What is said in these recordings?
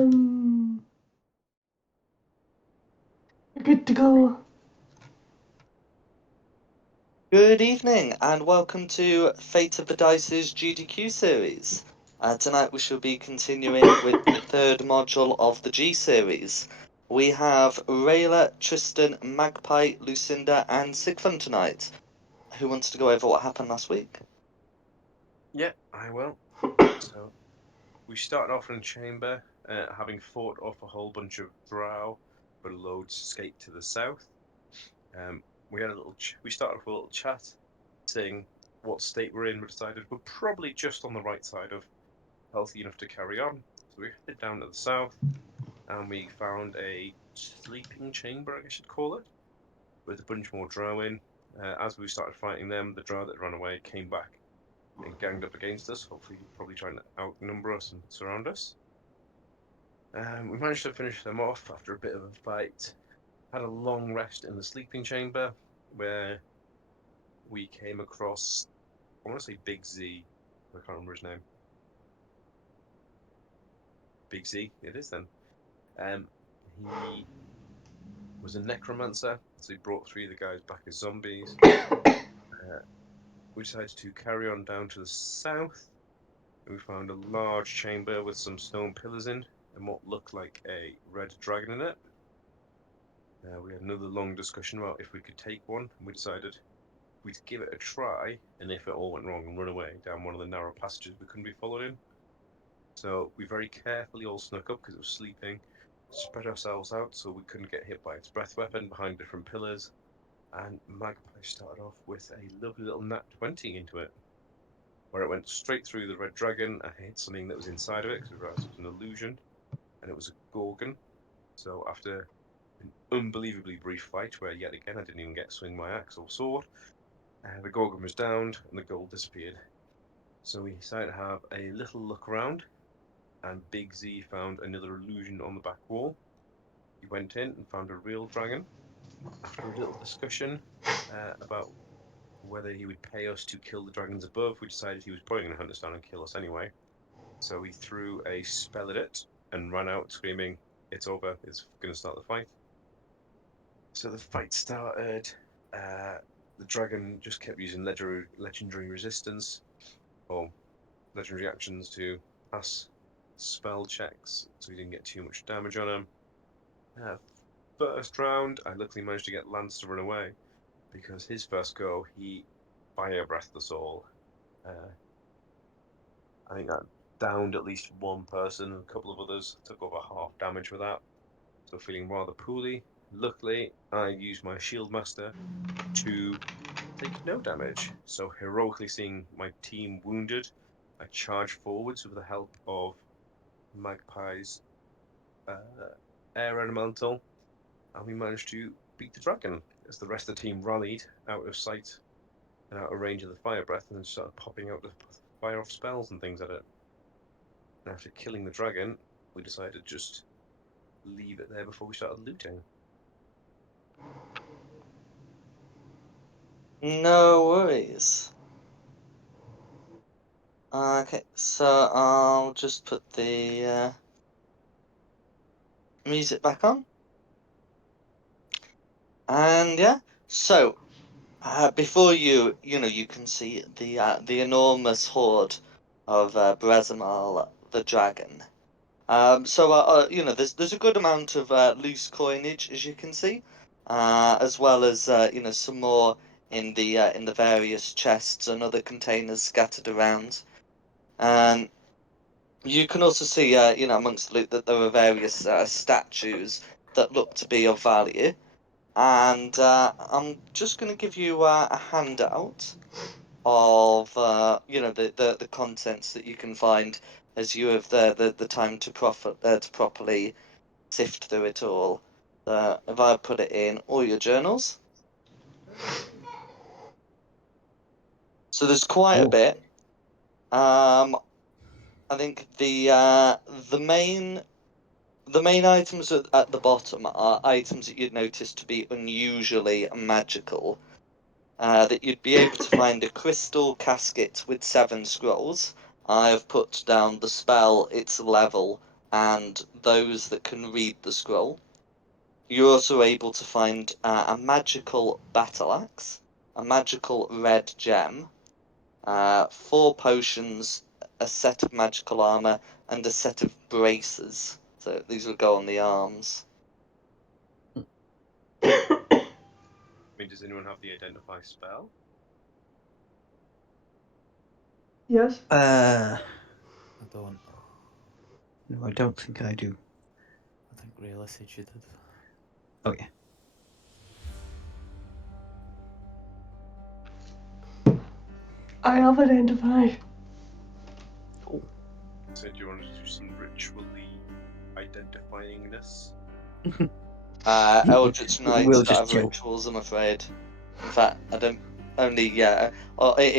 Good to go. Good evening and welcome to Fate of the Dice's GDQ series. Tonight we shall be continuing with the third module of the G series. We have Rayla, Tristan, Magpie, Lucinda and Sigfund tonight. Who wants to go over what happened last week? Yeah, I will. So we started off in a chamber, having fought off a whole bunch of drow, but loads escaped to the south. We had we started off with a little chat, saying what state we're in. We decided we're probably just on the right side of healthy enough to carry on. So we headed down to the south, and we found a sleeping chamber, I guess you'd call it, with a bunch more drow in. As we started fighting them, the drow that ran away came back and ganged up against us, hopefully probably trying to outnumber us and surround us. We managed to finish them off after a bit of a fight. Had a long rest in the sleeping chamber where we came across, I want to say Big Z. I can't remember his name. Big Z, it is then. He was a necromancer, so he brought three of the guys back as zombies. We decided to carry on down to the south. We found a large chamber with some stone pillars in and what looked like a red dragon in it. We had another long discussion about if we could take one, and we decided we'd give it a try, and if it all went wrong and run away down one of the narrow passages we couldn't be followed in. So we very carefully all snuck up because it was sleeping, spread ourselves out so we couldn't get hit by its breath weapon behind different pillars, and Magpie started off with a lovely little nat 20 into it, where it went straight through the red dragon and hit something that was inside of it because we realized it was an illusion, and it was a gorgon. So after an unbelievably brief fight, where yet again I didn't even get to swing my axe or sword, the gorgon was downed and the gold disappeared. So we decided to have a little look around, and Big Z found another illusion on the back wall. He went in and found a real dragon. After a little discussion about whether he would pay us to kill the dragons above, we decided he was probably going to hunt us down and kill us anyway. So we threw a spell at it and ran out screaming, "It's over, it's going to start the fight." So the fight started. The dragon just kept using legendary resistance or legendary actions to pass spell checks, so we didn't get too much damage on him. First round, I luckily managed to get Lance to run away because his first go, he fire breathed us all. I think that downed at least one person, and a couple of others took over half damage with that. So feeling rather poorly. Luckily, I used my shield master to take no damage. So heroically seeing my team wounded, I charged forwards with the help of Magpie's air elemental, and we managed to beat the dragon as the rest of the team rallied out of sight and out of range of the fire breath and then started popping out the fire off spells and things at it. And after killing the dragon, we decided to just leave it there before we started looting. No worries. Okay, so I'll just put the music back on. And yeah, so before you can see the enormous horde of Brazimal the dragon. There's a good amount of loose coinage, as you can see, as well as some more in the various chests and other containers scattered around. And you can also see, amongst the loot that there are various statues that look to be of value. And I'm just going to give you a handout of the contents that you can find as you have the time to properly sift through it all. If I put it in all your journals, so there's quite a bit. I think the main items at the bottom are items that you'd notice to be unusually magical. That you'd be able to find a crystal casket with 7 scrolls. I have put down the spell, its level, and those that can read the scroll. You're also able to find a magical battle axe, a magical red gem, 4 potions, a set of magical armor, and a set of braces. So these will go on the arms. I mean, does anyone have the identify spell? Yes. I don't. No, I don't think I do. I think Rayla said she did. Oh yeah. I have identified. So do you want to do some ritually identifyingness? Eldritch Knights We'll don't just have chill. rituals, I'm afraid. In fact, I don't. Only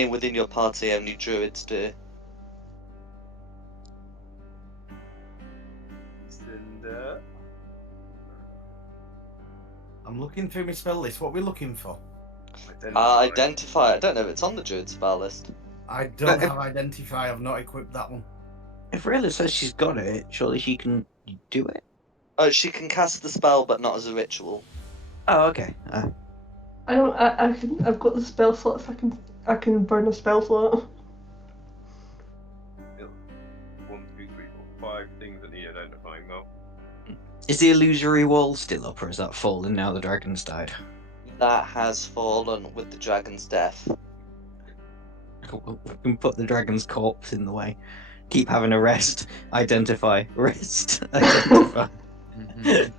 within your party, only druids do. Cinder. I'm looking through my spell list. What are we looking for? Identify. I don't know if it's on the druid spell list. I don't have identify. I've not equipped that one. If Rayla says she's got it, surely she can do it. Oh, she can cast the spell, but not as a ritual. Oh, okay. I don't. I've got the spell slots. I can burn a spell slot. 1, 2, 3, 4, 5 things that need identifying though. Is the illusory wall still up, or has that fallen now the dragon's died? That has fallen with the dragon's death. We can put the dragon's corpse in the way. Keep having a rest. Identify. Rest. Identify. We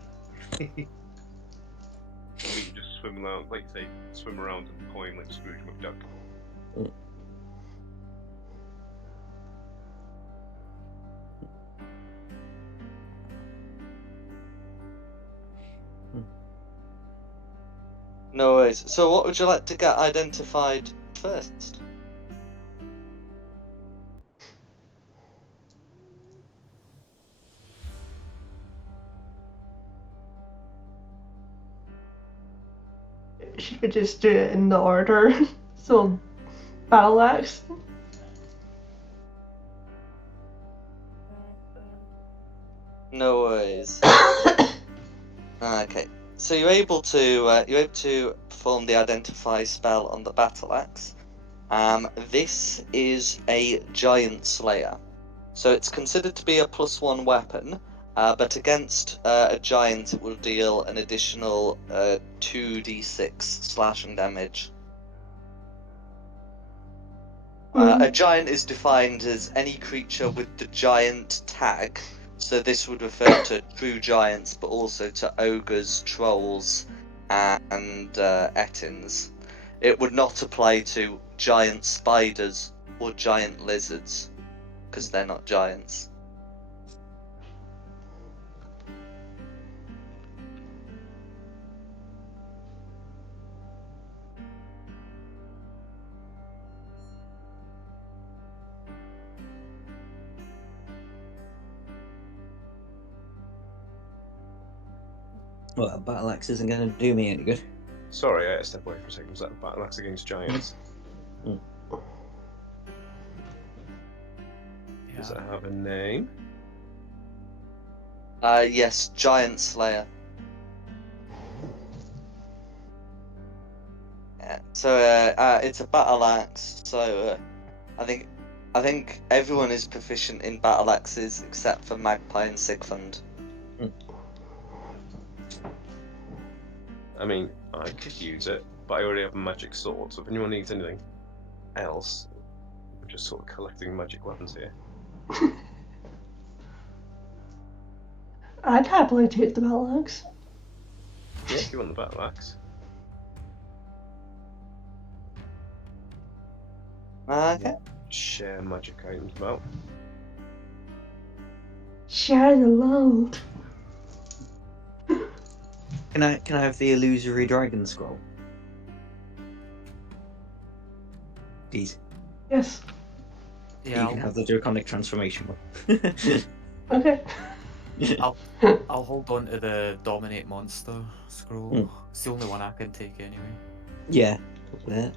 can just swim around, like say, swim around in the coin like Scrooge McDuck. No worries. So, what would you like to get identified first? She could just do it in the order. So, battle axe. No worries. Okay. So you're able to perform the identify spell on the battle axe. This is a giant slayer, so it's considered to be a +1 weapon, but against a giant it will deal an additional 2d6 slashing damage. A giant is defined as any creature with the giant tag. So this would refer to true giants, but also to ogres, trolls, and ettins. It would not apply to giant spiders or giant lizards, because they're not giants. Well, a battle axe isn't going to do me any good. Sorry, I had to step away for a second. Was that a battle axe against giants? Does it have a name? Yes, Giant Slayer. Yeah, so it's a battle axe. So I think everyone is proficient in battle axes except for Magpie and Sigfund. I mean, I could use it, but I already have a magic sword, so if anyone needs anything else, I'm just sort of collecting magic weapons here. I'd happily take the battle axe. Yeah, if you want the battle axe. Okay. Share magic items about. Share the load. Can I have the illusory dragon scroll? Please. Yes. Yeah, You can have the draconic transformation one. Okay. I'll hold on to the dominate monster scroll. It's the only one I can take anyway. Yeah. That.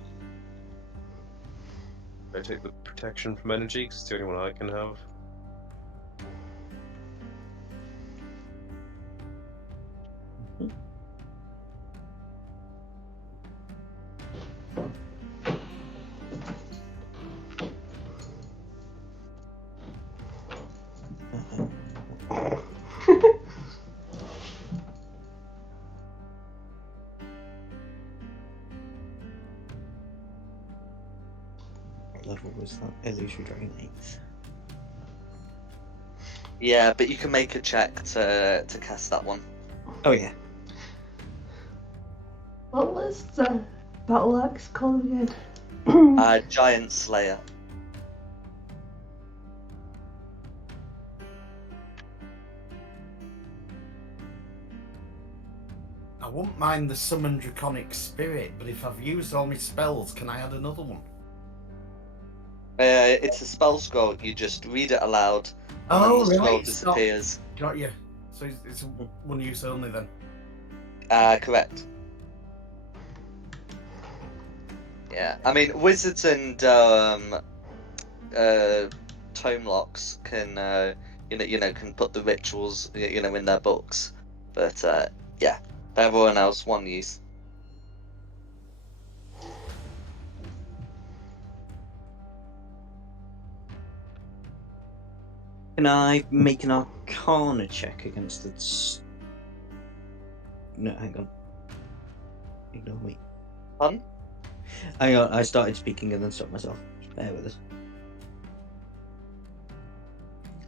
I take the protection from energy, because it's the only one I can have. What level was that? Illusory Dragon 8th. Yeah, but you can make a check to cast that one. Oh yeah. What was the battle axe called again? Giant Slayer. I wouldn't mind the summon draconic spirit, but if I've used all my spells, can I add another one? It's a spell scroll. You just read it aloud, and then the scroll It's not- disappears. Got you. So it's one use only then. Correct. Yeah, I mean, wizards and tome locks can can put the rituals in their books, but yeah, for everyone else, one use. Can I make an Arcana check against the... No, hang on. Ignore me. Pardon? Hang on, I started speaking and then stopped myself. Just bear with us.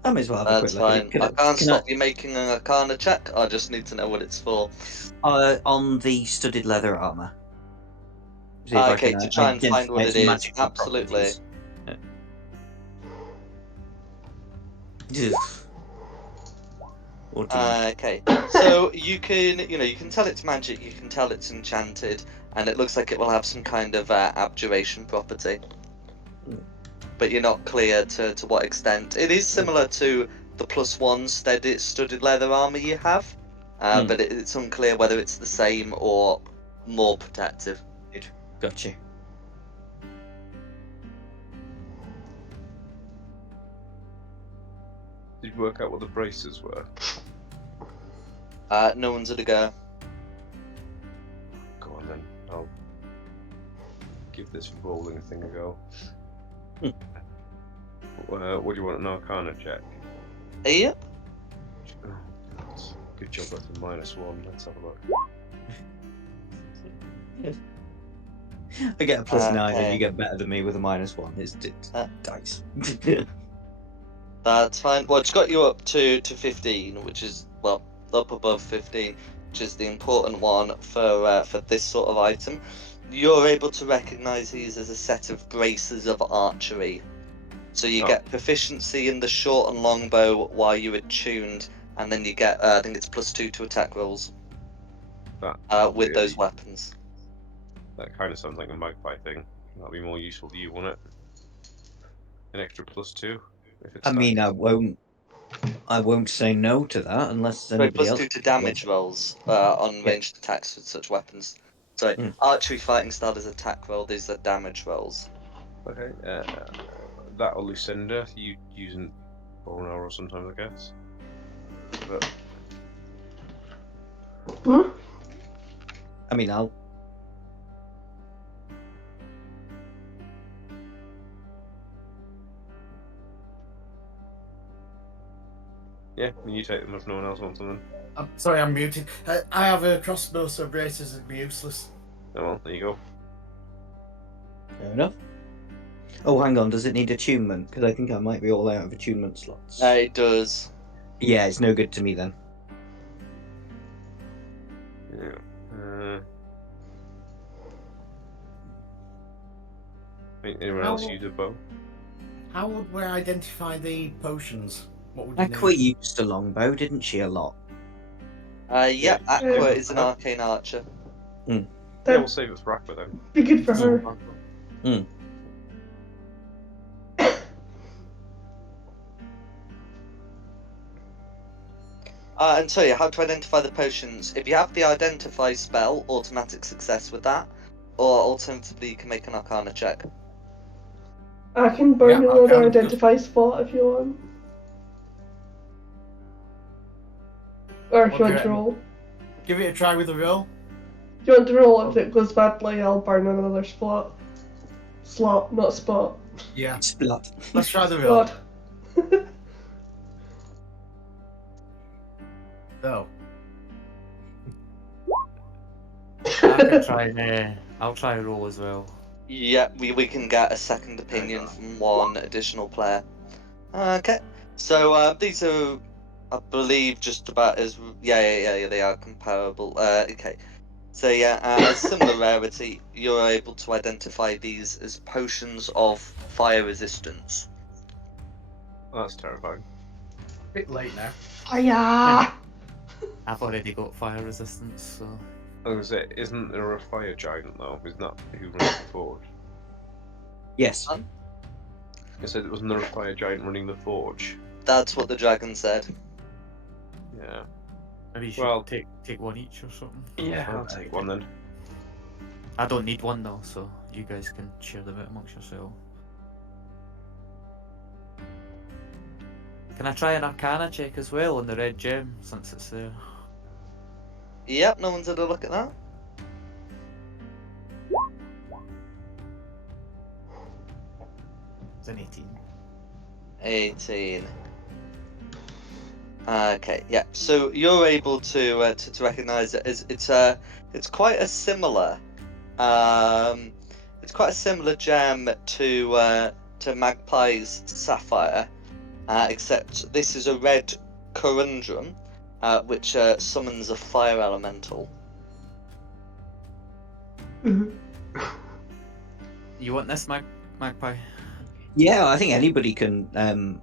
I may as well have a quick That's look at fine. it. I can't stop you making an Arcana check. I just need to know what it's for. On the studded leather armor. See if I Okay, can to try and find identify what its it is. magical Absolutely. properties. Yeah. 14. Okay, so you can tell it's magic. You can tell it's enchanted, and it looks like it will have some kind of abjuration property. But you're not clear to what extent. It is similar to the +1 studded leather armor you have, but it's unclear whether it's the same or more protective. Gotcha. Did you work out what the braces were? No one's at a go. Go on then. I'll give this rolling thing a go. What do you want an Arcana check? Yep. Oh, God. Good job, that's a -1. Let's have a look. I get a +9 and Okay. you get better than me with a -1. It's dice. That's fine. Well, it's got you up to 15, which is, well, up above 15, which is the important one for this sort of item. You're able to recognise these as a set of braces of archery. So you get proficiency in the short and long bow while you're attuned, and then you get, I think it's +2 to attack rolls with those weapons. That kind of sounds like a magpie thing. That'll be more useful to you, won't it? An extra +2 if it's I mean, stacked. I won't say no to that unless Sorry, anybody else. +2 to damage rolls on ranged attacks with such weapons. Sorry, archery fighting style is attack roll, these are damage rolls. Okay, that or Lucinda, you using bow and arrow sometimes, I guess. But I mean, I'll. yeah, you take them if no one else wants them. I'm sorry, I'm muted. I have a crossbow, so braces would be useless. Oh well, there you go. Fair enough. Oh, hang on. Does it need attunement? Because I think I might be all out of attunement slots. It does. Yeah, it's no good to me then. Yeah. Anyone else use a bow? How would we identify the potions? What would you Aqua need? used a longbow, didn't she, a lot? Yeah, Aqua is an arcane archer. Yeah, we'll save it for Aqua then. Be good for her. And so yeah, how to identify the potions. If you have the identify spell, automatic success with that, or alternatively you can make an arcana check. I can burn Yeah, another Arcana. identify spot if you want. Or if you want to roll. Give it a try with a roll. If you want to roll, if it goes badly, I'll burn another spot. Slot, not spot. Yeah. Splat. Let's try the roll. Spot. So. I can try and, I'll try and roll as well. Yeah, we can get a second opinion Right. from one additional player. Okay, so these are, I believe, just about as yeah, they are comparable. Okay, so yeah, as similar rarity, you're able to identify these as potions of fire resistance. Oh, that's terrifying. Bit late now. Fire! I've already got fire resistance, so I was gonna say, isn't there a fire giant though? Isn't that who runs the forge? Yes. I said, wasn't there a fire giant running the forge? That's what the dragon said. Yeah. maybe you should Well, take one each or something. yeah, Or I'll take one then. I don't need one though, so you guys can share them out amongst yourselves. Can I try an Arcana check as well on the red gem since it's there? Yep, no one's had a look at that. It's an 18. 18. Okay, yeah. So you're able to recognize it as it's quite a similar it's quite a similar gem to Magpie's sapphire, except this is a red corundum, which summons a fire elemental. You want this, Magpie? Yeah, I think anybody can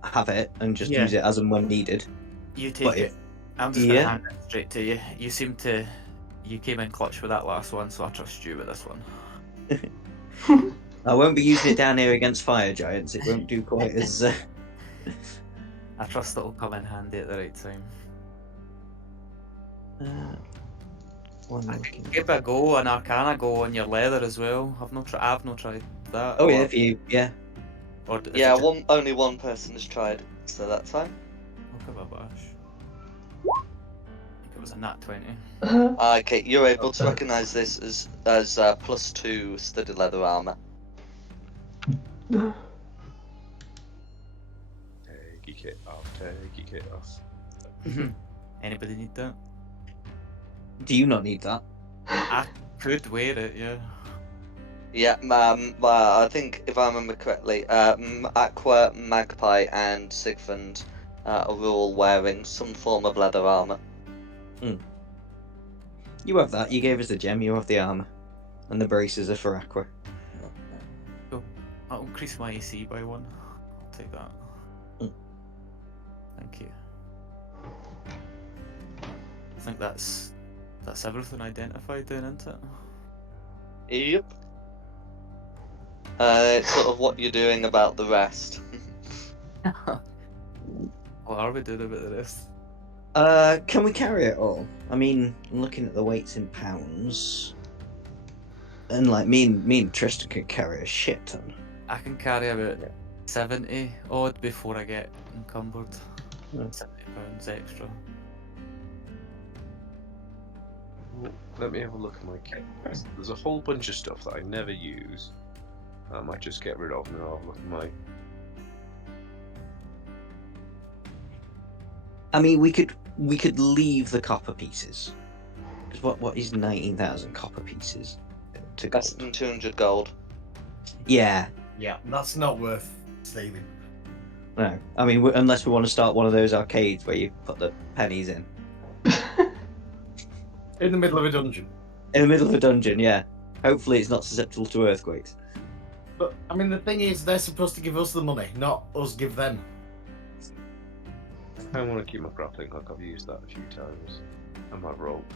have it and just Yeah. use it as and when needed. You But take it. if- I'm just gonna yeah. hand it straight to you. You came in clutch with that last one, so I trust you with this one. I won't be using it down here against fire giants. It won't do quite as. I trust it'll come in handy at the right time. One I looking. can give it a go, an Arcana go on your leather as well. I've not tried that. Oh or, yeah, if you yeah. Or is it Yeah, just- only one person has tried, so that's fine. I'll give it a bash. I think it was a nat 20. Okay, you're able to recognize this as +2 studded leather armor. Take your kit off, take your kit off. Anybody need that? Do you not need that? I could wear it, yeah. Yeah, I think if I remember correctly, Aqua, Magpie, and Sigfund are all wearing some form of leather armor. You have that. You gave us the gem. You have the armor, and the braces are for Aqua. I'll increase my AC by 1. I'll take that. Thank you. I think that's everything identified then, isn't it? Yep. It's sort of what you're doing about the rest. What are we doing about the rest? Can we carry it all? I mean, I'm looking at the weights in pounds, and like me and Tristan could carry a shit ton. I can carry about 70 odd before I get encumbered. Yeah. 70 pounds extra. Well, let me have a look at my kit. There's a whole bunch of stuff that I never use. I might just get rid of, and then I'll have a look at my. I mean, we could leave the copper pieces. Because what is 19,000 copper pieces to Less gold? than 200 gold. Yeah. Yeah, that's not worth stealing. No. I mean, unless we want to start one of those arcades where you put the pennies in. In the middle of a dungeon. In the middle of a dungeon, yeah. Hopefully it's not susceptible to earthquakes. But, I mean, the thing is, they're supposed to give us the money, not us give them. I want to keep my grappling hook. I've used that a few times. And my rope.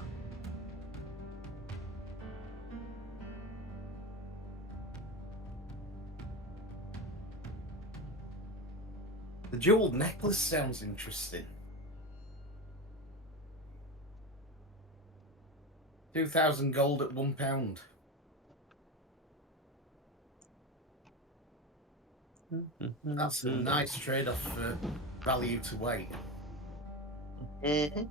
The jeweled necklace sounds interesting. 2,000 gold at £1. That's a nice trade-off for value to weight. Mm-hmm.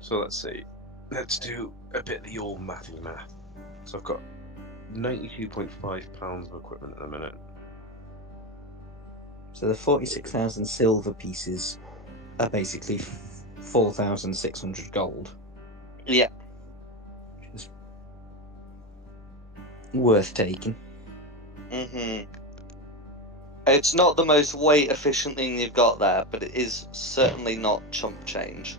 So let's see. Let's do a bit of the old mathy math. So I've got 92.5 pounds of equipment at the minute. So the 46,000 silver pieces are basically 4,600 gold. Yeah. Which is worth taking. It's not the most weight efficient thing you've got there, but it is certainly not chump change.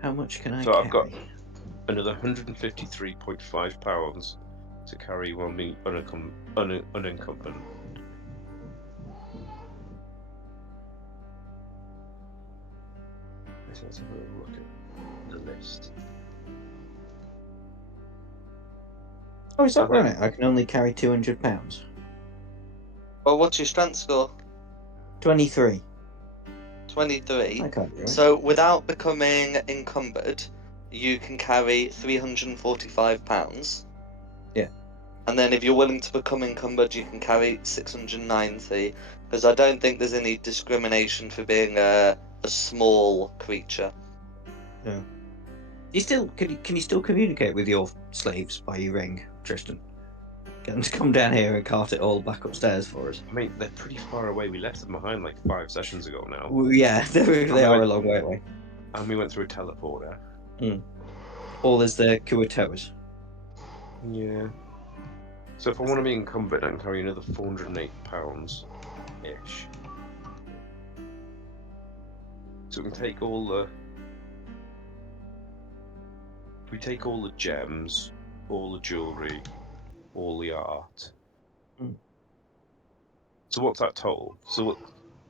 How much can I So carry? I've got another 153.5 pounds to carry while being unencumbered. Let's have a look at the list. Oh, is that Okay. right? I can only carry 200 pounds. Well, what's your strength score? 23. 23. I can't do it. So without becoming encumbered, you can carry 345 pounds. Yeah. And then if you're willing to become encumbered, you can carry 690. Because I don't think there's any discrimination for being a small creature. No. You still can you still communicate with your slaves by your ring, Tristan? Get them to come down here and cart it all back upstairs for us. I mean, they're pretty far away. We left them behind like 5 sessions ago now. Well, yeah, they are a long way away. And we went through a teleporter. Or there's the Kuatoas. Yeah. So if I want to be encumbered, I can carry another 408 pounds ish. So we can take all the. If we take all the gems, all the jewellery, all the art. So what's that total? So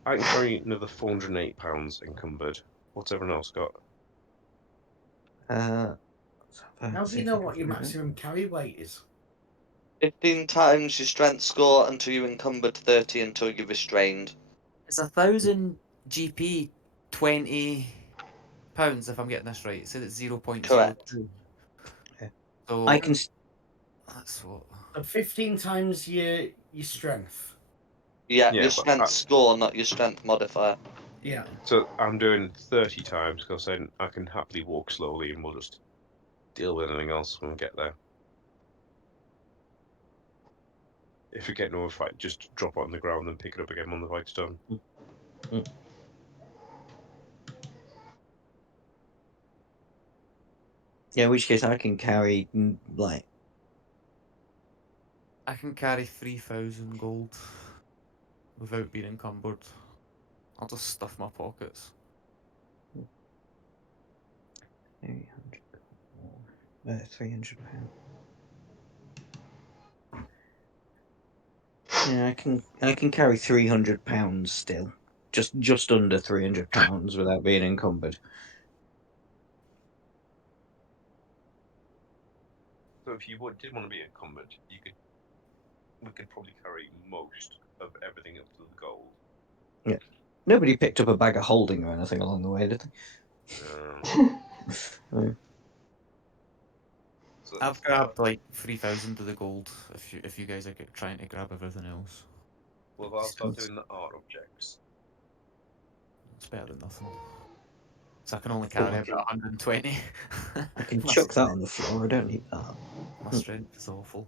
I can carry another 408 pounds encumbered. What's everyone else got? How do you know what your maximum carry weight is? 15 times your strength score until you're encumbered, 30 until you're restrained. It's 1,000 GP, £20 if I'm getting this right. It said it's 0.02. Correct. Yeah. So I can. that's what. So 15 times your strength. Yeah, Yeah, your but strength score, not your strength modifier. Yeah. So I'm doing 30 times because then I can happily walk slowly and we'll just deal with anything else when we get there. If we get into a fight, just drop it on the ground and pick it up again when the fight's done. Yeah, in which case I can carry like. I can carry 3,000 gold without being encumbered. I'll just stuff my pockets. 300 pounds. Yeah, I can carry 300 pounds still, just under 300 pounds without being encumbered. So if you did want to be encumbered, we could probably carry most of everything up to the gold. Yeah, nobody picked up a bag of holding or anything along the way, did they? So I've grabbed like 3,000 of the gold. If you guys are trying to grab everything else, well, I'll start doing the art objects. it's better than nothing. So I can only carry about 120. I can My chuck that strength- on the floor. I don't need that. My strength is awful.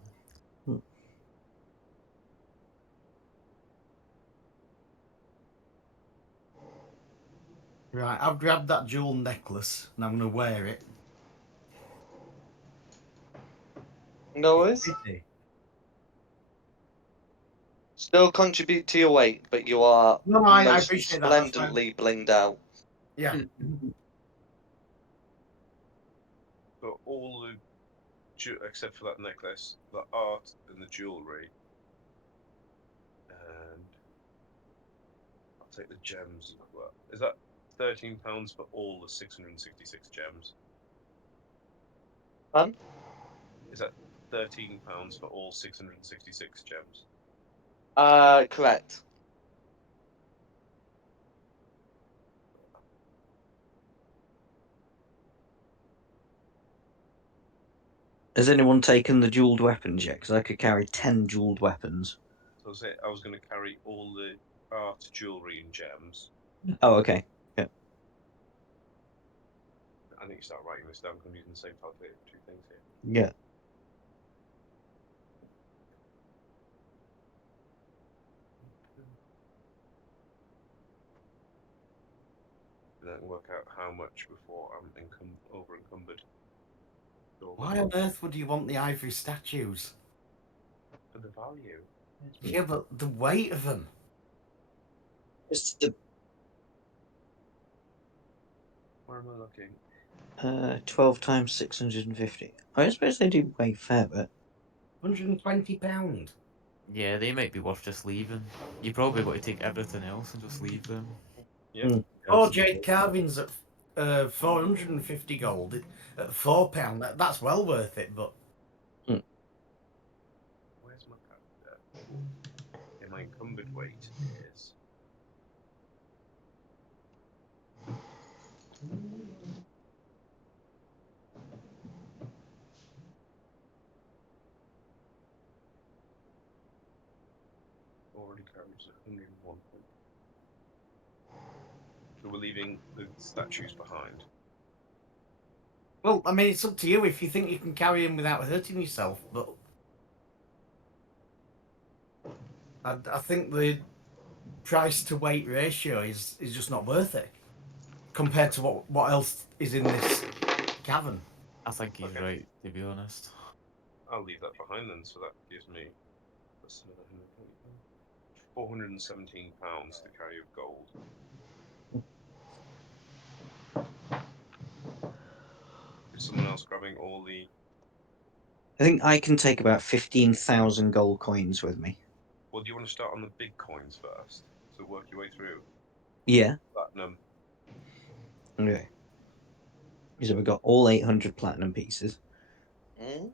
Right, I've grabbed that jewel necklace and I'm going to wear it. No worries. Still contribute to your weight, but you are No, I most appreciate that. That's fine. splendidly blinged out. Yeah. So all the, except for that necklace, the art and the jewellery, and I'll take the gems as well. Is that £13 for all the 666 gems? Fun? Is that £13 for all 666 gems? Correct. Has anyone taken the jeweled weapons yet? Because I could carry 10 jeweled weapons. So I was going to carry all the art, jewellery, and gems. Oh, okay. Yeah. I need to start writing this down because I'm using the same calculator for 2 things here. Yeah. And then work out how much before I'm over encumbered. Why on earth would you want the ivory statues? the value. Yeah, but the weight of them. It's the Where am I looking? 12 times 650. I suppose they do weigh fair, but £120. Yeah, they might be worth just leaving. You probably want to take everything else and just leave them. Yeah. Mm. Oh, jade carvings at 450 gold at £4. That's well worth it, but Where's my calculator? Yeah, my encumbered weight is. Already carries 101. So we're leaving the statues behind. well, I mean, it's up to you if you think you can carry them without hurting yourself. But I think the price to weight ratio is just not worth it compared to what else is in this cavern. I think he's Okay. right, to be honest. I'll leave that behind then, so that gives me £417 to carry of gold. Is someone else grabbing all the? I think I can take about 15,000 gold coins with me. Well, do you want to start on the big coins first? So work your way through Yeah. platinum. Okay. So we've got all 800 platinum pieces. Mm?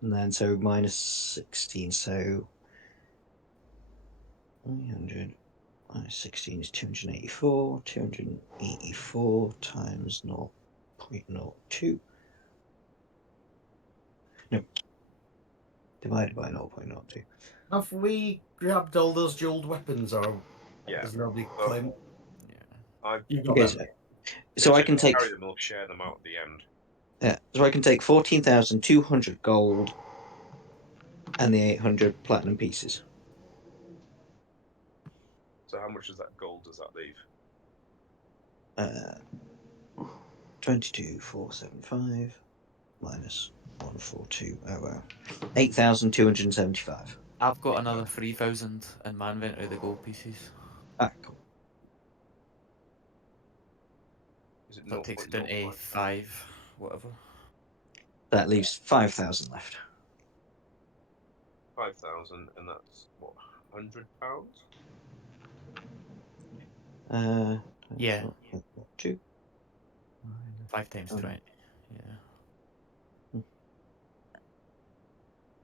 And then so minus 16, so 300 minus 16 is 284. 284 times 0.02. No. Divided by 0.02. Have we grabbed all those jeweled weapons, or Yeah. has nobody Oh. claimed? Yeah. I've You got Okay, them. so I can take carry them. We'll share them out at the end. so I can take 14,200 gold and the 800 platinum pieces. So how much does that gold does that leave? 22,475 minus 142. Oh wow. 8,275. I've got another 3,000 in my inventory of the gold pieces. Ah, cool. Is it That takes it down to 0.05? 5, whatever. That leaves 5,000 left. 5,000, and that's what, £100? Yeah. 2. 5 times 20. Yeah.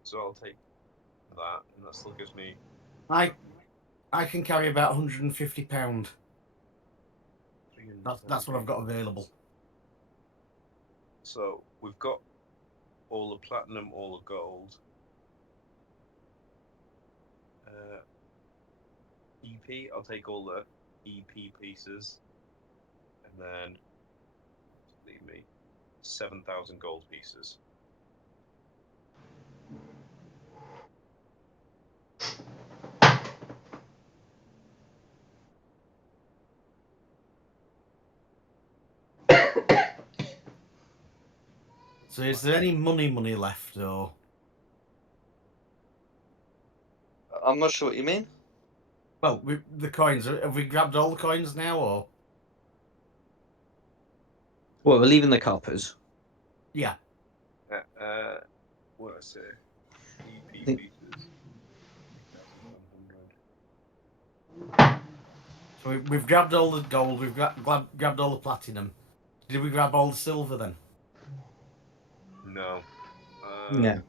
So I'll take that, and that still gives me. I can carry about £150. That's what I've got available. So we've got all the platinum, all the gold. EP, I'll take all the EP pieces, and then leave me 7,000 gold pieces. So is there any money left, or? I'm not sure what you mean. Well, the coins. Have we grabbed all the coins now, or? Well, we're leaving the coppers. Yeah. What did I say? EP think- pieces. 3,100. So we've grabbed all the gold. We've grabbed all the platinum. Did we grab all the silver then? No. No.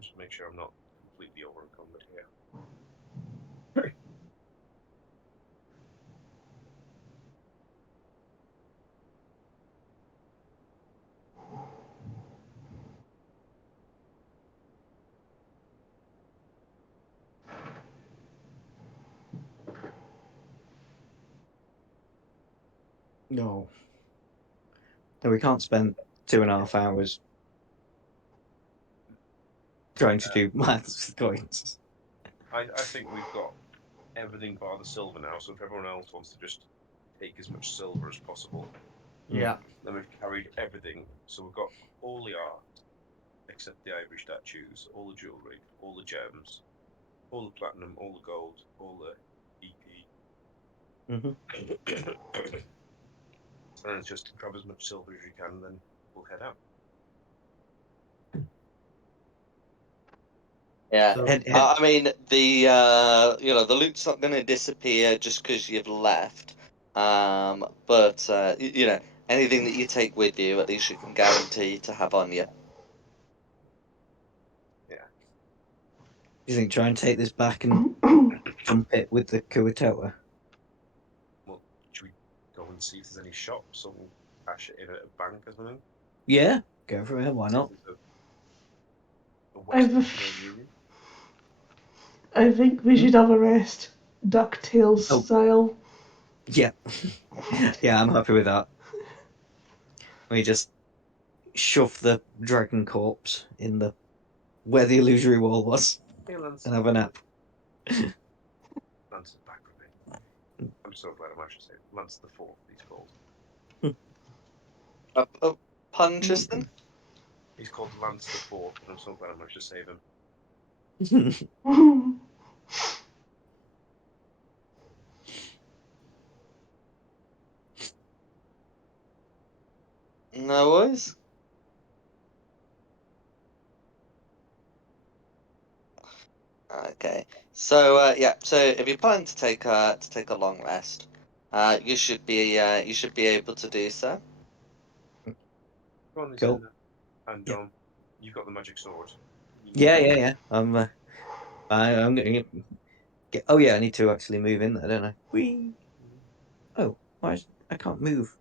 Just make sure I'm not completely over encumbered here. No. No, we can't spend 2.5 hours trying to do maths with coins. I think we've got everything bar the silver now, so if everyone else wants to just take as much silver as possible. Yeah. Then we've carried everything. So we've got all the art, except the ivory statues, all the jewellery, all the gems, all the platinum, all the gold, all the EP. Mhm. And it's just grab as much silver as you can, then we'll head out. Yeah. So, I mean, the the loot's not going to disappear just because you've left. But anything that you take with you, at least you can guarantee to have on you. You think try and take this back and dump it with the Kuatoa? Well, should we go and see if there's any shops or we'll cash it in at a bank or something? Yeah, go for it. Why See if not? there's a I've a Western f- Union. I think we should have a rest, DuckTales Oh. style. Yeah, yeah, I'm happy with that. We just shove the dragon corpse in the where the illusory wall was Hey, Lance. and have a nap. Lance is back with me. I'm so glad I'm actually safe. Lance the Fourth, he's called. Pun, Tristan? He's called Lance the Fourth, and I'm so glad I managed to save him. No worries. Okay. So so if you plan to take a long rest, you should be able to do so. Go on, Cool. Lisa. And Yeah. you've got the magic sword. Yeah. I'm gonna get. Oh yeah, I need to actually move in there, don't I? Whee! Oh, I can't move?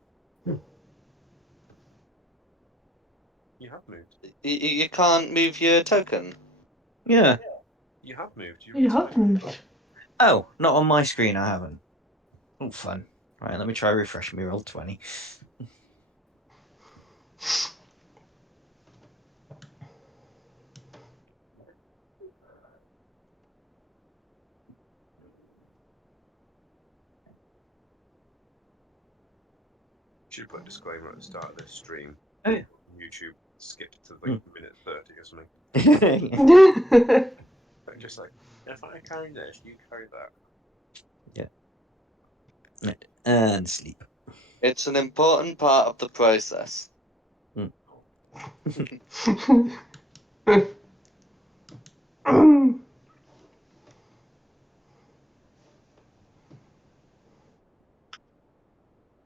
You have moved. You can't move your token. Yeah. You have moved. You're You inside. have moved. Oh, not on my screen. I haven't. Oh, fun. Right, let me try refreshing me. Roll 20. Should put a disclaimer at the start of this stream. Oh, yeah. YouTube skipped to like minute 30 or something. But just like, if I carry this, you carry that. Right, and sleep. It's an important part of the process.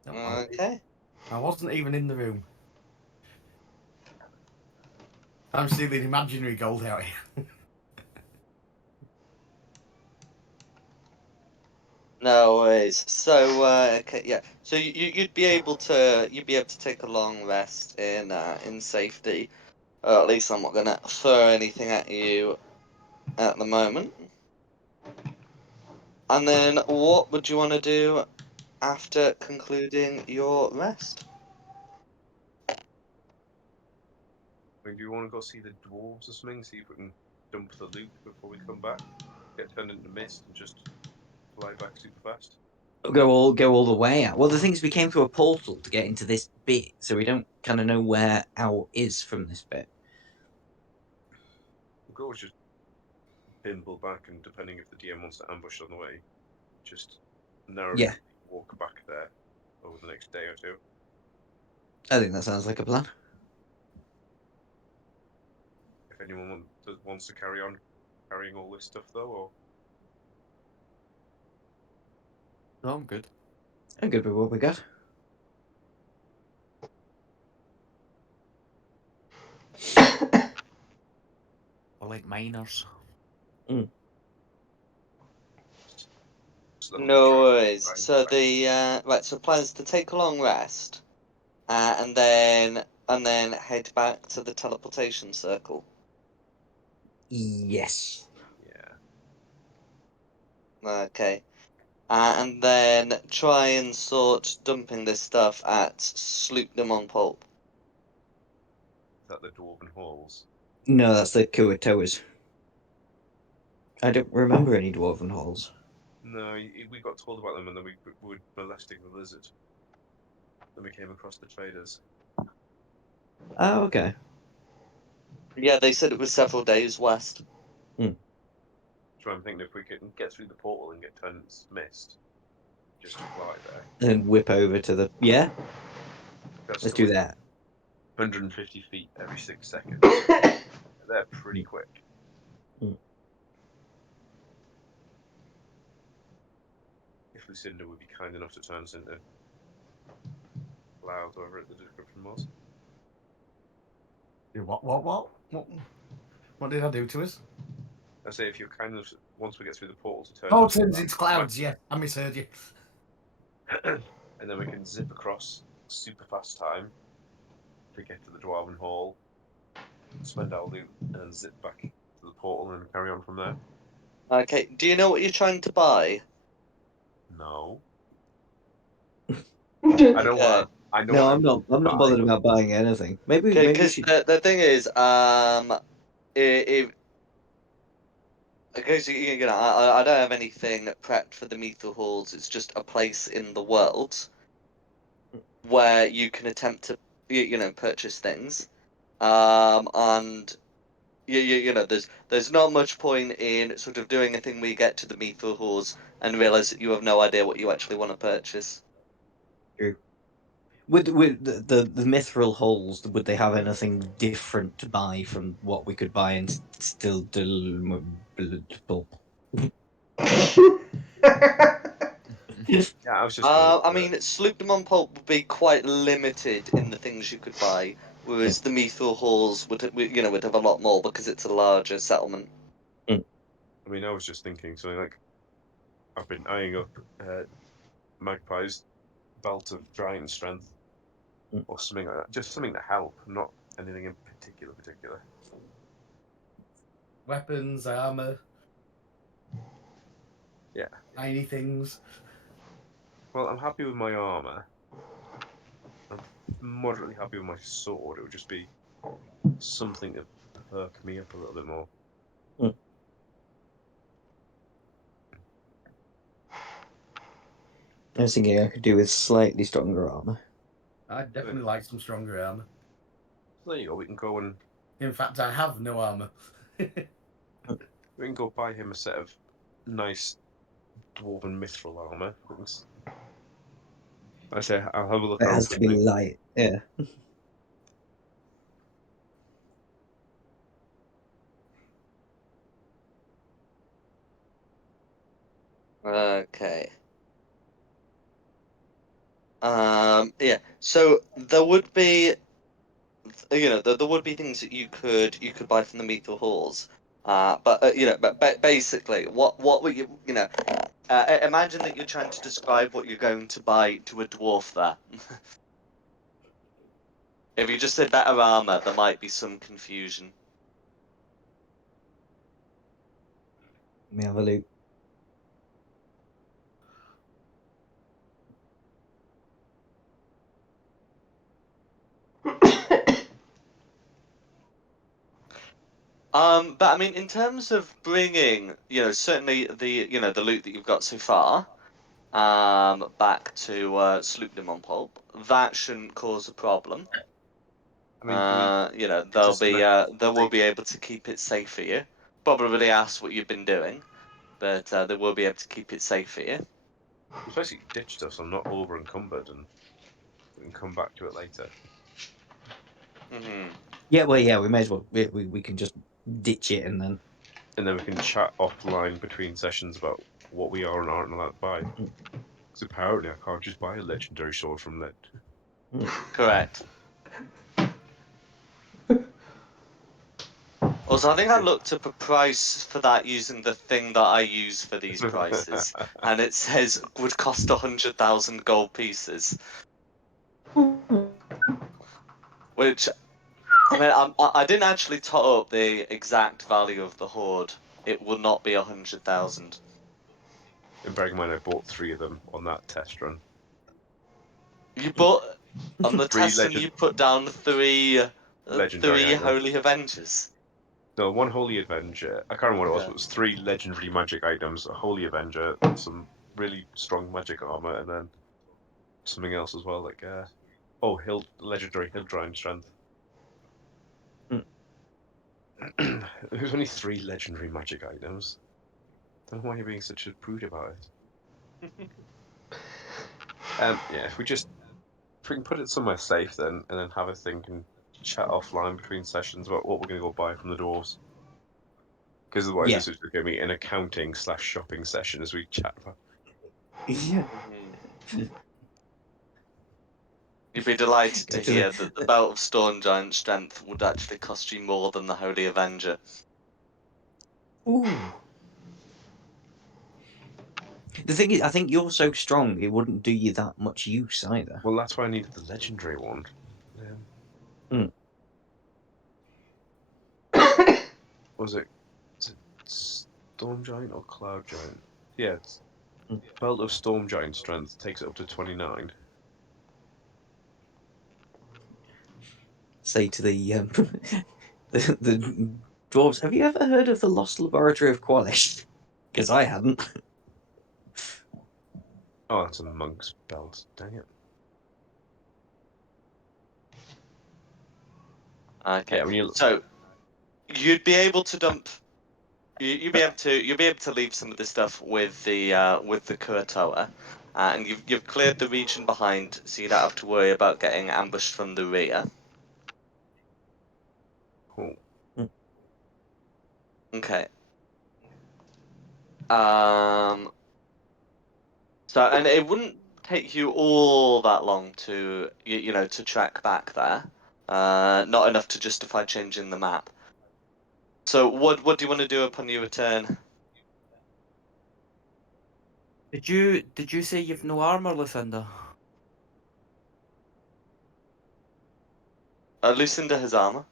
Okay. I wasn't even in the room. I'm stealing imaginary gold out here. No worries. So okay, yeah. So you'd be able to take a long rest in safety. At least I'm not gonna throw anything at you at the moment. And then what would you want to do after concluding your rest? I mean, do you want to go see the dwarves or something? See if we can dump the loot before we come back? Get turned into mist and just fly back super fast? Go all the way out. Well, the thing is, we came through a portal to get into this bit, so we don't kind of know where out is from this bit. We'll go just bimble back, and depending if the DM wants to ambush on the way, just narrowly Yeah, walk back there over the next day or two. I think that sounds like a plan. If anyone wants to carry on carrying all this stuff, though, or No, I'm good. I'm good with what we got. We're like miners. slowly No try worries. and So back. the right. So plans to take a long rest, and then head back to the teleportation circle. Yes. Yeah. Okay. And then try and sort dumping this stuff at Sloopdom on Pulp. Is that the dwarven halls? No, that's the Kuatoas. I don't remember any dwarven halls. No, we got told about them, and then we were molesting the lizard. then we came across the traders. Oh, okay. Yeah, they said it was several days west. So I'm thinking if we can get through the portal and get to Ernest's Mist, just fly there. And whip over to the That's let's still do like that. 150 feet every 6 seconds. They're pretty quick. If Lucinda would be kind enough to turn us into clouds, whatever the description was. What did I do to us? I say if you're kind enough, once we get through the portal, to turn Oh, us turns into clouds. Yeah, I misheard you. and then we can zip across super fast time to get to the Dwarven Hall, spend our loot, and then zip back to the portal and carry on from there. Okay, do you know what you're trying to buy? No, I know what I know. No, what I'm not. I'm not bothered about buying anything. Maybe we Because should. the thing is, if because you know, I don't have anything prepped for the Mythal Halls. It's just a place in the world where you can attempt to, you know, purchase things. And you know, there's not much point in sort of doing a thing where you get to the Mythal Halls and realize that you have no idea what you actually want to purchase. True. Would the mithril holes? Would they have anything different to buy from what we could buy and still do? Yeah, I was just going. I mean, Sloopdom Pulp would be quite limited in the things you could buy, whereas the Mythal Halls would, you know, would have a lot more because it's a larger settlement. I mean, I was just thinking something like I've been eyeing up Magpie's belt of giant strength or something like that. Just something to help, not anything in particular. Weapons, armor. Yeah. Tiny things. Well, I'm happy with my armor. I'm moderately happy with my sword. It would just be something to perk me up a little bit more. I was thinking I could do with slightly stronger armor. I'd definitely like some stronger armor. There you go. We can go and In fact, I have no armor. we can go buy him a set of nice dwarven mithril armor. I say I'll have a look It around has to be quickly. light. Yeah. Okay. Yeah. So there would be, you know, there would be things that you could buy from the Mythal Halls. But you know, but basically, what were you, you know, imagine that you're trying to describe what you're going to buy to a dwarf there. If you just said better armor, there might be some confusion. Let me have a look. But I mean, in terms of bringing, you know, certainly you know, the loot that you've got so far, back to Sloopdom Pulp, that shouldn't cause a problem. I mean, can we You know, just they will be able to keep it safe for you. Probably ask what you've been doing, but they will be able to keep it safe for you. basically ditch stuff so I'm not over encumbered and we can come back to it later. Yeah, well, yeah, we may as well. We can just ditch it and then. And then we can chat offline between sessions about what we are and aren't allowed to buy. Because apparently I can't just buy a legendary sword from Lend. Correct. Also, I think I looked up a price for that using the thing that I use for these prices, and it says would cost 100,000 gold pieces. Which, I mean, I didn't actually tot up the exact value of the horde. It will not be 100,000. And bearing in mind I bought 3 of them on that test run. You bought on the Three test, and you put down three legendary items. Holy Avengers. No, 1 Holy Avenger. I can't remember what it was, Yeah. but it was 3 legendary magic items, a Holy Avenger, some really strong magic armor, and then something else as well, like Oh, legendary hill drawing strength. There's only 3 legendary magic items. Don't know why you're being such a prude about it. Yeah, if we can put it somewhere safe then, and then have a think and chat offline between sessions about what we're going to go buy from the dwarves. Because otherwise, Yeah. this is going to be an accounting/shopping session as we chat about. Yeah. You'd be delighted to Go to the- hear that the Belt of Storm Giant Strength would actually cost you more than the Holy Avenger. Ooh. The thing is, I think you're so strong, it wouldn't do you that much use either. Well, that's why I needed the legendary one. Was it Storm Giant or Cloud Giant? Yeah, it's Belt of Storm Giant Strength takes it up to 29. Say to the the dwarves, have you ever heard of the Lost Laboratory of Qualish? Because I hadn't. Oh, that's a monk's belt. Dang it. Okay, Yeah, when you so you'd be able to dump. You'd be able to leave some of this stuff with the Kurtoa, and you've cleared the region behind, so you don't have to worry about getting ambushed from the rear. Cool. Okay. So, and it wouldn't take you all that long to to track back there. Not enough to justify changing the map. So, what do you want to do upon your return? Did you say you've no armor, Lucinda? Lucinda has armor.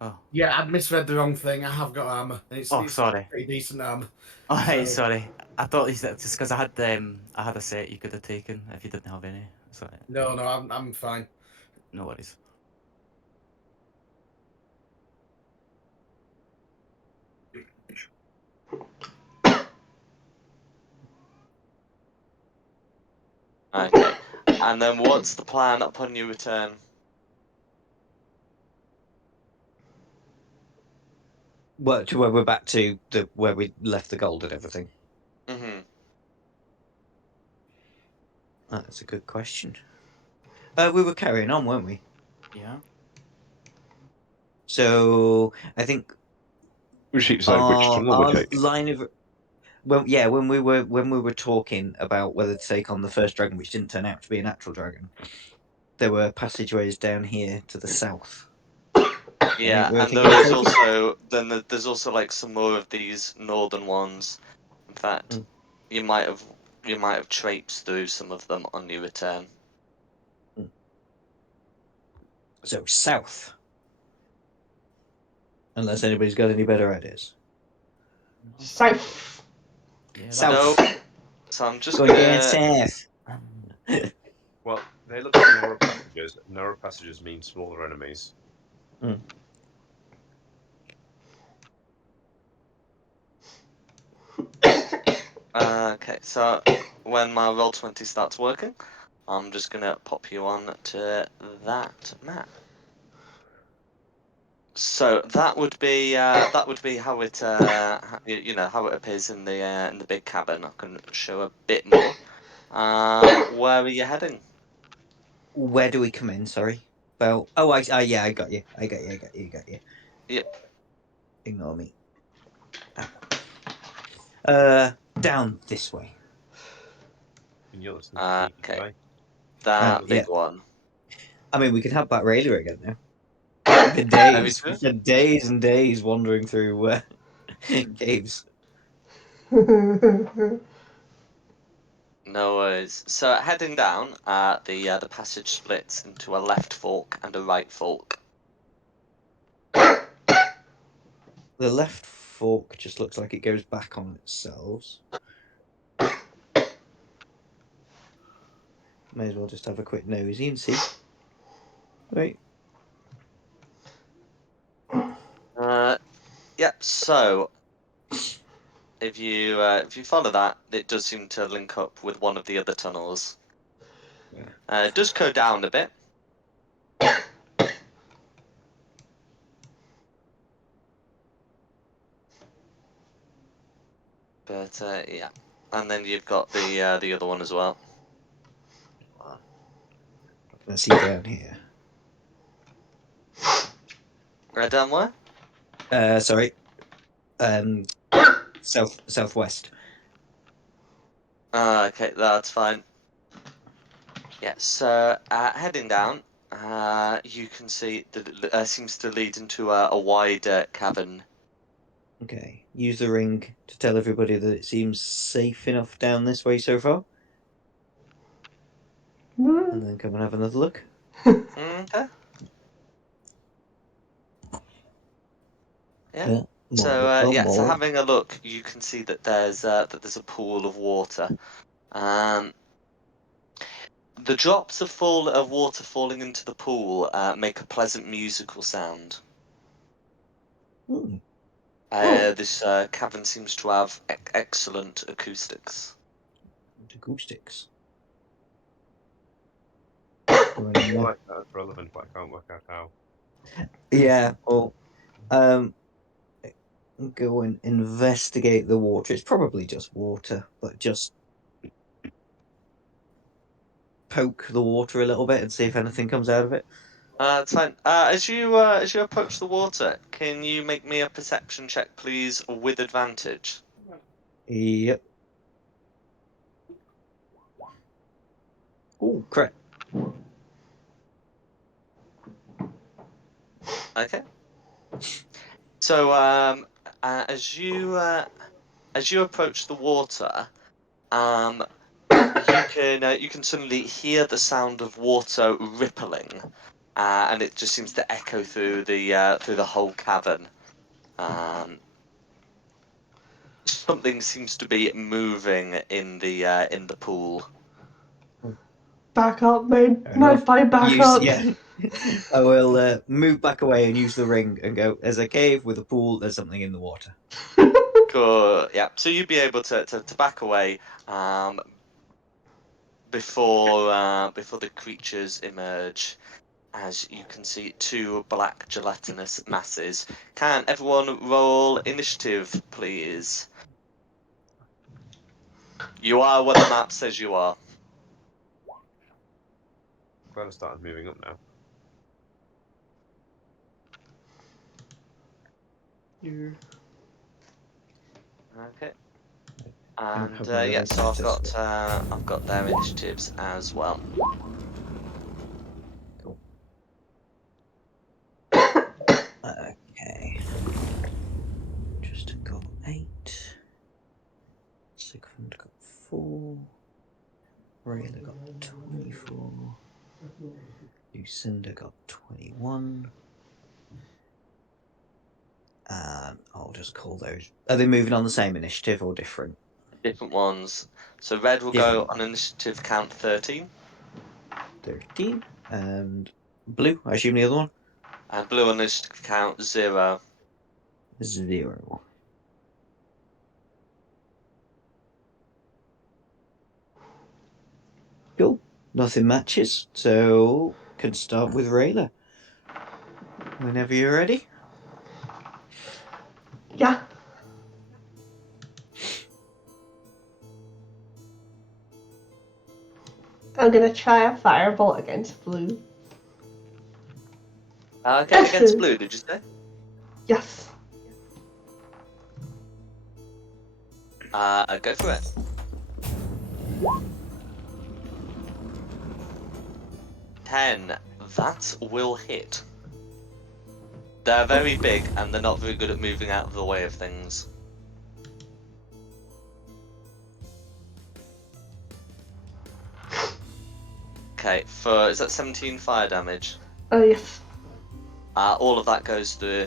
Oh. Yeah, I misread the wrong thing. I have got armor. It's Sorry. pretty decent armor. Oh, right, So- sorry. I thought you said just because I had a set you could have taken if you didn't have any. Sorry. No, I'm fine. No worries. Okay. And then what's the plan upon your return? Well, to where we're back to where we left the gold and everything. Mm-hmm. That's a good question. We were carrying on, weren't we? Yeah. So I think We should decide which tunnel we our take. line of when we were talking about whether to take on the first dragon, which didn't turn out to be a natural dragon, there were passageways down here to the south. Yeah, we're and thinking there of is taking- also there's also like some more of these northern ones. In fact, you might have traipsed through some of them on your return. So south, unless anybody's got any better ideas. South. Yeah. South. No. So I'm just Going down gonna. south. Well, they look like narrow passages. Narrow passages mean smaller enemies. Okay, so when my Roll20 starts working, I'm just gonna pop you on to that map. So that would be how it how it appears in the big cabin. I can show a bit more. Where are you heading? Where do we come in? Sorry. Well, yeah, I got you. I got you. Yep. Ignore me. Down this way. And you're listening to me, Okay. guy. That Yeah. big one. I mean, we could have that radio again now. For Very days, true. for days and days wandering through caves. No worries. So heading down, the passage splits into a left fork and a right fork. The left fork just looks like it goes back on itself. May as well just have a quick nosy and see. Right. Yep. So if you follow that, it does seem to link up with one of the other tunnels. It does go down a bit, But yeah, and then you've got the other one as well. Let's see down here. Right down where? Sorry. Southwest. Okay, that's fine. Yeah, so heading down, you can see that it seems to lead into a wider cavern. Okay. Use the ring to tell everybody that it seems safe enough down this way so far, and then come and have another look. Okay. Yeah. So having a look, you can see that there's a pool of water. The drops of water falling into the pool make a pleasant musical sound. Hmm. This cavern seems to have excellent acoustics. Acoustics. I feel like that's relevant, but I can't work out how. Yeah. Well, go and investigate the water. It's probably just water, but just poke the water a little bit and see if anything comes out of it. It's fine. As you approach the water, can you make me a perception check, please, with advantage? Yep. Oh, crap. Okay. So as you approach the water, you can suddenly hear the sound of water rippling, and it just seems to echo through the whole cavern. Something seems to be moving in the pool. Back up, mate. Fair No, enough. back up. Yeah. I will move back away and use the ring and go, there's a cave with a pool, there's something in the water. Cool. Yeah. So you'd be able to back away before the creatures emerge. As you can see, two black gelatinous masses. Can everyone roll initiative, please? You are where the map says you are. Glad I started moving up now. Okay. I'm And hoping that yeah, is so better, I've got their initiatives as well. Cool. Okay. Just got 8. Sigmund got 4. Rayla got 24. Lucinda got 21. And I'll just call those. Are they moving on the same initiative or different? Different ones. So red will go on initiative count 13. 13. And blue, I assume the other one? And blue on initiative count 0. 0. Cool. Nothing matches, so can start with Rayla. Whenever you're ready. Yeah. I'm gonna try a firebolt against blue. Okay, against blue, did you say? Yes. Go for it. 10. That will hit. They're very big and they're not very good at moving out of the way of things. Okay, is that 17 fire damage? Oh, yes. All of that goes through.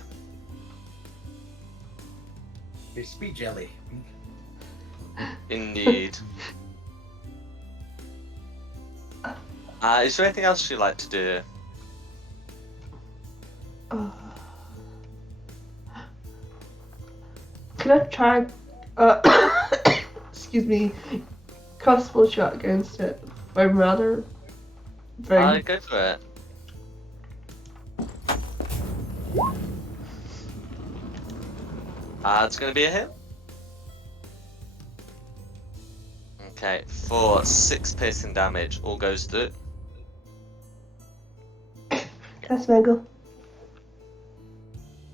Crispy jelly. Indeed. Is there anything else you'd like to do? Can I try, excuse me, crossbow shot against it? My rather very. Go for it. It's going to be a hit. Okay, for 6 piercing damage, all goes through. That's my go.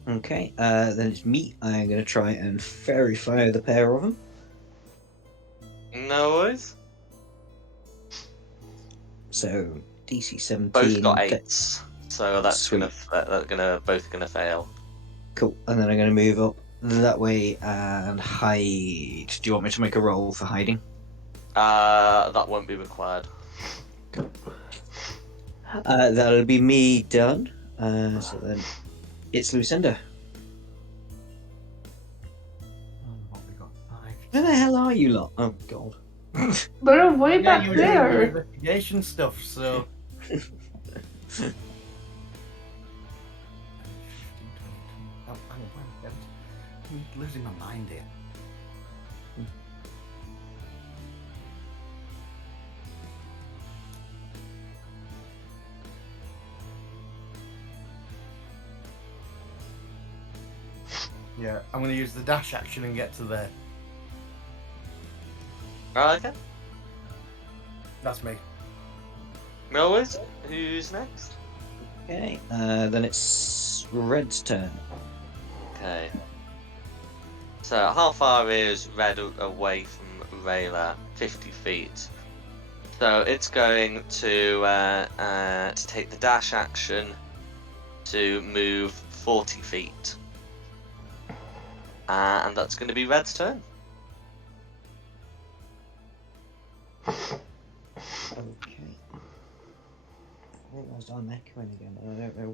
Okay, then it's me. I'm going to try and fairy fire the pair of them. No worries. So DC 17. Both got 8s, so that's Sweet. gonna both gonna fail. Cool. And then I'm going to move up that way and hide. Do you want me to make a roll for hiding? That won't be required. That'll be me done. So then it's Lucinda. What we got? Where the hell are you lot? Oh, God. They're way Yeah, back you were doing your there. investigation stuff, so. 15, 20. Oh, hang on, where am I? I'm losing my mind here. Yeah, I'm going to use the dash action and get to there. Okay. That's me. No worries. Who's next? Okay, then it's Red's turn. Okay. So how far is Red away from Rayla? 50 feet. So it's going to take the dash action to move 40 feet. And that's going to be Red's turn. Okay. What was on echoing again? I don't know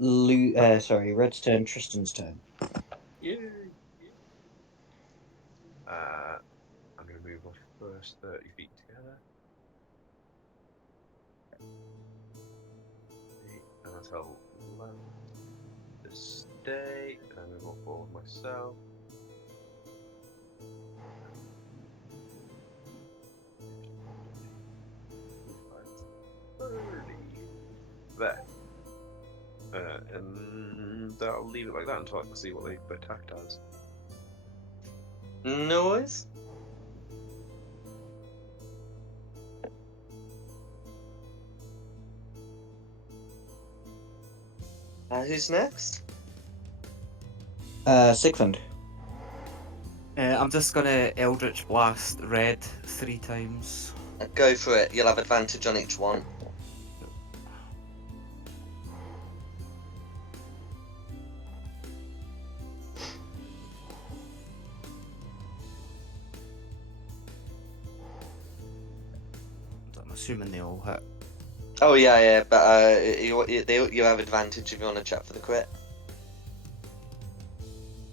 why. Sorry, Red's turn, Tristan's turn. Yay! I'm going to move my first 30 feet together. And I'll tell Lance to stay, and I move on forward myself. There. And I'll leave it like that until I can see what the attack does. No worries. Who's next? Sigfund. I'm just gonna Eldritch Blast Red 3 times. Go for it. You'll have advantage on each one. I'm assuming they all hit. Oh yeah, but you have advantage if you want to check for the crit.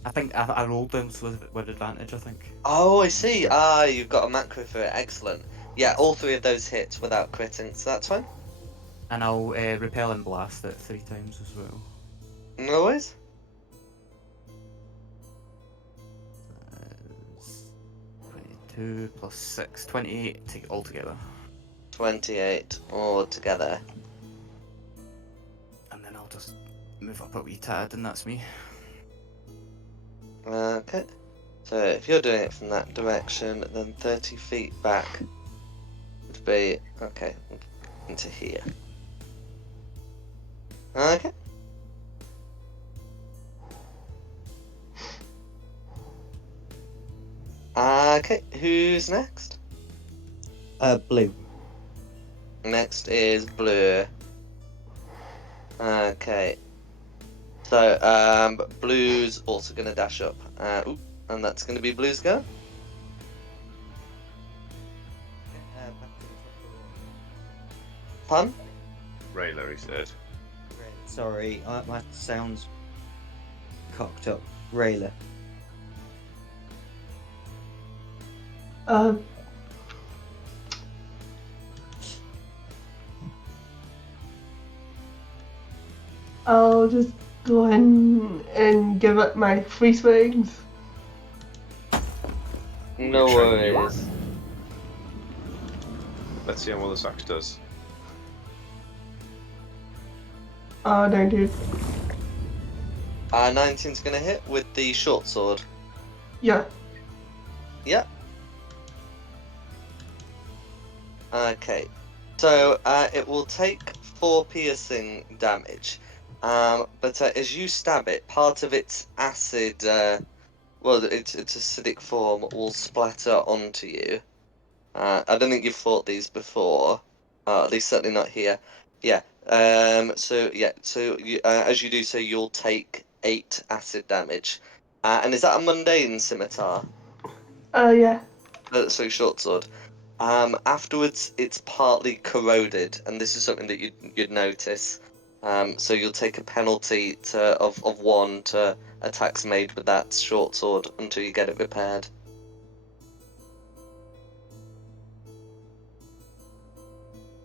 I think I rolled them with advantage, I think. Oh, I see. You've got a macro for it. Excellent. Yeah, all 3 of those hits without critting, so that's fine. And I'll Repel and Blast it 3 times as well. No worries. 22 plus 6, 28 altogether. 28 all together. And then I'll just move up a wee tad, and that's me. Okay. So if you're doing it from that direction, then 30 feet back would be okay into here. Okay. Okay. Who's next? Blue. Next is Blue. Okay. So, Blue's also going to dash up. And that's going to be Blue's go. Pun? Rayla, he said. Sorry, my sound's cocked up. Rayla. I'll just go in and give it my free swings. No Which one you worries. Let's see how well this axe does. 19. 19's going to hit with the short sword. Yeah. Yep. Okay. So it will take 4 piercing damage. But as you stab it, part of its acid, its acidic form will splatter onto you. I don't think you've fought these before. At least certainly not here. Yeah. So you, as you do so, you'll take 8 acid damage. And is that a mundane scimitar? Yeah. So short sword. Afterwards, it's partly corroded, and this is something that you'd notice. So you'll take a penalty of 1 to attacks made with that short sword until you get it repaired.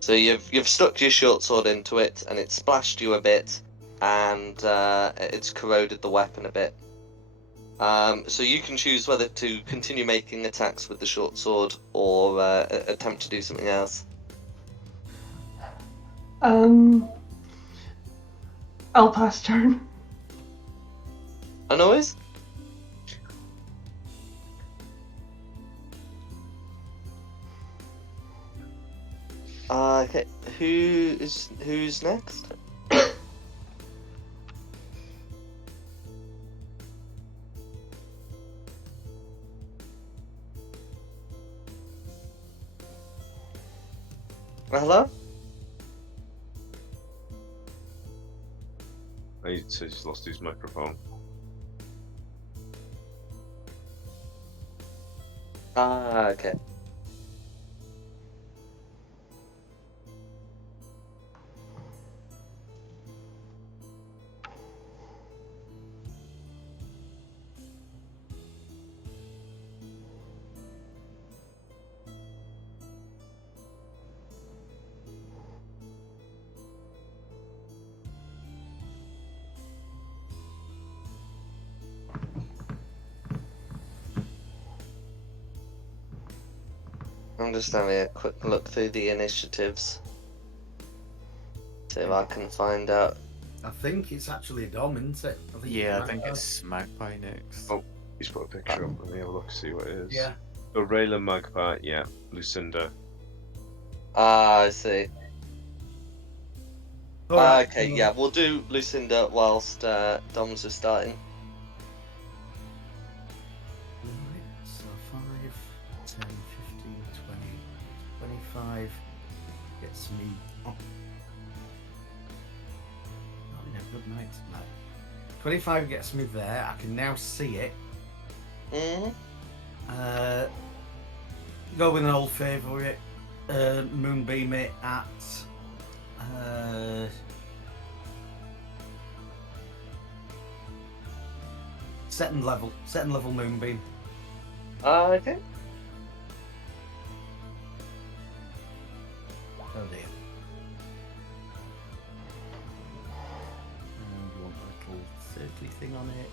So you've stuck your short sword into it, and it's splashed you a bit, and it's corroded the weapon a bit. So you can choose whether to continue making attacks with the short sword or attempt to do something else. I'll pass turn. A noise? Okay. Who's next? Hello? He says he's lost his microphone. Okay. I'm just having a quick look through the initiatives. See if I can find out. I think it's actually Dom, isn't it? Yeah, I think it's Magpie next. Oh, he's put a picture up. Let me have a look, see what it is. Yeah. Oh, Rayla, Magpie, yeah. Lucinda. I see. Alright. Okay, yeah, we'll do Lucinda whilst Dom's are starting. Right, so 5, 10, 15, 20, 25 gets me up. Having a good night tonight. 25 gets me there. I can now see it. Mm-hmm. Go with an old favourite. Moonbeam it at. Second level moonbeam. Okay. Oh dear. And you want a little circly thing on it.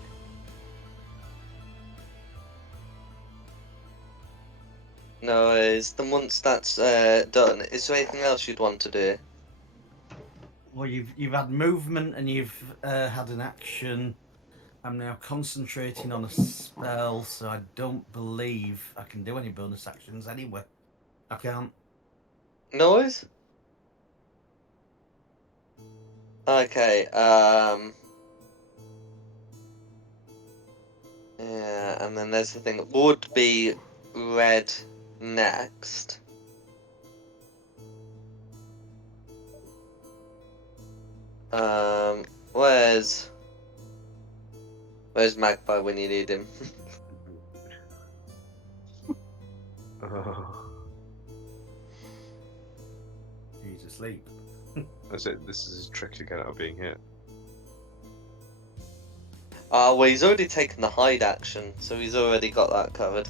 No worries. Then once that's done, is there anything else you'd want to do? Well, you've had movement and you've had an action. I'm now concentrating on a spell, so I don't believe I can do any bonus actions anyway. I can't. No worries. Okay, yeah, and then there's the thing. It would be red next. Where's Magpie when you need him? He's asleep. That's it. This is his trick to get out of being hit. Well, he's already taken the hide action, so he's already got that covered.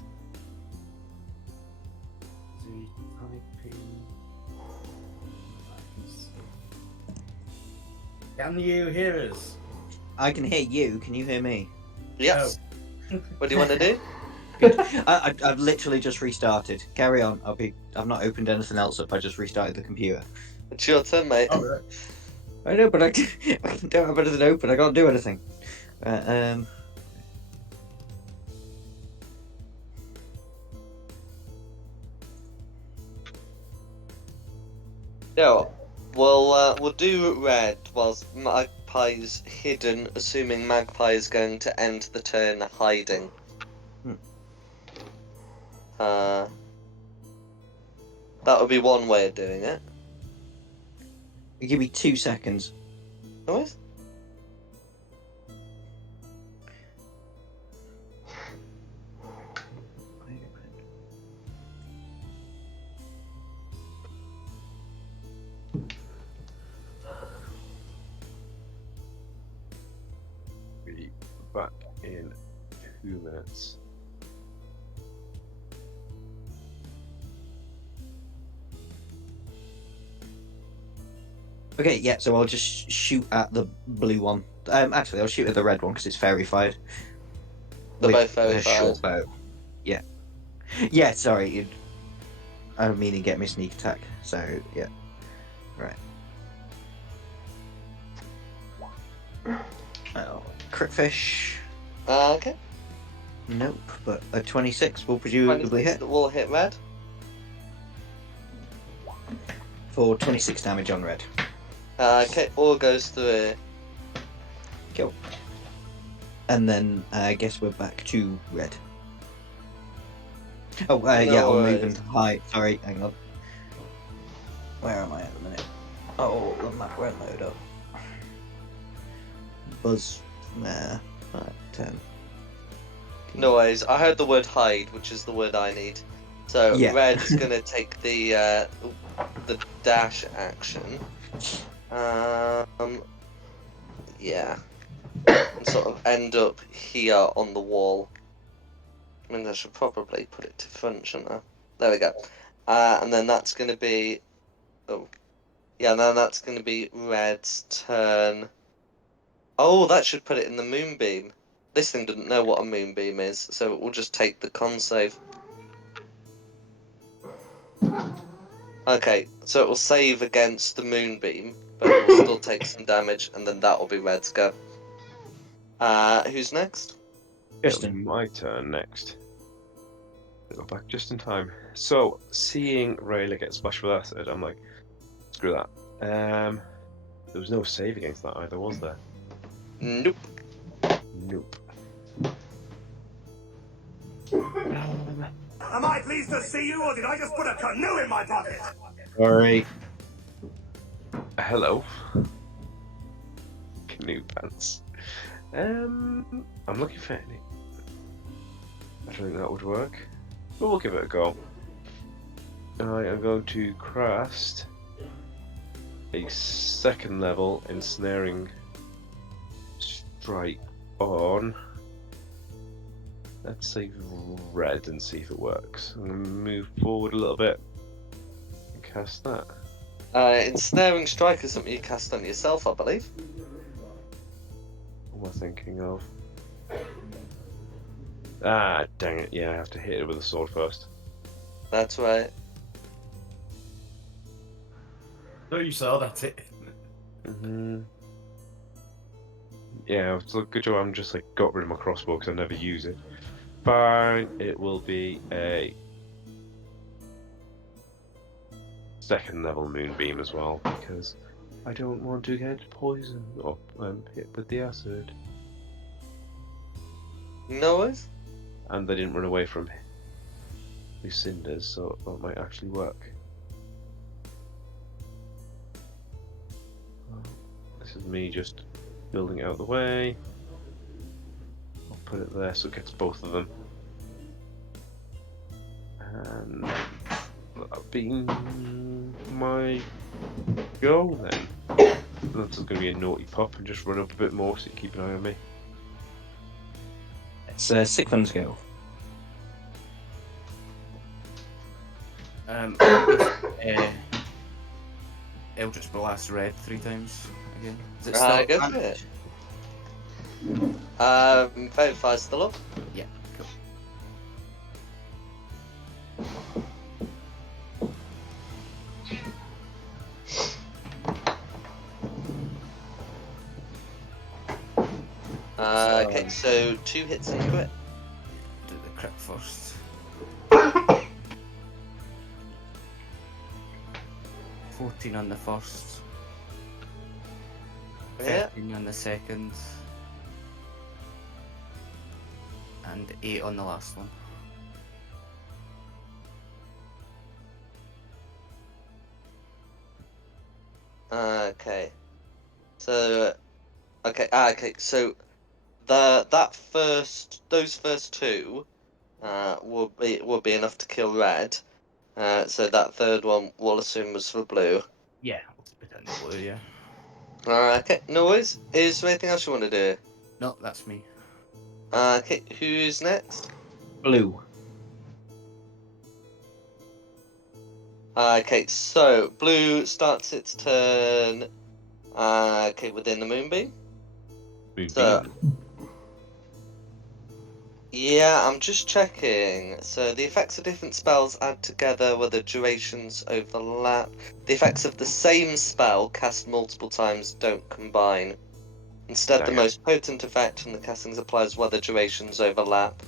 Can you hear us? I can hear you. Can you hear me? Yes. What do you want to do? I've literally just restarted. Carry on. I've not opened anything else up. I just restarted the computer. It's your turn, mate. Oh, right. I know, but I don't have anything open. I can't do anything. Yeah, we'll do red whilst Magpie's hidden, assuming Magpie is going to end the turn hiding. Hmm. That would be one way of doing it. Give me 2 seconds. Always? Be back in 2 minutes. Okay, yeah, so I'll just shoot at the blue one. Actually, I'll shoot at the red one because it's fairy fired. They're With both fairy a short fired. bow. Yeah. Yeah, sorry. I don't mean to get me sneak attack. So, yeah. Right. Oh, crit fish. Okay. Nope, but a 26 will presumably hit Will hit red. for 26 damage on red. Okay, all goes through. Cool. And then I guess we're back to red. Oh, yeah, I'll move and hide. Sorry, hang on. Where am I at the minute? Oh, the map won't load up. Buzz. 10. No worries. I heard the word hide, which is the word I need. So Yeah. red is gonna take the dash action. Yeah. And sort of end up here on the wall. I mean, I should probably put it to front, shouldn't I? There we go. And then that's gonna be. Oh. Yeah, then that's gonna be red's turn. Oh, that should put it in the moonbeam. This thing doesn't know what a moonbeam is, so it will just take the con save. Okay, so it will save against the moonbeam, but it will still take some damage, and then that will be red's go. Who's next? It'll be my turn next. Go back just in time. So, seeing Rayla get splashed with acid, I'm like, screw that. There was no save against that either, was there? Nope. Nope. Am I pleased to see you, or did I just put a canoe in my pocket? Alright. Hello. Canoe pants. I'm looking for any. I don't think that would work, but we'll give it a go. I am going to cast a 2nd level ensnaring strike on. Let's say red and see if it works. I'm going to move forward a little bit and cast that. Ensnaring strike is something you cast on yourself, I believe. What am I thinking of? Ah, dang it. Yeah, I have to hit it with a sword first. That's right. Oh, you saw that it. Yeah, it's a good job I'm just like got rid of my crossbow because I never use it. Fine, it will be a 2nd level moonbeam as well because I don't want to get poisoned or hit with the acid. No worries. And they didn't run away from these cinders, so that might actually work. This is me just building it out of the way. I'll put it there so it gets both of them. And that'll be my go then. That's going to be a naughty pop and just run up a bit more so you keep an eye on me. It's Sigmund's go. Eldritch Blast red 3 times again. Is it Go still? for it. Fairy Fire's still up. Yeah, cool. Okay, so 2 hits and crit. Do the crit first. 14 on the first, Yeah. 13 on the second, and 8 on the last one. Okay. So, okay. So, those first two, will be enough to kill red. So that third one we'll assume was for blue. Yeah, we'll keep it in the blue, yeah. Okay. No worries. Is there anything else you want to do? No, that's me. Okay. Who's next? Blue. Okay. So blue starts its turn. Okay, within the moonbeam. So, yeah, I'm just checking. So the effects of different spells add together where the durations overlap. The effects of the same spell cast multiple times don't combine. Instead, the Okay. most potent effect from the castings applies where the durations overlap.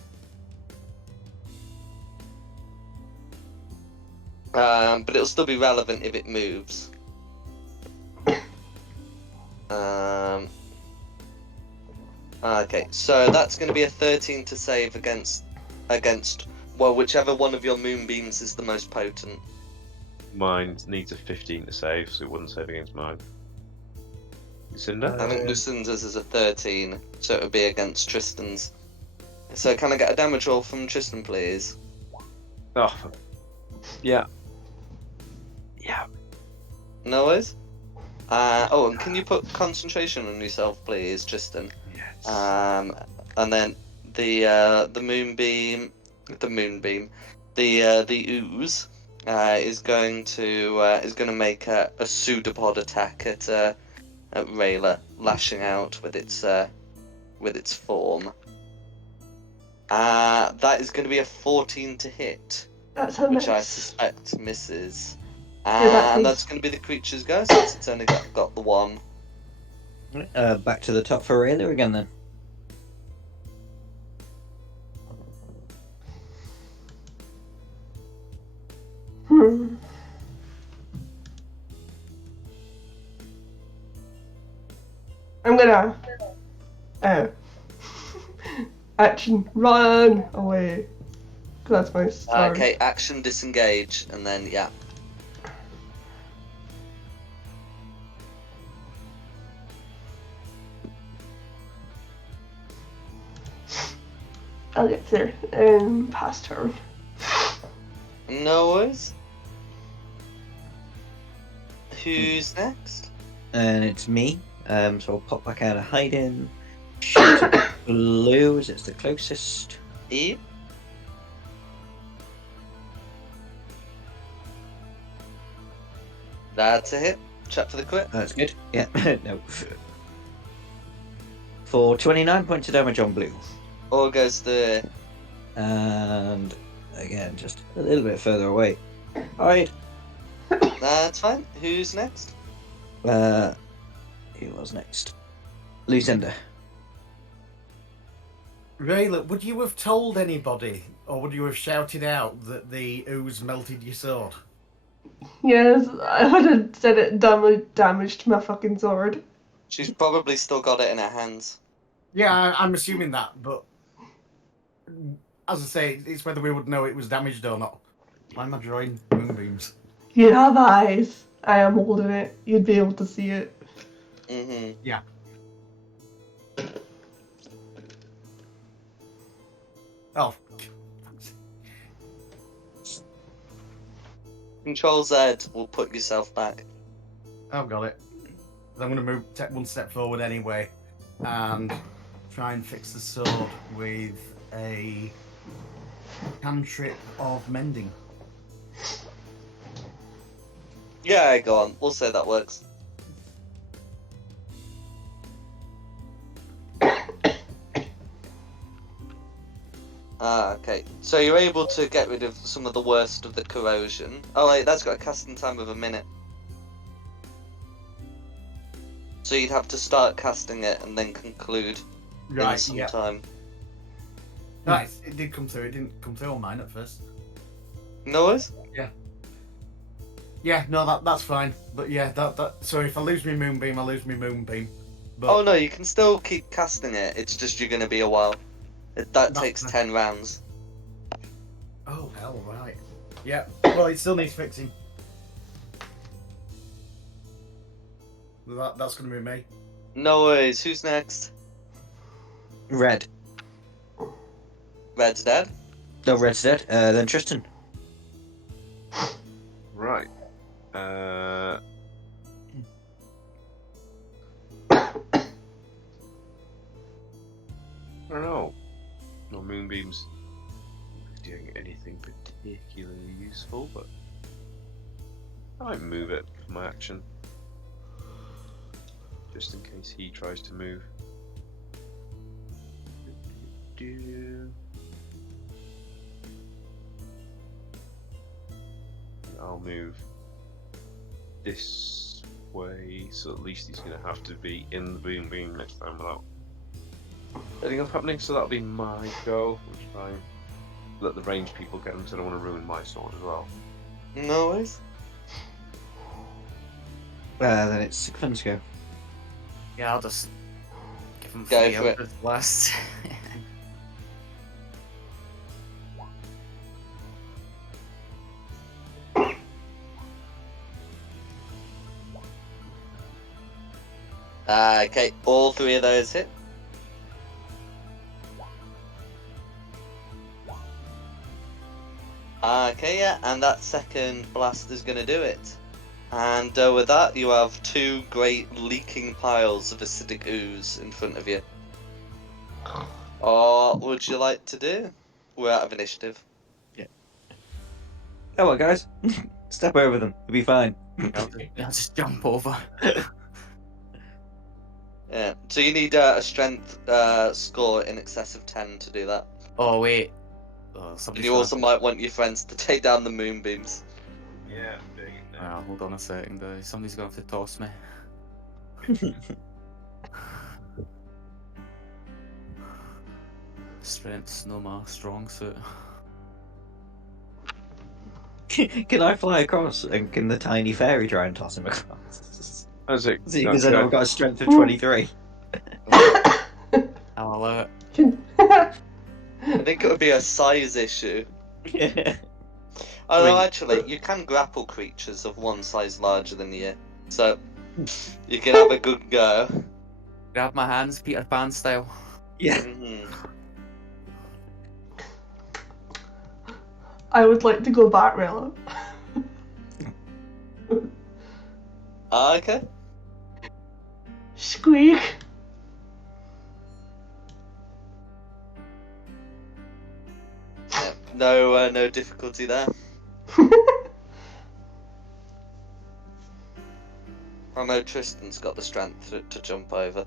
But it'll still be relevant if it moves. Okay, so that's going to be a 13 to save against well, whichever one of your moonbeams is the most potent. Mine needs a 15 to save, so it wouldn't save against mine. Lucinda? I think Lucinda's is a 13, so it would be against Tristan's. So can I get a damage roll from Tristan, please? Oh, yeah. Yeah. No worries. Oh, and can you put concentration on yourself, please, Tristan? Yes. And then the moonbeam, the ooze is going to make a pseudopod attack at Rayla, lashing out with its form. That is going to be a 14 to hit, That's a which I miss. suspect misses. Yeah, that And is. that's going to be the creature's go, since it's only got the one. Back to the top for Rayla again then. Hmm. I'm gonna action run away. That's my start. Okay, action disengage, and then yeah. I'll get there. Past turn. No worries. Who's next? And it's me. So I'll pop back out of hiding. Shoot at blue as it's the closest. Eve? That's a hit. Check for the crit. That's good. Yeah, no. For 29 points of damage on blue. Or goes the... And again, just a little bit further away. Hide. That's fine. Who's next? Who was next? Lucinda. Rayla, would you have told anybody, or would you have shouted out that the ooze melted your sword? Yes, I would have said it damaged my fucking sword. She's probably still got it in her hands. Yeah, I'm assuming that, but as I say, it's whether we would know it was damaged or not. Why am I drawing moonbeams? You have eyes. I am holding it. You'd be able to see it. Mm-hmm. Yeah. Oh. Control Z will put yourself back. I've got it. I'm going to take one step forward anyway and try and fix the sword with a cantrip of mending. Yeah, go on. We'll say that works. Okay. So you're able to get rid of some of the worst of the corrosion. Oh wait, that's got a casting time of a minute. So you'd have to start casting it and then conclude in some time. Nice. It did come through. It didn't come through on mine at first. No worries? Yeah. Yeah, no, that's fine. But yeah, that. So if I lose my moonbeam, I lose my moonbeam. But Oh no, you can still keep casting it. It's just you're gonna be a while. That That's takes fine. 10 rounds. Oh hell, right. Yeah. Well, it still needs fixing. That's gonna be me. No worries. Who's next? Red. Red's dead. No, Red's dead. Then Tristan. Right. I don't know. No moonbeams doing anything particularly useful, but I might move it for my action. Just in case he tries to move. I'll move this way, so at least he's going to have to be in the moonbeam next time without anything else happening. So that'll be my go. We'll try and let the range people get them, so I don't want to ruin my sword as well. No worries. Then it's Sigfund's go. Yeah, I'll just give him Go 3 for it. Eldritch Blast. Okay, all 3 of those hit. Okay, yeah, and that second blast is going to do it. And with that, you have 2 great leaking piles of acidic ooze in front of you. Or would you like to do? We're out of initiative. Oh well, guys. Step over them. You'll be fine. I'll just jump over. Yeah, so you need a strength score in excess of 10 to do that. Oh wait. Oh, And somebody's you gonna also might want your friends to take down the moonbeams. Yeah, I'm doing it now. Hold on a second, guys. Somebody's gonna have to toss me. Strength's no my strong suit. Can I fly across and can the tiny fairy try and toss him across? How's it? See, No, because I know good. I've got a strength of 23. I'll allow it. I think it would be a size issue. Yeah. Although I mean- actually, you can grapple creatures of one size larger than you, so you can have a good go. Grab my hands, Peter Pan style. Yeah. Mhm. I would like to go back, Rella. Okay. Squeak. Yeah, no difficulty there. I know Tristan's got the strength to jump over.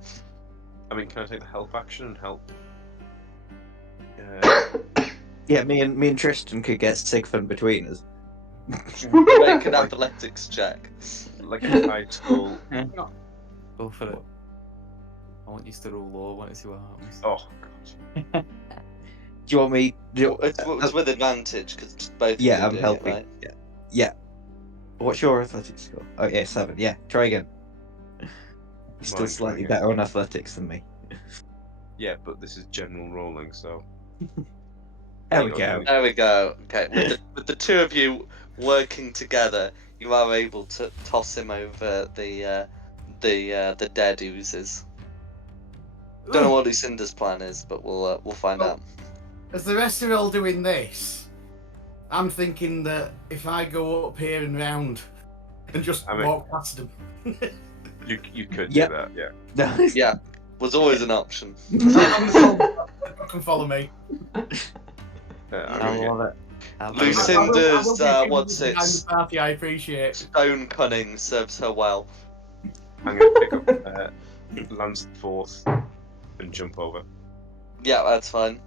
I mean, can I take the help action and help? Yeah, me and Tristan could get Sigfund between us. Make an athletics check. Like in high school. Go for it. I want you to roll low. I want to see what happens. Oh god. Do you want me? It's with advantage because both of you Yeah, are I'm doing helping. it, right? Yeah. What's your athletics score? Oh yeah, 7. Yeah, try again. You're still Mine, try slightly again. better on athletics than me. Yeah, but this is general rolling, so. There we go. There we go. Okay, with the 2 of you working together, you are able to toss him over the dead oozes. Don't know what Lucinda's plan is, but we'll find out. As the rest are all doing this, I'm thinking that if I go up here and round and just walk past them. You could Yep. do that, yeah. Yeah, was always an option. You can follow me. I mean, love it. Lucinda's I will what's be it? behind the party, I appreciate. Stone cunning serves her well. I'm going to pick up Lance Forth and jump over. Yeah, that's fine.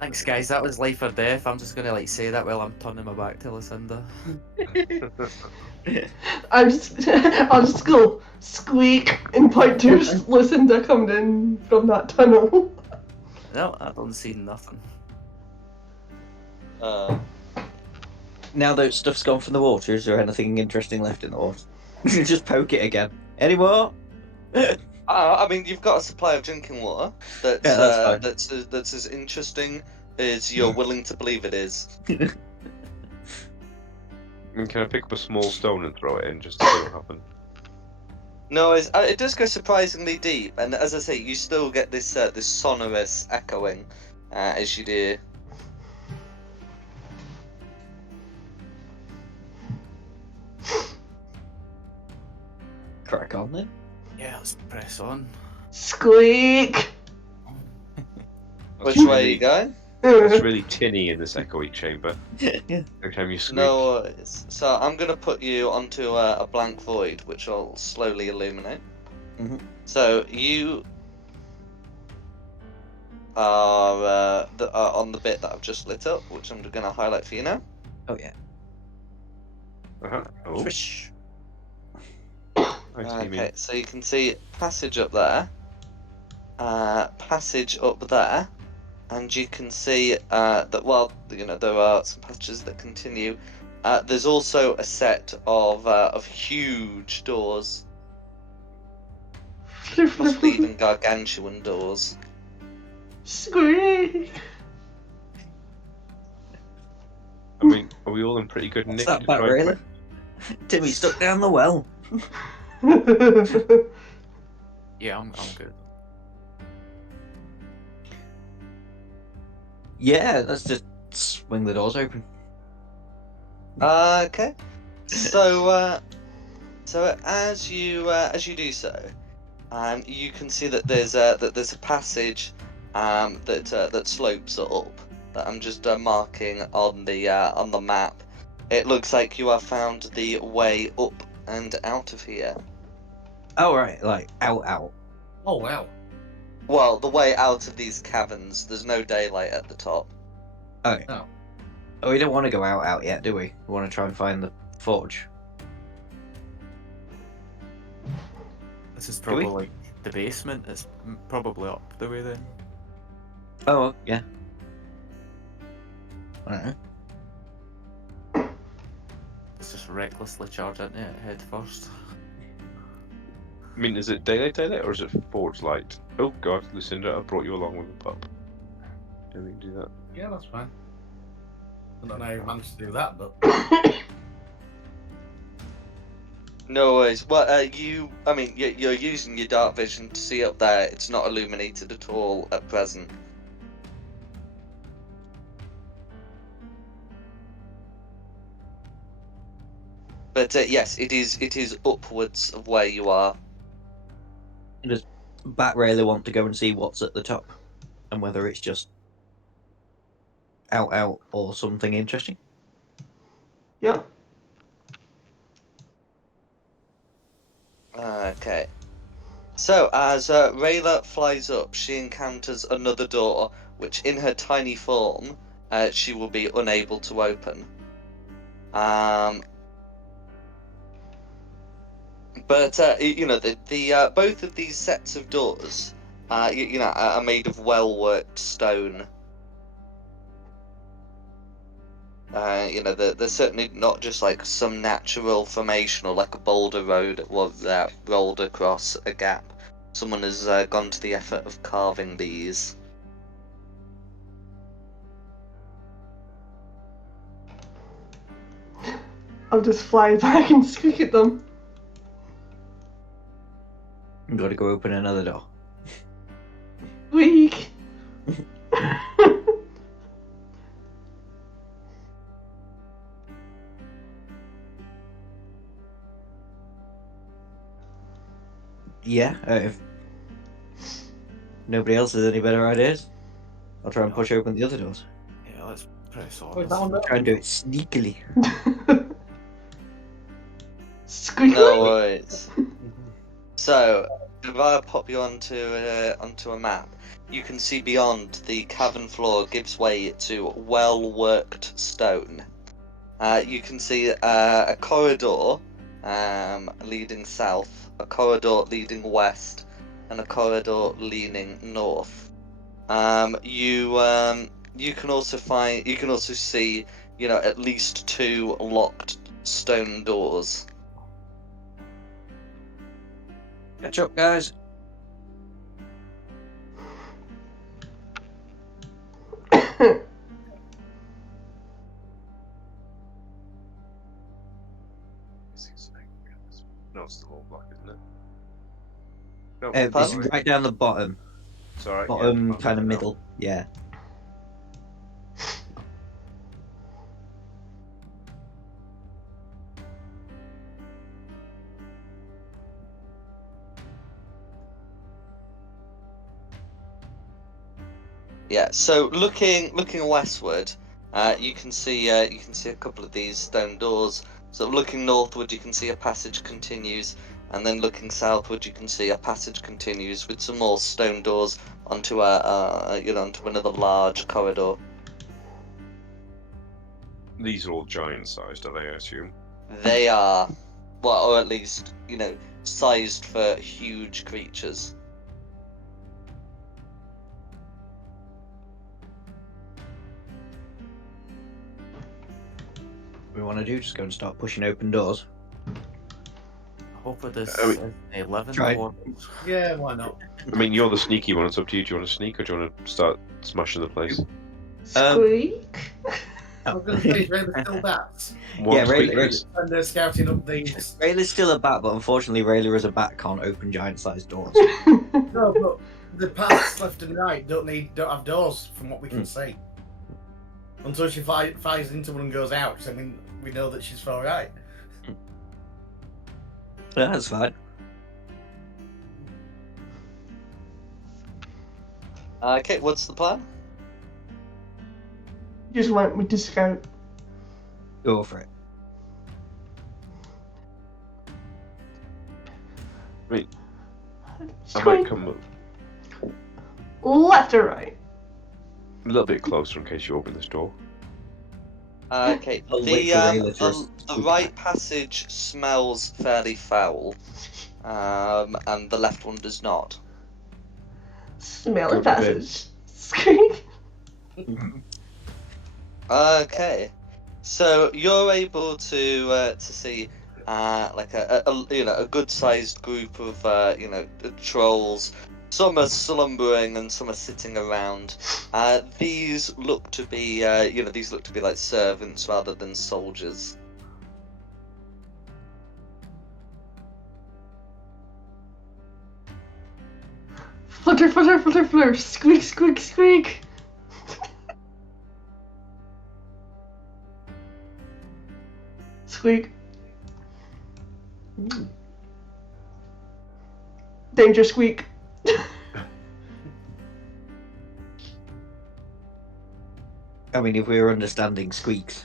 Thanks, guys. That was life or death. I'm just gonna say that while I'm turning my back to Lucinda. I'll just go squeak and point to Lucinda coming in from that tunnel. No, I don't see nothing. Now that stuff's gone from the water, is there anything interesting left in the water? Just poke it again. Any more? I mean, you've got a supply of drinking water that's Yeah, that's fine. that's as interesting as you're willing to believe it is. I mean, can I pick up a small stone and throw it in just to see what happens? No, it does go surprisingly deep, and as I say, you still get this this sonorous echoing as you do. Crack on then. Yeah, let's press on. Squeak. Which That's way are really, you going? That's really tinny in this echoey chamber. Yeah. Every time you squeak. No worries. So I'm gonna put you onto a blank void, which I'll slowly illuminate. Mhm. So you are on the bit that I've just lit up, which I'm gonna highlight for you now. Oh yeah. Oh, Swish. I see me. Okay, so you can see passage up there, passage up there, and you can see that while there are some passages that continue, there's also a set of huge doors, possibly even gargantuan doors. Squeak. I mean, are we all in pretty good What's nick that to bat try and railer? Timmy stuck down the well. Yeah, I'm good. Yeah, let's just swing the doors open. Okay, so as you do so, you can see that there's a passage that slopes up that I'm just marking on the map. It looks like you have found the way up and out of here. Oh right, like out. Oh wow. Well, the way out of these caverns. There's no daylight at the top. Oh. Oh. Oh, we don't want to go out yet, do we? We want to try and find the forge. This is Do we? probably like the basement. It's probably up the way then. Oh yeah. I don't know. Let's just recklessly charge into it head first. I mean, is it daylight, or is it forge light? Oh god, Lucinda, I brought you along with the pup. Don't we do that? Yeah, that's fine. I don't know how you managed to do that, but No worries. Well, you're using your dark vision to see up there. It's not illuminated at all at present. But yes, it is upwards of where you are. Does Bat Railer want to go and see what's at the top, and whether it's just out or something interesting? Yep. Okay. So as Rayla flies up, she encounters another door, which in her tiny form, she will be unable to open. But the both of these sets of doors, are made of well-worked stone. They're certainly not just like some natural formation or like a boulder road that rolled across a gap. Someone has gone to the effort of carving these. I'll just fly back and squeak at them. We've got to go open another door. Squeak. Yeah, if nobody else has any better ideas, I'll try and push open the other doors. Yeah, let's press on. oh, is that one Try and do it sneakily. Squeak. No worries. So, if I pop you onto a map, you can see beyond the cavern floor gives way to well-worked stone. You can see a corridor leading south, a corridor leading west, and a corridor leaning north. You can also see at least 2 locked stone doors. Catch up, guys. No, it's still all black, isn't it? No, It's Pardon? right down the bottom. it's all right. Bottom, yeah, kind of now. middle. Yeah. Yeah. So looking westward, you can see a couple of these stone doors. So looking northward, you can see a passage continues, and then looking southward, you can see a passage continues with some more stone doors onto onto another large corridor. These are all giant-sized, are they? I assume. They are, well, or at least sized for huge creatures. What we want to do? Just go and start pushing open doors. Hopefully this I mean- is 11 Try. or Yeah, why not? I mean, you're the sneaky one. It's up to you. Do you want to sneak or do you want to start smashing the place? Squeak. I was going to say, Rayla's still bats. One Yeah, squeak, Rayla- please. And they're scouting up these. Rayla's still a bat, but unfortunately, Rayla as a bat can't open giant-sized doors. No, but the paths left and right don't have doors, from what we can see. Until she fires into one and goes out, I mean, we know that she's all right. Yeah, that's fine. Okay, what's the plan? Just went with the scout. Go for it. I might Squeak. come Left or right? a little bit closer in case you open this door. Okay, I'll wait for Rayla to the scoot right back. passage smells fairly foul, and the left one does not. Smell Go and to bed. passage. Squeak. Okay, so you're able to see like a good sized group of trolls. Some are slumbering and some are sitting around. These look to be like servants rather than soldiers. Flutter, flutter, flutter, flutter. Squeak, squeak, squeak. Squeak. Danger squeak. I mean, if we were understanding squeaks,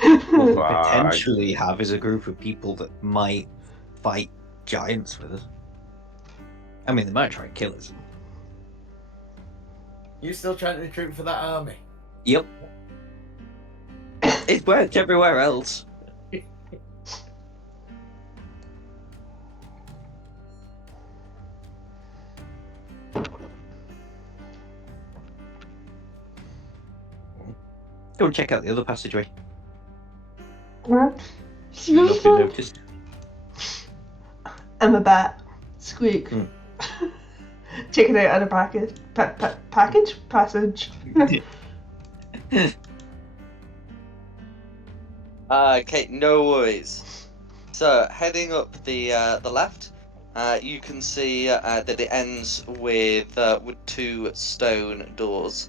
what we Fine. potentially have is a group of people that might fight giants with us. I mean, they might try and kill us. You still trying to recruit for that army? Yep. It's worked everywhere else. Go and check out the other passageway. You've not been noticed. I'm a bat. Squeak. Hmm. Check it out on a package. Package? Passage. Okay, no worries. So heading up the left, you can see that it ends with 2 stone doors.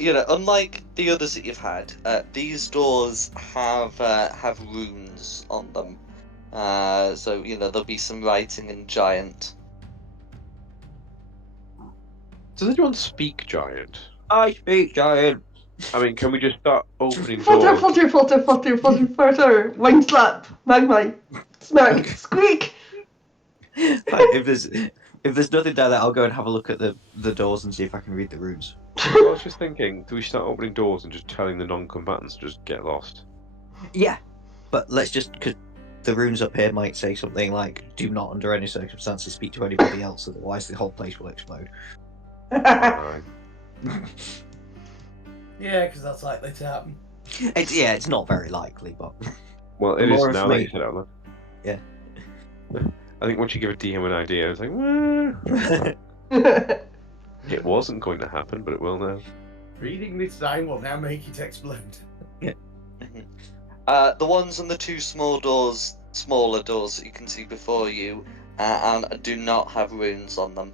Unlike the others that you've had, these doors have runes on them. So there'll be some writing in giant. Does anyone speak giant? I speak giant. I mean, can we just start opening Flutter, doors? flutter, flutter, flutter, flutter, flutter. Wing slap. Magmite. Smack. Squeak. Fine, if there's nothing down there, I'll go and have a look at the doors and see if I can read the runes. I was just thinking, do we start opening doors and just telling the non-combatants to just get lost? Yeah, but let's just, because the runes up here might say something like, do not under any circumstances speak to anybody else, otherwise the whole place will explode. Fine. Yeah, because that's likely to happen. It's not very likely, but Well, The it is more now that you information- said it out loud. Yeah. I think once you give a DM an idea, it's like, well, it wasn't going to happen, but it will now. Reading this time will now make it explode. The ones on the two smaller doors that you can see before you, and do not have runes on them.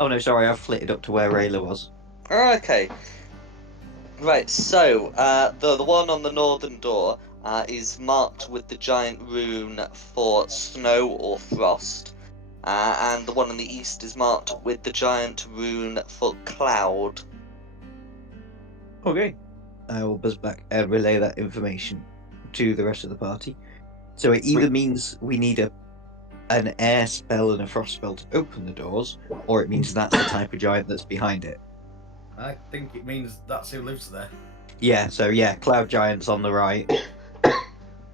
oh no, sorry, I've flitted up to where Rayla was. Okay. Right, so the one on the northern door is marked with the giant rune for snow or frost, and the one on the east is marked with the giant rune for cloud. Okay. I will buzz back and relay that information to the rest of the party. So it either means we need an air spell and a frost spell to open the doors, or it means that's the type of giant that's behind it. I think it means that's who lives there. Yeah, so cloud giants on the right,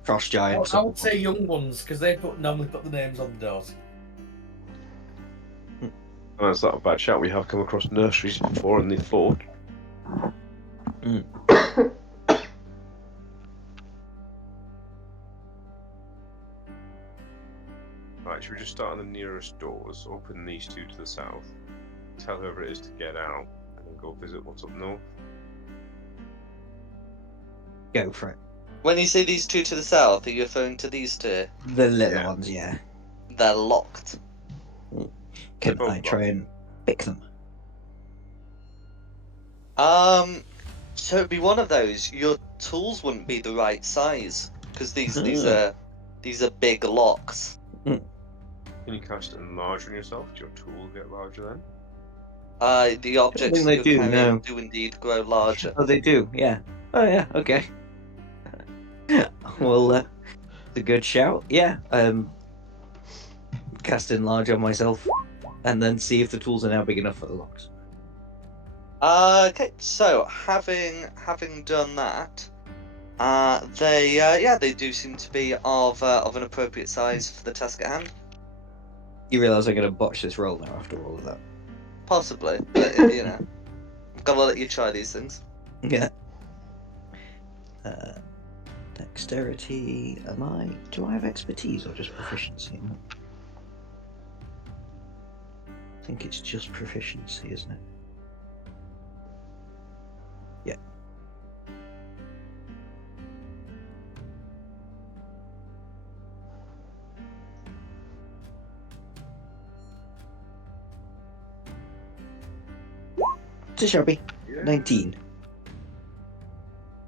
frost giants. I would say young ones, because they normally put the names on the doors. Oh, that's not a bad shout. We have come across nurseries before in the fort. Right, should we just start on the nearest doors, open these two to the south, tell whoever it is to get out, and then go visit what's up north? Go for it. When you say these two to the south, are you referring to these two? The little Yeah. ones, yeah. They're locked. Can both I try and pick them? So it'd be one of those. Your tools wouldn't be the right size because these are big locks. Can you cast enlarge on yourself? Do your tool get larger then? The objects think that they you're do, carrying no. do indeed grow larger. Oh, they do, yeah. Oh, yeah, okay. Well, it's a good shout. Yeah, cast enlarge on myself, and then see if the tools are now big enough for the locks. Okay, so having done that, they do seem to be of an appropriate size for the task at hand. You realise I'm going to botch this roll now after all of that. Possibly, but I've got to let you try these things. Yeah. Dexterity. Do I have expertise or just proficiency? I think it's just proficiency, isn't it? Yeah. To Shelby. 19.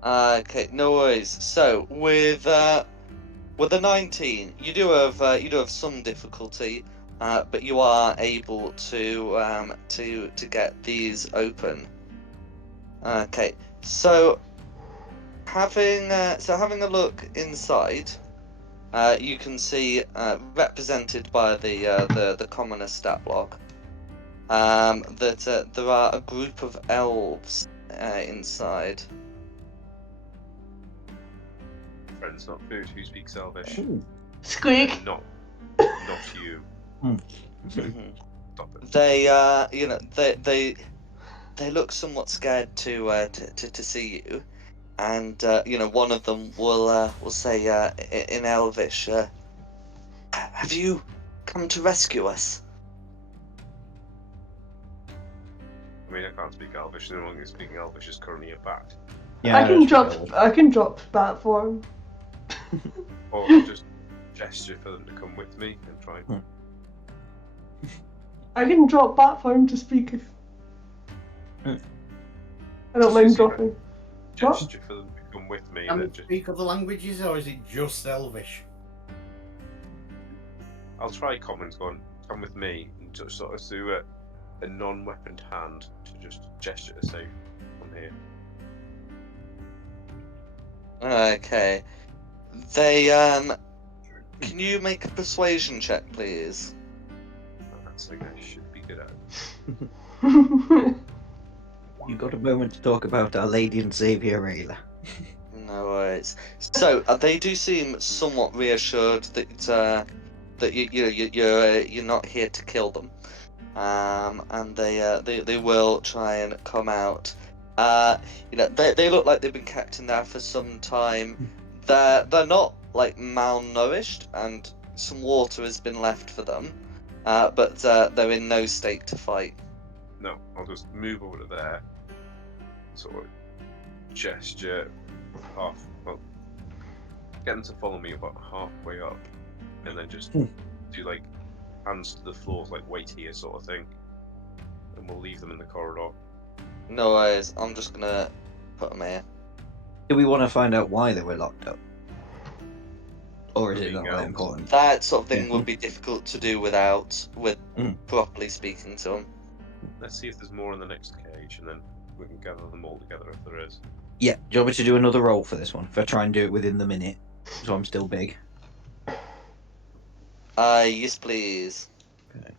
Okay, no worries. So with a 19, you do have some difficulty, but you are able to get these open. Okay, so having a look inside, you can see represented by the commoner stat block that there are a group of elves inside. Friends, not food. Who speaks Elvish? Squeak. Not you. Stop it. They look somewhat scared to see you, and one of them will say in Elvish, "Have you come to rescue us?" I mean, I can't speak Elvish. The only one who's speaking Elvish is currently a bat. Yeah, I can that's drop. fair. I can drop bat form. Or just gesture for them to come with me and try. I can drop bat form to speak. I don't mind dropping. Gesture for them to come with me Can and we then just. speak other languages, or is it just Elvish? I'll try comments going, come with me, and just sort of do a non-weaponed hand to just gesture to say, come here. Okay. They Can you make a persuasion check, please? That's something I should be good at. You got a moment to talk about Our Lady and Saviour Rayla. No worries. So they do seem somewhat reassured that you're not here to kill them, and they will try and come out. They look like they've been kept in there for some time. They're not like malnourished, and some water has been left for them, but they're in no state to fight. No, I'll just move over to there. Sort of gesture get them to follow me about halfway up, and then just do like hands to the floor, like wait here sort of thing, and we'll leave them in the corridor. No worries. I'm just gonna put them here. Do we want to find out why they were locked up? Or is it Being not that out. important? That sort of thing Yeah. would be difficult to do with properly speaking to them. Let's see if there's more in the next cage, and then we can gather them all together if there is. Yeah, do you want me to do another roll for this one? If I try and do it within the minute, so I'm still big. Yes, please. Okay.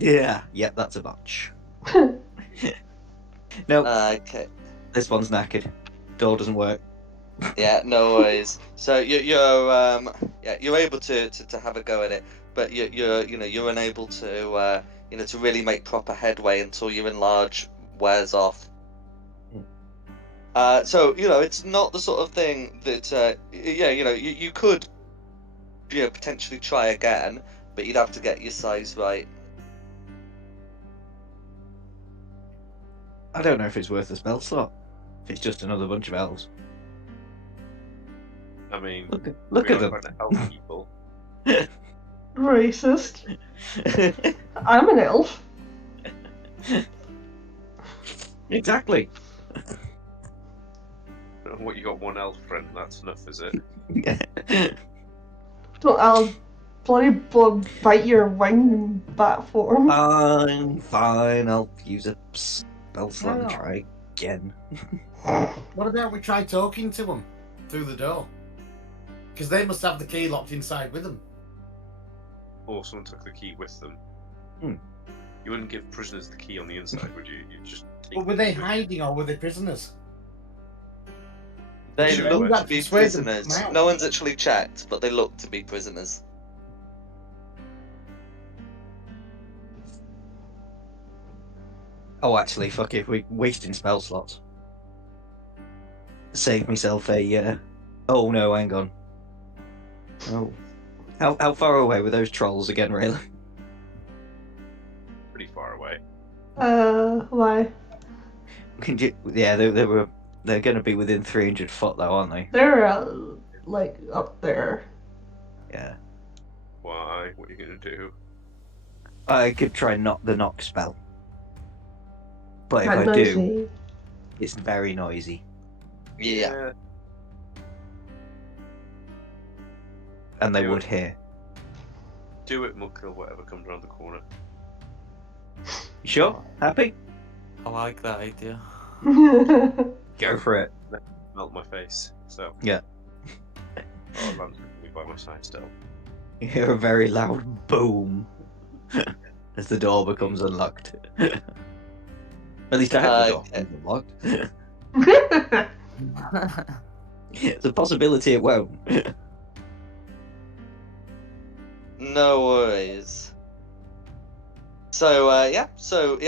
Yeah, that's a botch. No, Okay. this one's knackered. Door doesn't work. Yeah, no worries. So you're able to have a go at it, but you're unable to to really make proper headway until your enlarge wears off. So it's not the sort of thing that you could potentially try again, but you'd have to get your size right. I don't know if it's worth a spell slot. If it's just another bunch of elves. I mean, Look we at are them. trying to help people. Racist. I'm an elf. Exactly. What, you got one elf friend? That's enough, is it? Don't I'll bloody bite your wing in bat form. Fine. I'll use a spell slot and Oh. try again. What about we try talking to them through the door? Because they must have the key locked inside with them. Or someone took the key with them. Hmm. You wouldn't give prisoners the key on the inside, would you? You'd just take But were the they key with hiding or were they prisoners? They Sure, look but- to be Persuade them to come prisoners. out. No one's actually checked, but they look to be prisoners. Oh, actually, fuck it. We're wasting spell slots. Save myself a. Oh no, hang on. Oh, how far away were those trolls again? Really? pretty far away. Why? Yeah, they're going to be within 300 foot though, aren't they? They're like up there. Yeah. Why? What are you gonna do? I could try the knock spell, but if That I do, noisy. it's very noisy, Yeah. and they Do would it. hear. Do it, and we'll kill whatever comes around the corner. You sure? Happy? I like that idea. Go for it. Melt my face. So. Yeah. Oh, Lance will be by my side still. You hear a very loud boom as the door becomes unlocked. At least I hope the door becomes unlocked. It's a possibility it won't. No worries. So so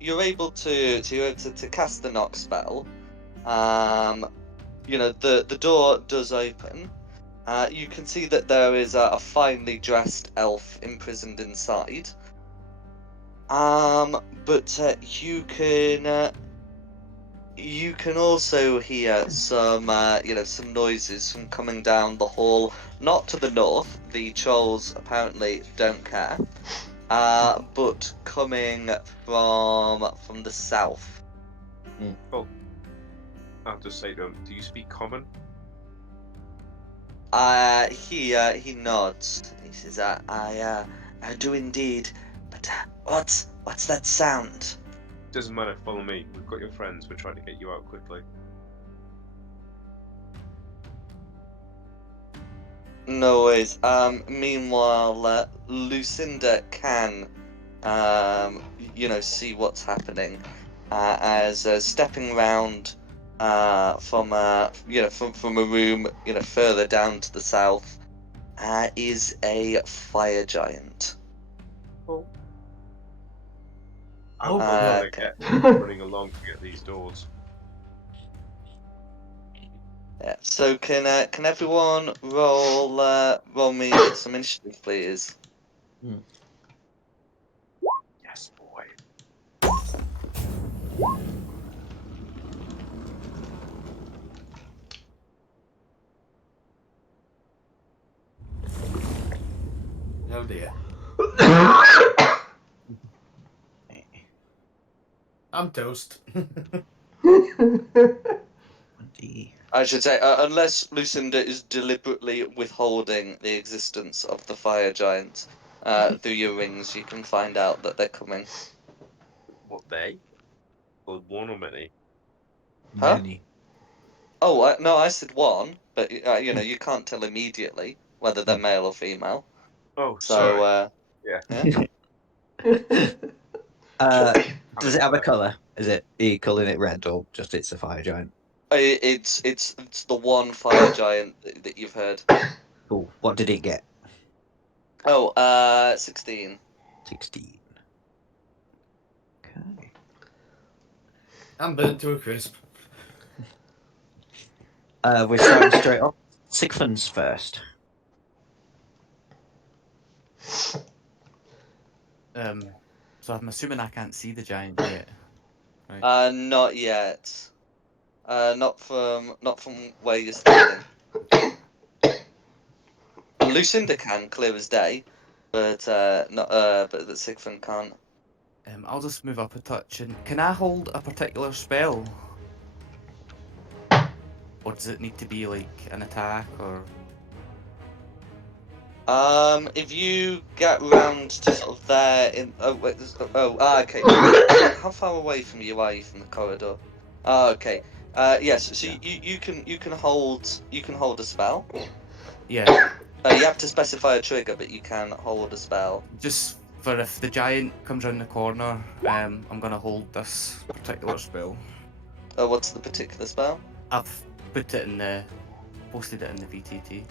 you're able to cast the knock spell. The door does open. You can see that there is a finely dressed elf imprisoned inside. But you can also hear some some noises from coming down the hall, not to the north. The trolls apparently don't care. But coming from the south. Well, I'll just say to him, do you speak common? He nods. He says, I do indeed. But what's that sound? Doesn't matter, follow me. We've got your friends, we're trying to get you out quickly. No worries. Meanwhile, Lucinda can, see what's happening, as stepping round from from a room further down to the south is a fire giant. Oh. Oh, I'm gonna okay. get running along to get these doors. Yeah. So can everyone roll me some initiative, please? Yes, boy. oh dear. I'm toast. 20. I should say, unless Lucinda is deliberately withholding the existence of the fire giant through your rings, you can find out that they're coming. What they? Or one or many? Huh? Many. Oh, no, I said one, but you can't tell immediately whether they're male or female. Oh, So, sorry. Yeah. Does it have a colour? Are you colouring it red or just it's a fire giant? It's the one fire giant that you've heard. Cool. What did it get? Oh, 16. 16. Okay. I'm burnt to a crisp. We're starting straight off. Sigfund's first. So I'm assuming I can't see the giant yet. Not yet. Not from where you're standing. Lucinda can, clear as day, but not but the Sigfund can't. I'll just move up a touch. And can I hold a particular spell? Or does it need to be like an attack or? If you get round to sort of there in okay. How far away from you are you from the corridor? Okay. Yes. So Yeah. you can hold a spell. Yeah. You have to specify a trigger, but you can hold a spell. Just for if the giant comes around the corner, I'm gonna hold this particular spell. What's the particular spell? I've posted it in the VTT.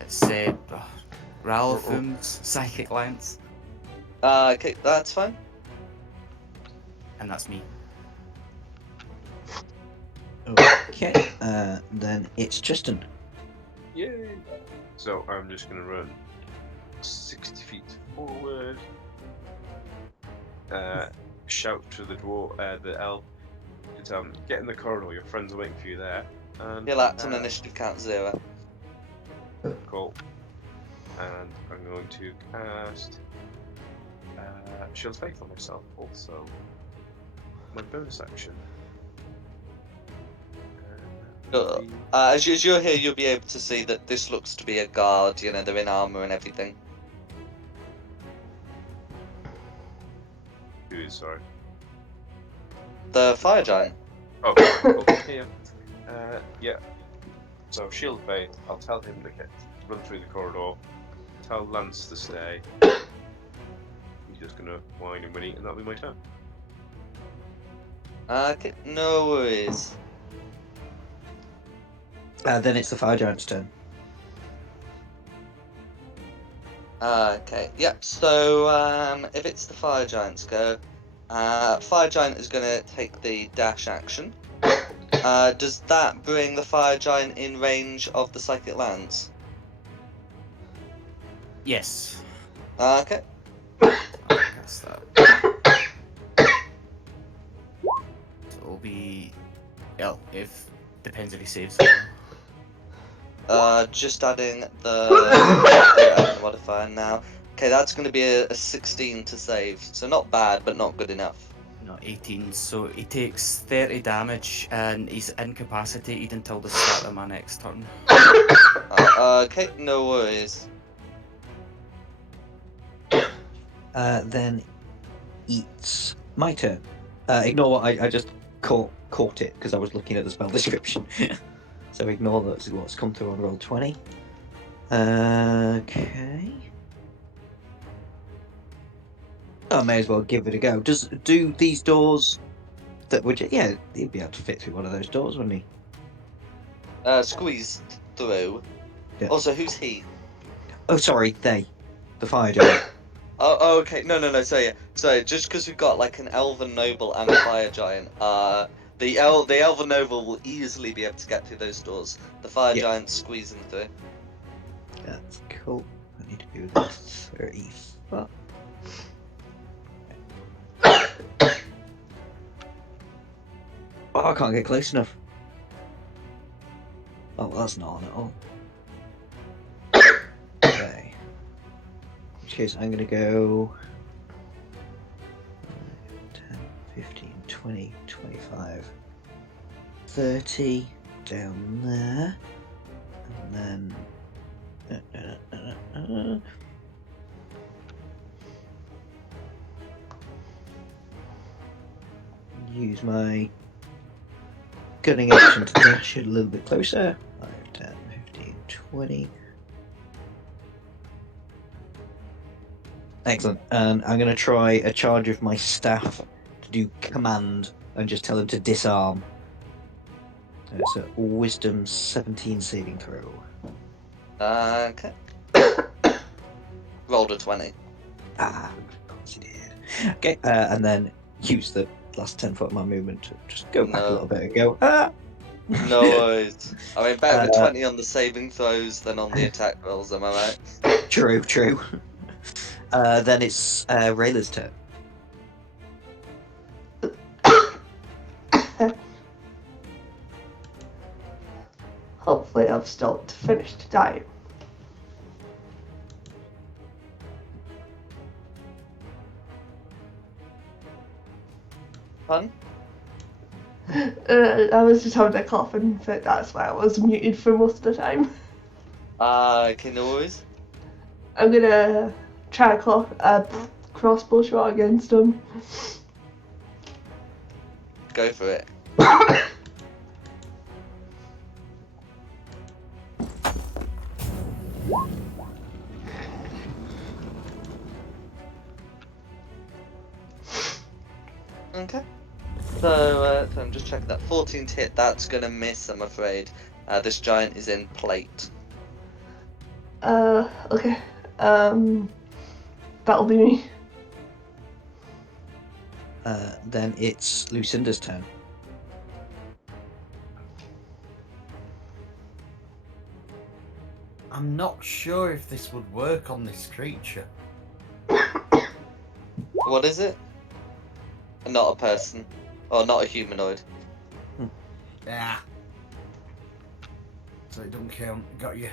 It's Ralphum's Psychic Lance, Okay, that's fine. and that's me. Okay. Then it's Tristan. Yay! So I'm just gonna run 60 feet forward. Shout to the elf, to tell him, get in the corridor, your friends are waiting for you there. And He'll act on initiative count 0. cool. And I'm going to cast Shield Faith on myself also. My bonus action. As you're here, you'll be able to see that this looks to be a guard. They're in armor and everything. Who is, sorry? The fire giant. Oh, cool. Yeah. So Shield Faith, I'll tell him to run through the corridor. Tell Lance to stay. He's just gonna whine and whinny, and that'll be my turn. Okay, no worries. Then it's the fire giant's turn. Okay, yep. So if it's the fire giant's go, fire giant is gonna take the dash action. Does that bring the fire giant in range of the psychic lance? Yes. Okay. I'll cast that. So it'll be. Well, if depends if he saves. Just adding the modifier now. Okay, that's going to be a 16 to save. So not bad, but not good enough. No, 18. So he takes 30 damage and he's incapacitated until the start of my next turn. Okay, no worries. Then it's my turn. Ignore what I just caught it because I was looking at the spell description. So ignore what's come through on roll 20. Okay. I may as well give it a go. Do these doors That would yeah, he'd be able to fit through one of those doors, wouldn't he? Squeeze through. Yeah. Also, who's he? Oh, sorry, they, the fire giant. Oh, okay. No. So just because we've got like an elven noble and a fire giant, the elven noble will easily be able to get through those doors. The fire Yeah. giant's squeezing through. That's cool. I need to be within 30 foot. Oh, I can't get close enough. Oh, well, that's not on at all. Okay. In which case, I'm going to go 10, 15, 20, 25, 30 down there. And then... use my gunning action to dash it a little bit closer. 5, 10, 15, 20. Excellent. And I'm going to try a charge of my staff to do command and just tell him to disarm. It's a wisdom 17 saving throw. Okay. Rolled a 20. Ah, of course he did. Okay, and then use the last 10 foot of my movement to just go back a No. little bit and go, ah! No worries. I mean, better with Uh, 20 on the saving throws than on the attack rolls, am I right? True. Then it's Rayla's turn. Hopefully I've still finished dying. Pun? I was just having a coughing fit, that's why I was muted for most of the time. Okay, no worries. I'm gonna try a crossbow shot against him. Go for it. Okay. So I'm just checking that 14 to hit. That's gonna miss, I'm afraid. This giant is in plate. Okay. That'll be me. Then it's Lucinda's turn. I'm not sure if this would work on this creature. What is it? Not a person. Or not a humanoid. Yeah. So it don't count. Got you.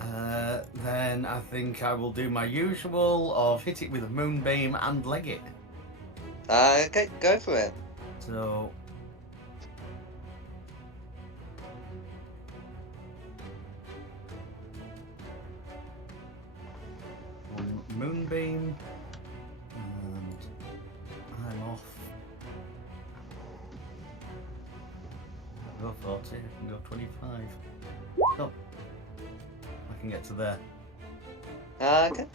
Then I think I will do my usual of hit it with a moonbeam and leg it. Okay, go for it. So one moonbeam, and I'm off. I'll go 40. I can go 25. Oh, I can get to there. Okay.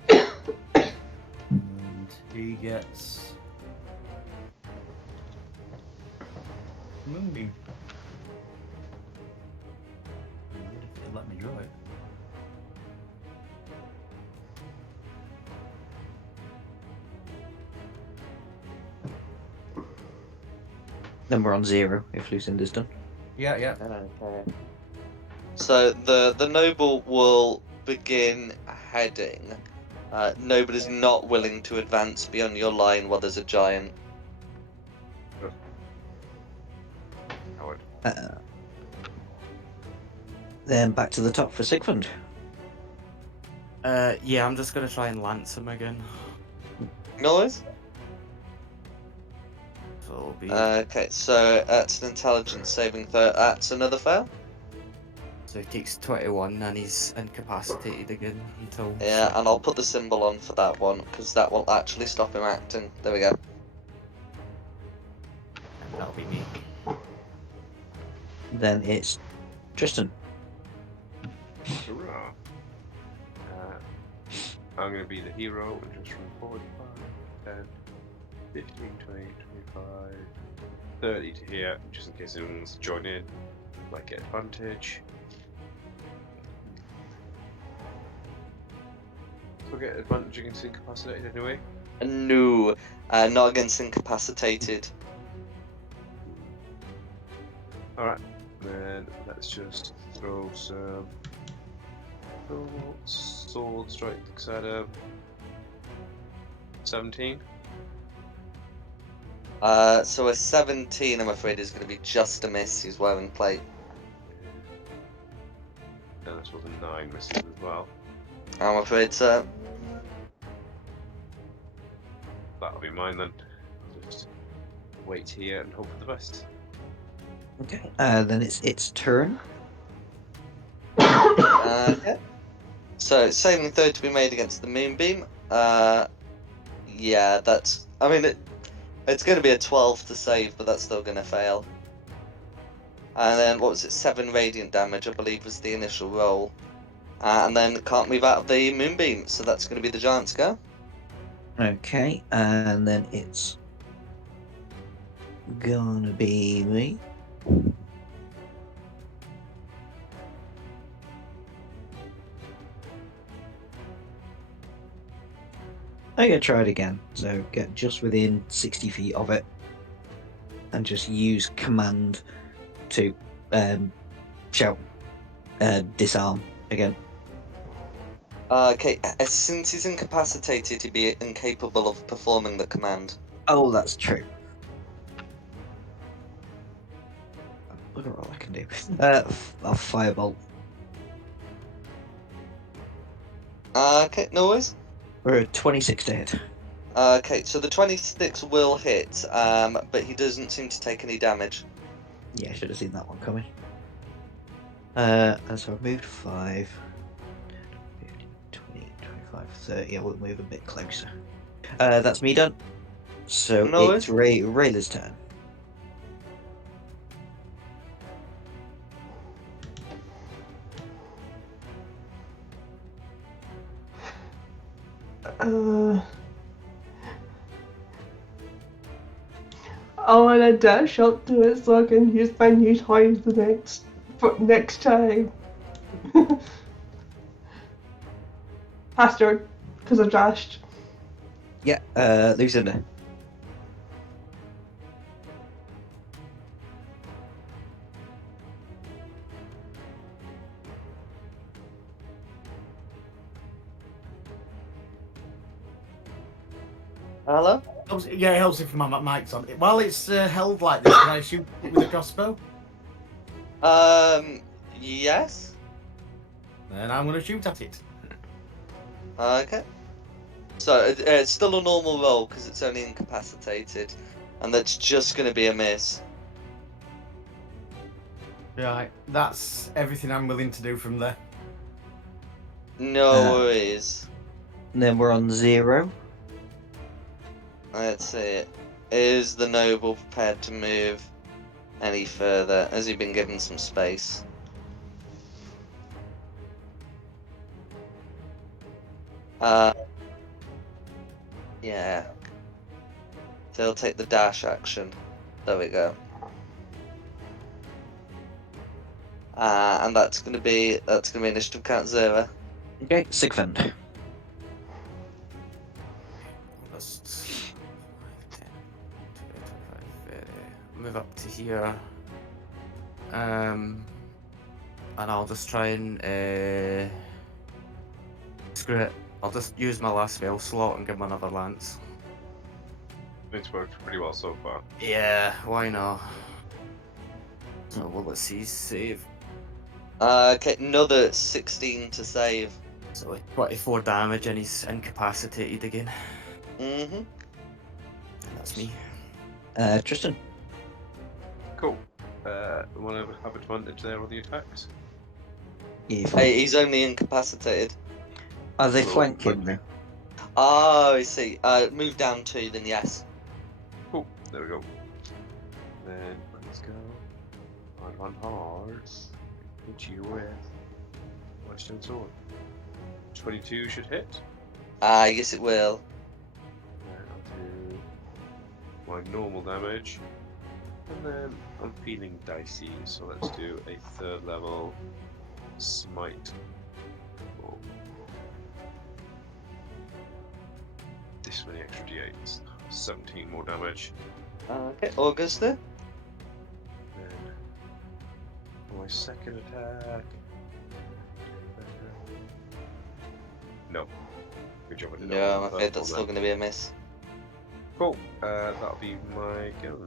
And he gets moonbeam. If they let me draw it. Then we're on 0 if Lucinda's done. Yeah, yeah. Okay. So the noble will begin heading. Nobody's not willing to advance beyond your line while there's a giant. Howard. Then back to the top for Sigfund. Yeah, I'm just gonna try and lance him again. Noise? So it'll be. Okay, so that's an intelligence saving throw. That's another fail. So he takes 21 and he's incapacitated again until. Yeah, and I'll put the symbol on for that one because that will actually stop him acting. There we go. And that'll be me. Then it's Tristan. Hurrah. I'm going to be the hero and just roll 45, 10, 15, 20, 25, 30 to here, just in case anyone wants to join in. Might get advantage. So get advantage against incapacitated anyway. No, not against incapacitated. Alright, then let's just throw some sword strikes at him. 17. So a 17, I'm afraid, is going to be just a miss. He's wearing plate. And this was a 9 misses as well. I'm afraid so. That'll be mine then. I'll just wait here and hope for the best. Okay. Then it's its turn. Yeah. So saving throw to be made against the moonbeam. Yeah, that's. I mean, it's going to be a 12 to save, but that's still going to fail. And then what was it? 7 radiant damage, I believe, was the initial roll. And then can't move out of the moonbeam, so that's going to be the giant's go. Okay. And then it's gonna be me. I'm gonna try it again. So get just within 60 feet of it, and just use command to shout disarm again. Okay, since he's incapacitated, he'd be incapable of performing the command. Oh, that's true. Look at all I can do. A firebolt. Okay, no worries. We're at 26 to hit. Okay, so the 26 will hit, but he doesn't seem to take any damage. Yeah, I should have seen that one coming. And so I've moved 5, 15, 20, 25, 30. I will move a bit closer. That's me done. So No it's Rayla's turn. I want to dash up to it so I can use my new toys the next time. Faster, because I dashed. Yeah, Lucinda. Hello? Yeah, it helps if my mic's on. While it's held like this, can I shoot it with a crossbow? Yes. Then I'm going to shoot at it. Okay. So it's still a normal roll because it's only incapacitated, and that's just going to be a miss. Right, that's everything I'm willing to do from there. No worries. And then we're on 0. Let's see. Is the noble prepared to move any further? Has he been given some space? Yeah. So he'll take the dash action. There we go. And that's gonna be initiative count 0. Okay, Sigfund. Just 10, 20, 25, 30. Move up to here. And I'll just try and screw it. I'll just use my last spell slot and give him another lance. It's worked pretty well so far. Yeah, why not? So well, let's see, save. Okay, another 16 to save. So like 24 damage and he's incapacitated again. Mm-hmm. And that's me. Tristan. Cool. Want to have advantage there on the attacks? Yeah, Hey, he's only incapacitated. Are they Cool. flanking now? Oh, I see. Move down 2, then yes. Cool. There we go. Then let's go. On hard. Hit you with Western Sword. 22 should hit. Yes it will. And I'll do my normal damage. And then I'm feeling dicey, so let's do a 3rd level smite. Oh. This many extra d8s. 17 more damage. Okay, Augusta. Then for my 2nd attack. No. Good job I did that No, one I'm afraid first that's one still then. going to be a miss. Cool. That'll be my go.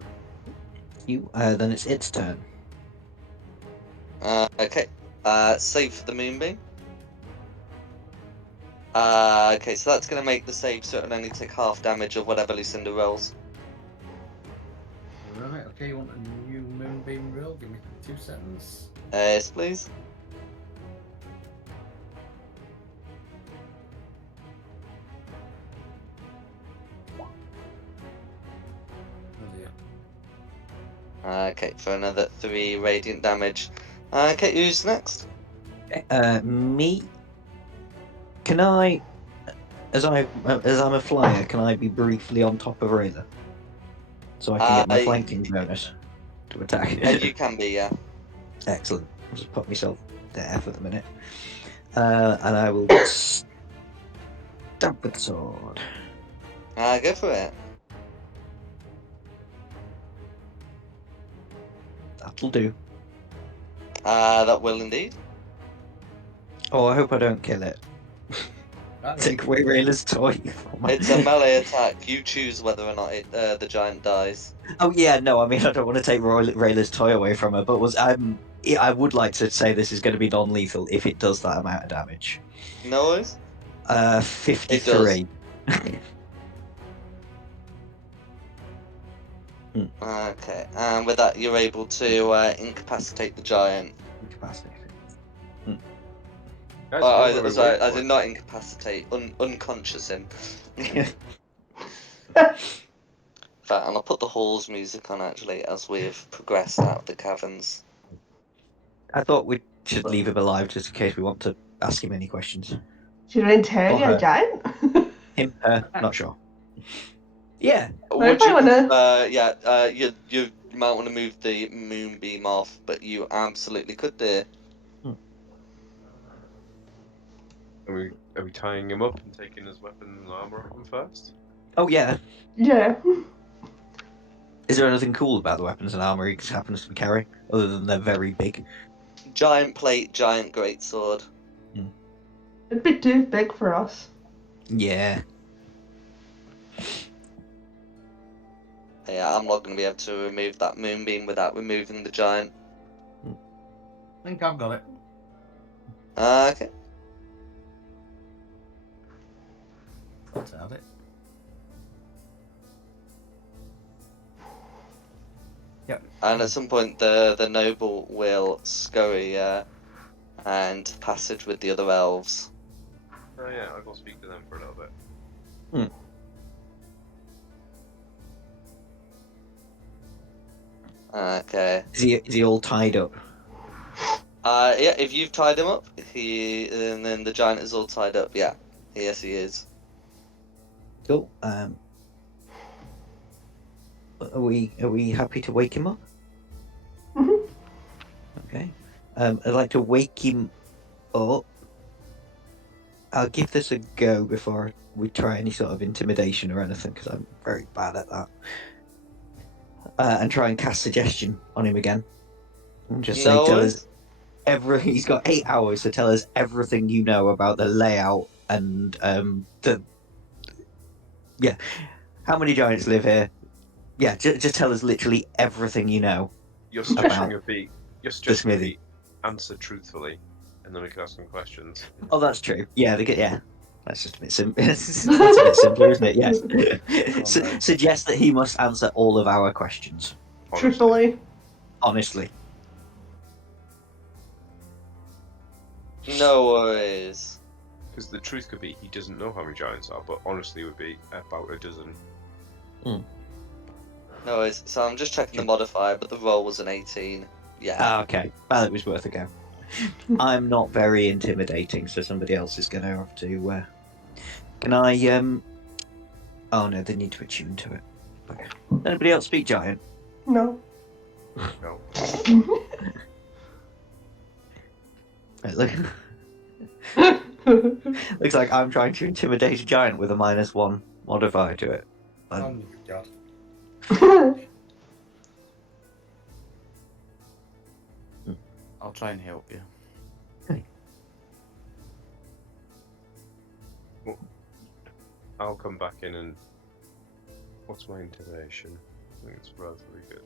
Then it's its turn. Okay. Save for the moonbeam. Okay, so that's going to make the save, so it'll only take half damage of whatever Lucinda rolls. Right, okay, you want a new moonbeam roll? Give me 2 seconds. Yes, please. Oh dear. Okay, for another 3 radiant damage. Okay, who's next? Me. Can I, as I'm a flyer, can I be briefly on top of Rayla, so I can get my flanking bonus to attack? You can be, yeah. Excellent. I'll just put myself there for the minute, and I will stab with the sword. Go for it. That'll do. That will indeed. Oh, I hope I don't kill it. Take away Rayla's toy. From my... It's a melee attack. You choose whether or not the giant dies. Oh yeah, no, I mean I don't want to take Rayla's toy away from her, but I would like to say this is going to be non-lethal if it does that amount of damage. No worries. 53. Okay, and with that you're able to incapacitate the giant. Incapacitated. Sorry, I did not incapacitate, unconscious him. And I'll put the Hall's music on actually as we've progressed out of the caverns. I thought we should leave him alive just in case we want to ask him any questions. Should I interrogate a giant? Him, not sure. Yeah. Would I you? wanna- You might want to move the moonbeam off, but you absolutely could do. Are we tying him up and taking his weapon and armor off him first? Oh yeah. Yeah. Is there anything cool about the weapons and armor he just happens to be carrying, other than they're very big? Giant plate, giant greatsword. It'd be too big for us. Yeah. Yeah, I'm not going to be able to remove that moonbeam without removing the giant. I think I've got it. Okay. Let's have it. Yep. And at some point, the noble will scurry and passage with the other elves. Oh yeah, I'll go speak to them for a little bit. Okay. Is he all tied up? Yeah, if you've tied him up, and then the giant is all tied up. Yeah, yes, he is. Cool. Are we happy to wake him up? Mhm. Okay. I'd like to wake him up. I'll give this a go before we try any sort of intimidation or anything, because I'm very bad at that. And try and cast suggestion on him again. And just say, tell us he's got 8 hours to tell us everything you know about the layout and how many giants live here. Yeah, just tell us literally everything you know. Your suggestion would be answer truthfully, and then we can ask them questions. Oh, that's true. Yeah, that's just a bit simple. That's a bit simpler, isn't it? Yes. Suggest that he must answer all of our questions. Truthfully. Honestly. No worries. Because the truth could be he doesn't know how many giants are, but honestly would be about a dozen. No worries. So I'm just checking the modifier, but the roll was an 18. Yeah. Ah, okay. Well, it was worth a go. I'm not very intimidating, so somebody else is going to have to... Can I... Oh no, they need to attune to it. Anybody else speak giant? No. No. Right, look. Looks like I'm trying to intimidate a giant with a -1 modifier to it. Oh my god. I'll try and help you. I'll come back in and... What's my intimidation? I think it's relatively good.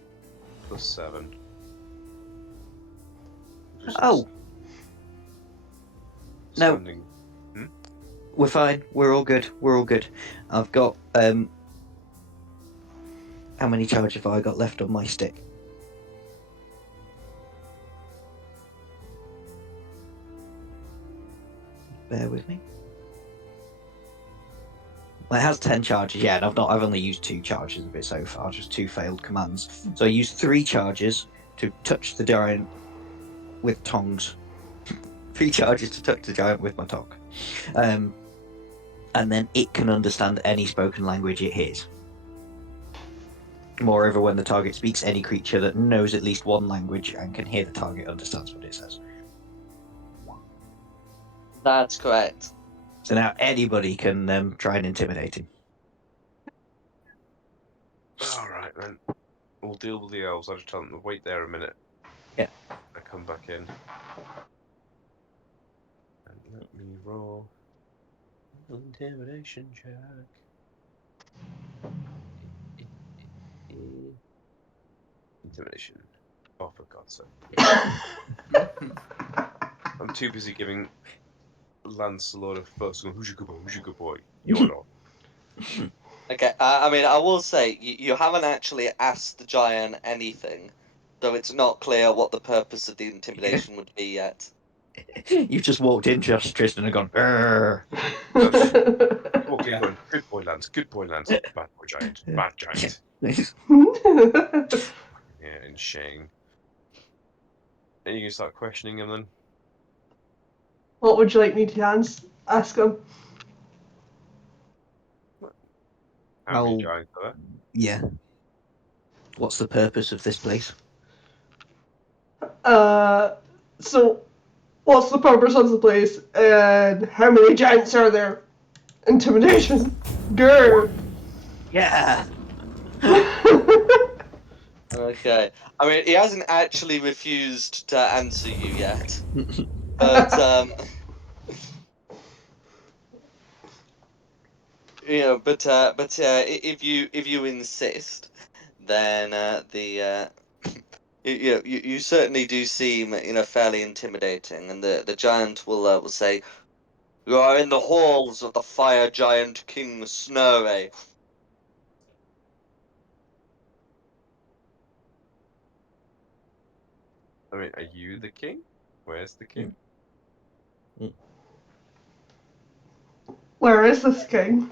+7. Just Oh. No. standing. We're fine. We're all good. We're all good. I've got how many charge have I got left on my stick? Bear with me. Well, it has 10 charges, yeah, and I've only used 2 charges of it so far, just 2 failed commands. So I used 3 charges to touch the giant with tongs. 3 charges to touch the giant with my tongue. And then it can understand any spoken language it hears. Moreover, when the target speaks, any creature that knows at least one language and can hear the target understands what it says. That's correct. So now anybody can try and intimidate him. Alright then. We'll deal with the elves. I'll just tell them to wait there a minute. Yeah. I come back in. And let me roll an intimidation check. Intimidation. Oh, for God's sake. I'm too busy giving Lance a lot of first going, who's your good boy? Who's your good boy? You're not. Okay, I mean, I will say, you haven't actually asked the giant anything, so it's not clear what the purpose of the intimidation would be yet. You've just walked in, just Tristan, and gone, "Grrr." Walked in going, good boy, Lance, good boy, Lance. Bad boy, giant. Bad giant. Yeah, and shame. And you can start questioning him then. What would you like me to ask him? How many Oh. giants are there? Yeah. What's the purpose of this place? So, what's the purpose of the place, and how many giants are there? Intimidation. Grr. Yeah. Okay. I mean, he hasn't actually refused to answer you yet, but if you insist, then you certainly do seem fairly intimidating, and the giant will say, "You are in the halls of the fire giant King Snurray." I mean, are you the king? Where's the king? Where is this king?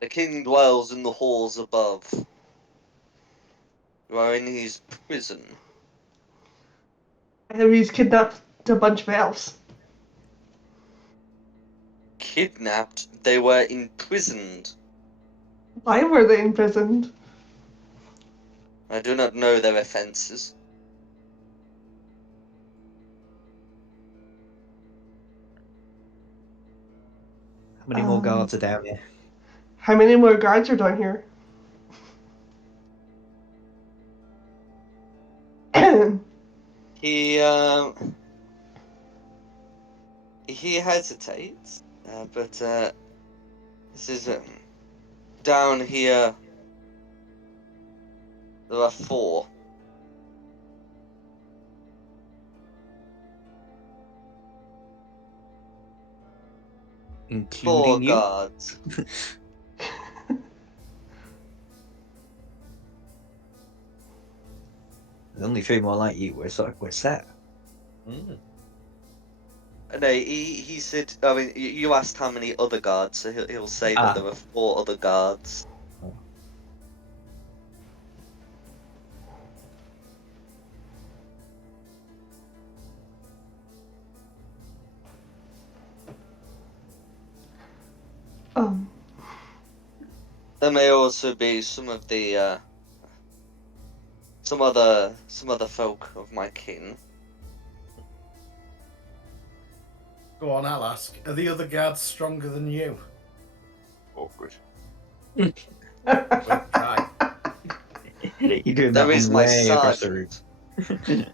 The king dwells in the halls above. You are in his prison. And he's kidnapped a bunch of elves. Kidnapped, they were imprisoned. Why were they imprisoned? I do not know their offences. How many more guards are down here? How many more guards are down here? He hesitates, but this is down here. There are 4. Including 4 you? guards. There's only 3 more like you. We're set. No, he said. I mean, you asked how many other guards, so he'll say that there are 4 other guards. There may also be some of the some other folk of my kin. Go on, I'll ask. Are the other guards stronger than you? Awkward. Well, try. You're doing that There is from my way across the room. sergeant.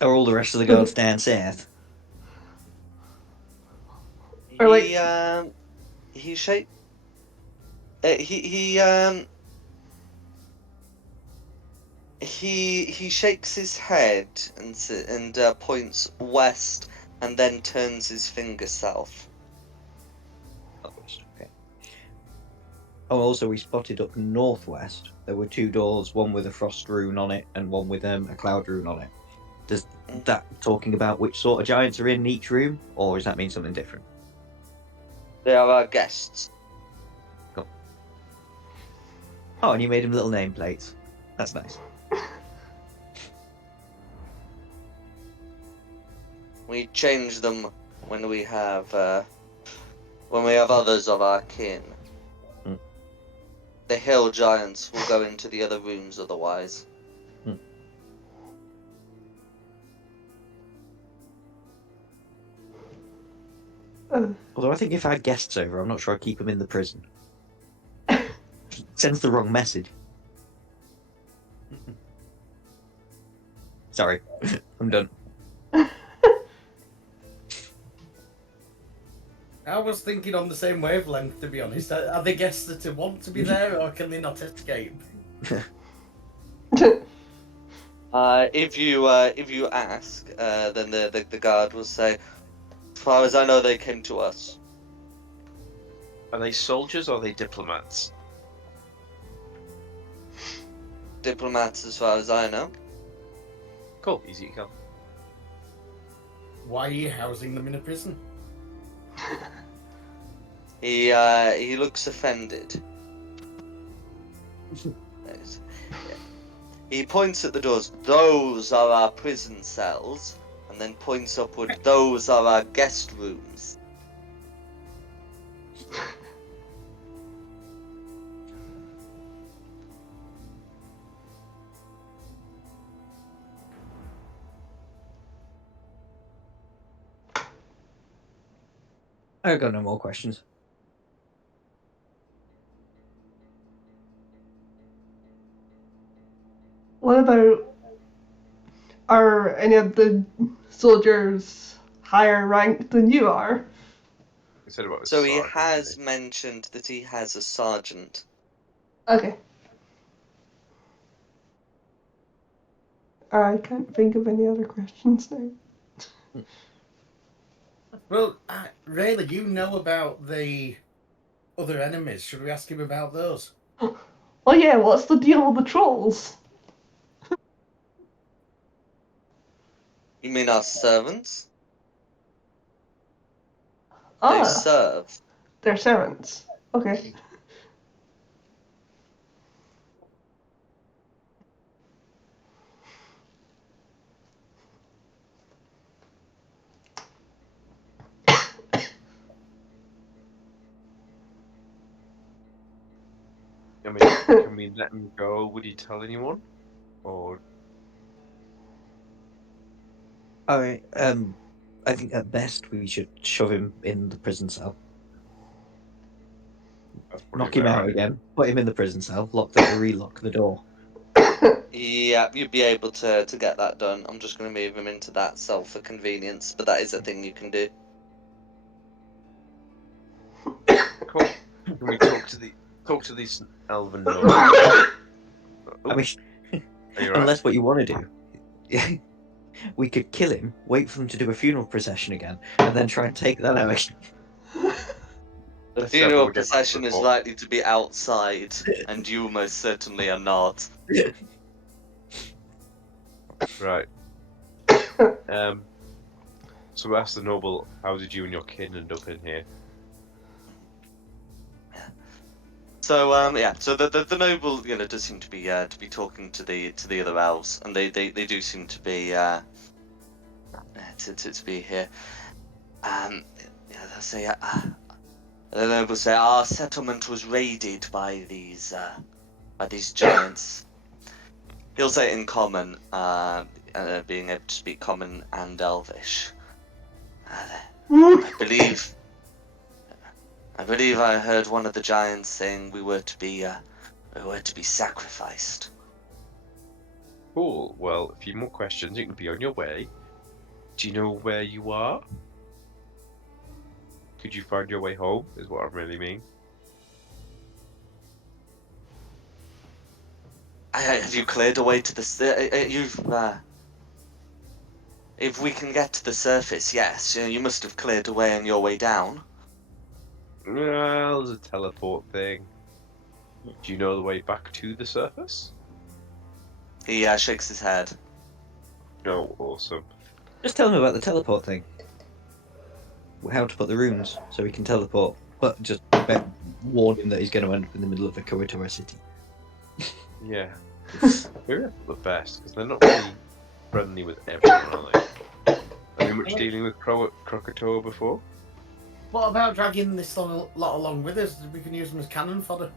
Are all the rest of the guards down south? Or like- He shake. He shakes his head and points west, and then turns his finger south. Okay. Oh, also we spotted up northwest. There were 2 doors, one with a frost rune on it and one with a cloud rune on it. Does that talking about which sort of giants are in each room, or does that mean something different? They are our guests. Oh, and you made him little nameplates. That's nice. We change them when we have others of our kin. Hmm. The hill giants will go into the other rooms otherwise. Although I think if I had guests over, I'm not sure I'd keep them in the prison. Sends the wrong message. Sorry, I'm done. I was thinking on the same wavelength, to be honest. Are they guests that want to be there, or can they not escape? If you ask, then the guard will say, as far as I know, they came to us. Are they soldiers or are they diplomats? Diplomats, as far as I know. Cool, easy to kill. Why are you housing them in a prison? He looks offended. He points at the doors. Those are our prison cells, and then points upward. Those are our guest rooms. I've got no more questions. What about, are any of the soldiers higher ranked than you are? You said about a So he sergeant, has didn't mentioned that he has a sergeant. Okay. I can't think of any other questions now. Well, Rayla, you know about the other enemies. Should we ask him about those? Oh yeah, what's the deal with the trolls? You mean our servants? They Ah, serve. they're servants. Okay. I mean, can we let him go? Would he tell anyone? Or Alright, I think at best we should shove him in the prison cell. that's probably Knock him a better out idea. again. Put him in the prison cell. Relock the door. Yeah, you'd be able to get that done. I'm just going to move him into that cell for convenience, but that is a thing you can do. Cool. Can we talk to these elven nobles? Oh, I mean, are you right? unless what you want to do, we could kill him, wait for them to do a funeral procession again, and then try and take that out again. The Let's funeral get back to procession the is fort. likely to be outside, and you most certainly are not. Right. So we asked the noble, how did you and your kin end up in here? So yeah, so the noble does seem to be talking to the other elves, and they do seem to be to be here. Yeah, they'll say the noble say our settlement was raided by these giants. He'll say it in common, being able to speak common and elvish. I believe I heard one of the giants saying we were to be sacrificed. Cool. Well, a few more questions. You can be on your way. Do you know where you are? Could you find your way home? Is what I really mean. Have you cleared a way to the? If we can get to the surface, yes. You must have cleared a way on your way down. Well, there's a teleport thing. Do you know the way back to the surface? He shakes his head. No, awesome. Just tell him about the teleport thing. How to put the runes so he can teleport, but just warn him that he's going to end up in the middle of a Koitora city. Yeah. Maybe that's the best, because they're not really friendly with everyone, are they? Have you much dealing with Krakatoa before? What about dragging this lot along with us? We can use them as cannon fodder.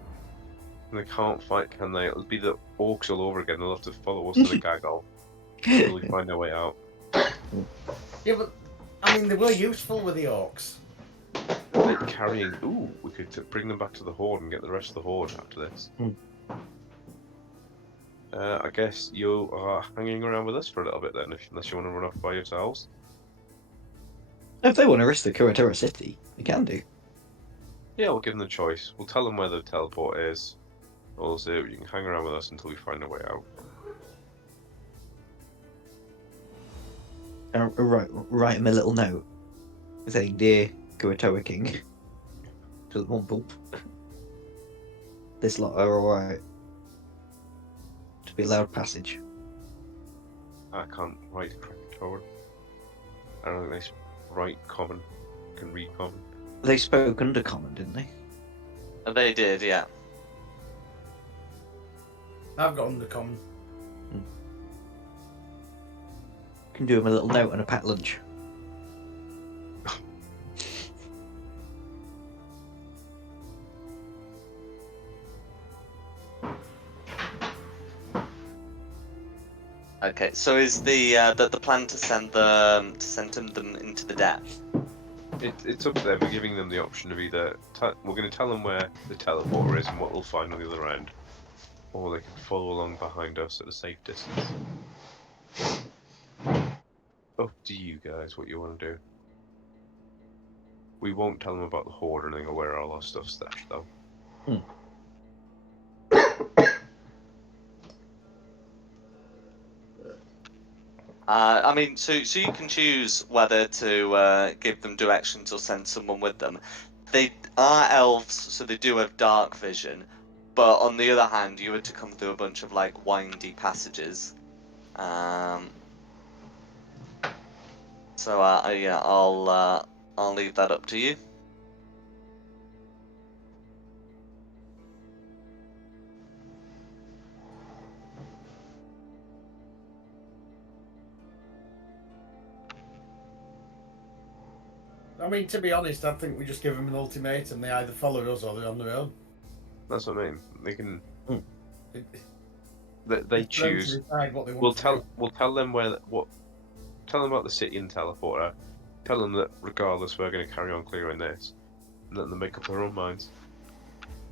And they can't fight, can they? It'll be the orcs all over again. They'll have to follow us to the gaggle until we find our way out. Yeah, but I mean, they were useful with the orcs. They're carrying. Ooh, we could bring them back to the horde and get the rest of the horde after this. I guess you are hanging around with us for a little bit then, unless you want to run off by yourselves. If they want to risk the Koitora city, they can do. Yeah, we'll give them the choice. We'll tell them where the teleport is. Also, you can hang around with us until we find a way out. Write him a little note saying, "Dear Koitora King," to the Wumple. This lot are alright to be allowed passage. I can't write Krakatoa. I don't think they write common. Can read common. They spoke under common, didn't they? They did, yeah. I've got undercommon. Can do him a little note and a packed lunch. Okay, so is the plan to send them into the depth? It's up to them. We're giving them the option of either we're going to tell them where the teleporter is and what we'll find on the other end, or they can follow along behind us at a safe distance. Up to you guys what you want to do. We won't tell them about the horde or anything or where all our stuff's stashed, though. I mean, so you can choose whether to give them directions or send someone with them. They are elves, so they do have dark vision, but on the other hand, you were to come through a bunch of like windy passages. So yeah, I'll leave that up to you. I mean, to be honest, I think we just give them an ultimatum. They either follow us or they're on their own. That's what I mean. They can. It- They it's for them to choose. decide what they want We'll to tell. do. We'll tell them Tell them about the city and teleporter. Tell them that regardless, we're going to carry on clearing this, and let them make up their own minds.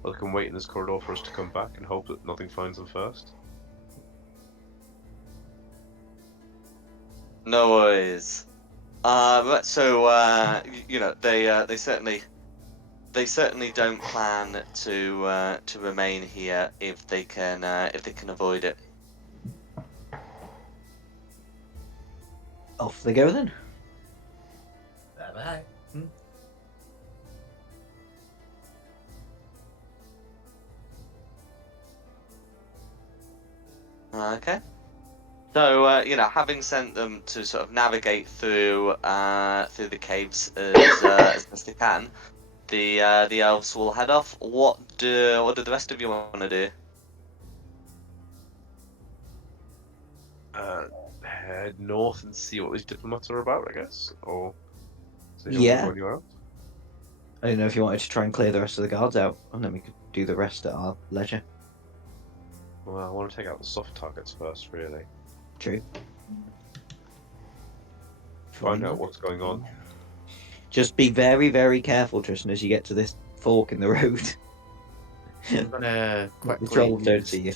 Or they can wait in this corridor for us to come back and hope that nothing finds them first. No worries. So you know, they certainly don't plan to remain here if they can avoid it. Off they go then. Bye-bye. Okay. So you know, having sent them to sort of navigate through the caves as best they can, the elves will head off. What do the rest of you want to do? Head north and see what these diplomats are about, I guess. Or does anyone Yeah. go anywhere else? I don't know if you wanted to try and clear the rest of the guards out, and then we could do the rest at our leisure. Well, I want to take out the soft targets first, really. True. Find out what's going on. Just be very, very careful, Tristan, as you get to this fork in the road. I'm gonna The quickly trolls don't see you.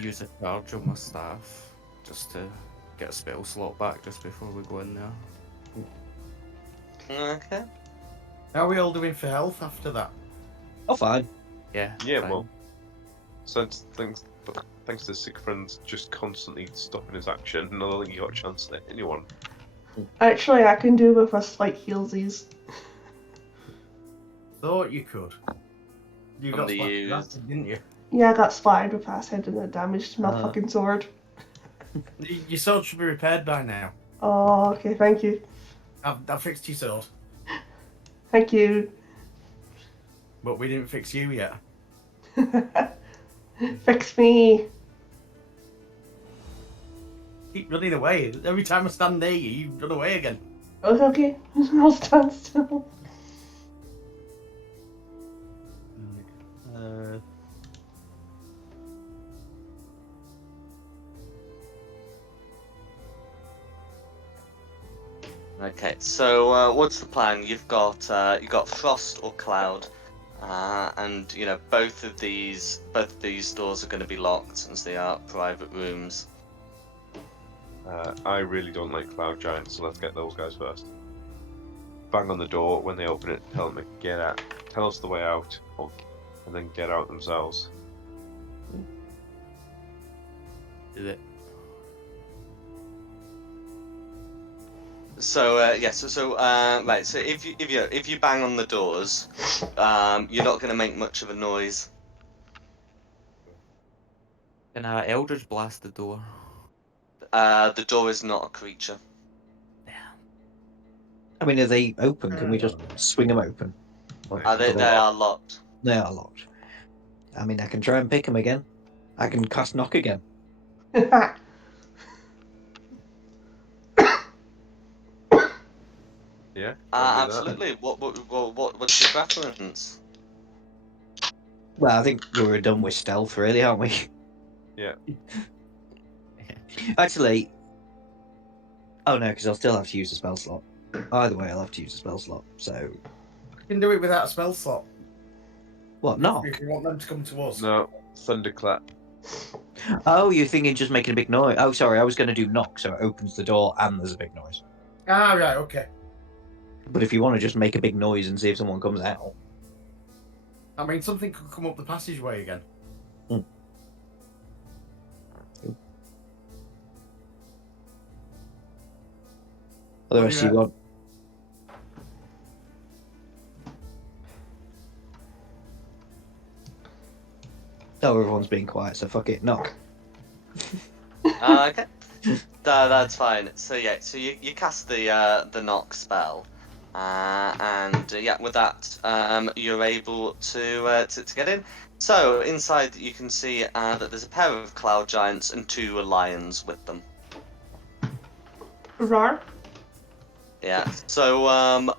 use a charge on my staff just to get a spell slot back just before we go in there. Okay. How are we all doing for health after that? Oh, fine. Yeah. Yeah, fine. well, since thanks to Sigfrin's just constantly stopping his action, I don't think you got a chance to hit anyone. Actually, I can do with a slight healsies. Thought you could. You got Somebody splattered, used- didn't you? Yeah, I got splattered with acid and it damaged my fucking sword. Your sword should be repaired by now. Oh, okay, thank you. I've fixed your sword, Thank you. but we didn't fix you yet. Fix me. Keep running away. Every time I stand near you, you run away again. Okay, I'll stand still. Okay, so what's the plan? You've got frost or cloud, and you know both of these doors are going to be locked since they are private rooms. I really don't like cloud giants, so let's get those guys first. Bang on the door when they open it. Tell them to get out. Tell us the way out, and then get out themselves. Is it? So right. So if you bang on the doors, you're not going to make much of a noise. Can I Eldritch blast the door? The door is not a creature. I mean, are they open? Can we just swing them open? They are locked. They are locked. I mean, I can try and pick them again. I can cast knock again. Yeah. Absolutely. What's your preference? Well, I think we're done with stealth, really, aren't we? Yeah. Actually, oh no, because I'll still have to use a spell slot. Either way, I'll have to use a spell slot. So, You can do it without a spell slot. what? Knock? If you want them to come to us. No, thunderclap. Oh, you're thinking just making a big noise? Oh, sorry, I was going to do knock, so it opens the door and there's a big noise. Ah, right, okay. But if you want to just make a big noise and see if someone comes out, I mean, something could come up the passageway again. what the rest of you want? Oh, everyone's being quiet, so fuck it, knock. Okay. That's fine. So yeah, so you cast the knock spell, and yeah, with that, you're able to get in. So inside, you can see that there's a pair of cloud giants and 2 lions with them. Rar? Yeah. So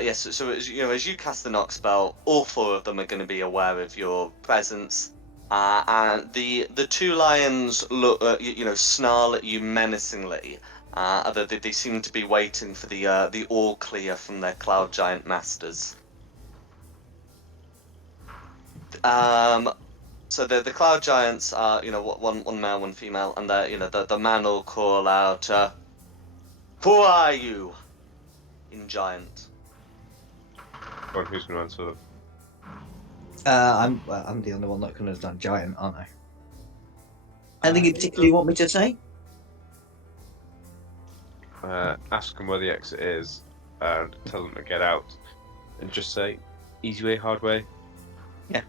yes. So as you know, as you cast the knock spell, all 4 of them are going to be aware of your presence. And the 2 lions look, snarl at you menacingly. Although they seem to be waiting for the all clear from their cloud giant masters. So the cloud giants are, one male, one female, and the man will call out, "Who are you?" in giant. Go on, who's going to answer? I'm the only one that can understand giant, aren't I? Anything you particularly want me to say? Ask them where the exit is, and tell them to get out, and just say, "Easy way, hard way." Yeah.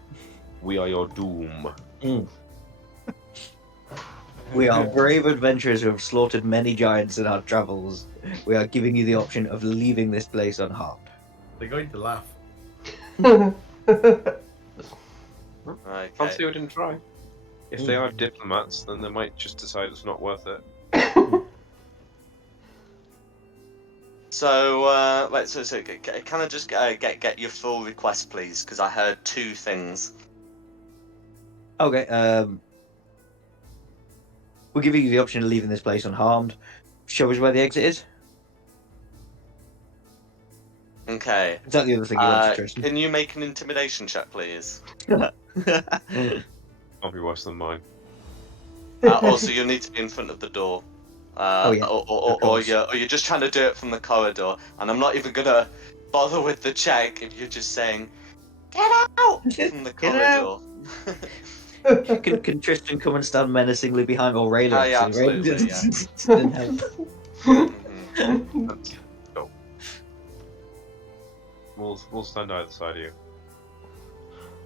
We are your doom. We are brave adventurers who have slaughtered many giants in our travels. We are giving you the option of leaving this place unharmed. They're going to laugh. Can't Okay. see we didn't try. If they are diplomats, then they might just decide it's not worth it. So, wait, so can I just get your full request, please? Because I heard two things. Okay, we're giving you the option of leaving this place unharmed. Show us where the exit is. Okay. Is that the other thing you wanted, Tristan? Can you make an intimidation check, please? Can't be worse than mine. Also, you'll need to be in front of the door. Oh, yeah, Or you're just trying to do it from the corridor, and I'm not even gonna bother with the check if you're just saying, "Get out!" from the Get out! corridor. Can Tristan come and stand menacingly behind or Raylan? Oh, yeah, absolutely, yeah. And help. Mhm. That's cool. We'll stand either side of you.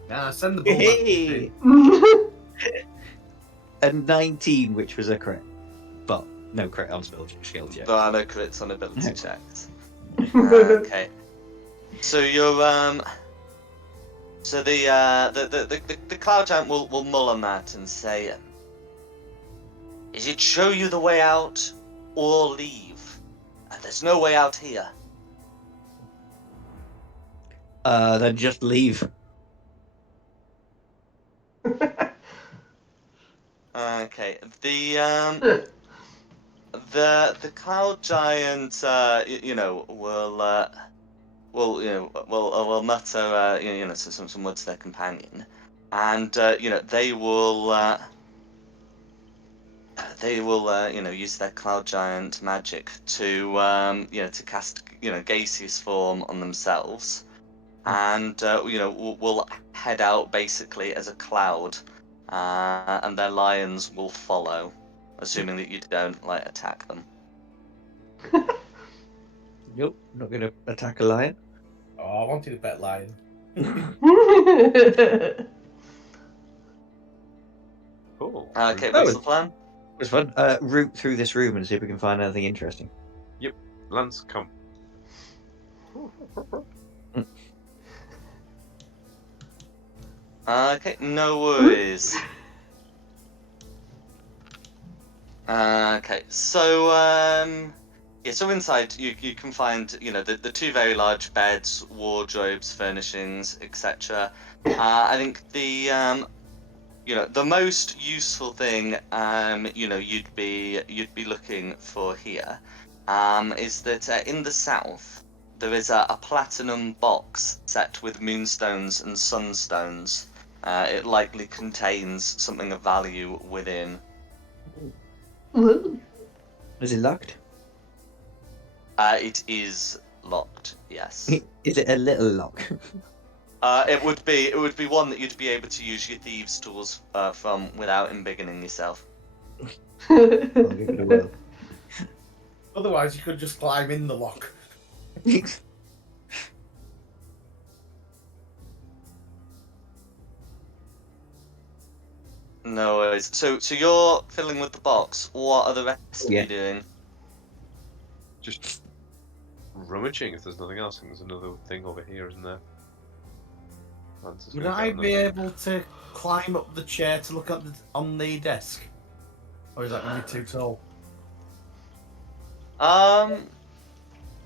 Yeah, send the ball Hey! back. A 19, which was a crit. But no crit on shield yet. There are no crits on ability checks. Okay. So you're so the cloud giant will mull on that and say, "Is it show you the way out or leave? There's no way out here." Then just leave. Okay. The cloud giant will mutter some words to their companion, and they will use their cloud giant magic to to cast gaseous form on themselves, and will head out basically as a cloud, and their lions will follow, assuming that you don't attack them. Nope, not gonna attack a lion. Oh, I wanted a pet lion. Cool. Okay, Oh, what's the plan? It was fun. Route through this room and see if we can find anything interesting. Lance, come. Okay, no worries. Okay, so so inside you can find the two very large beds, wardrobes, furnishings, etc. I think the the most useful thing you'd be looking for here is that in the south there is a platinum box set with moonstones and sunstones. It likely contains something of value within. Is it locked? It is locked. Yes. Is it a little lock? It would be one that you'd be able to use your thieves' tools from without embiggening yourself. I'll give it a whirl. Otherwise, you could just climb in the lock. No worries. So you're filling with the box. What are the rest of Yeah. you doing? Just rummaging if there's nothing else. I think there's another thing over here, isn't there? Lance is Would gonna I get be another- able to climb up the chair to look on the desk? Or is that going to be too tall?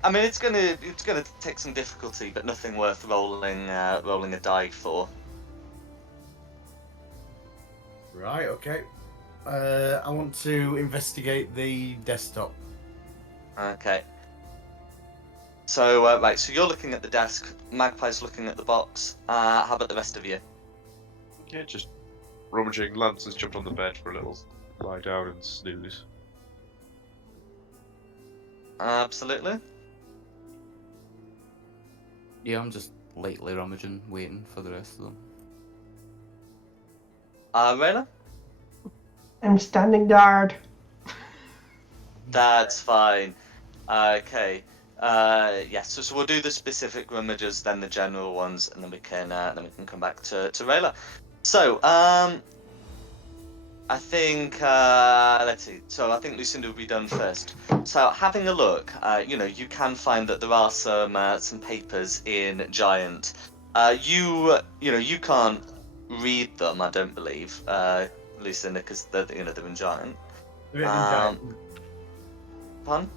I mean, it's gonna take some difficulty, but nothing worth rolling a die for. Right, okay. I want to investigate the desktop. Okay. So right, so you're looking at the desk. Magpie's looking at the box. How about the rest of you? Yeah, just rummaging. Lance has jumped on the bed for a little lie down and snooze. Absolutely. Yeah, I'm just lightly rummaging, waiting for the rest of them. Rayna? I'm standing guard. That's fine. Okay. Yes. So we'll do the specific rummages, then the general ones, and then we can come back to Rayla. So I think, let's see. So I think Lucinda will be done first. So having a look, you can find that there are some papers in Giant. You can't read them, I don't believe, Lucinda, because they're in Giant. There isn't giant. Pardon?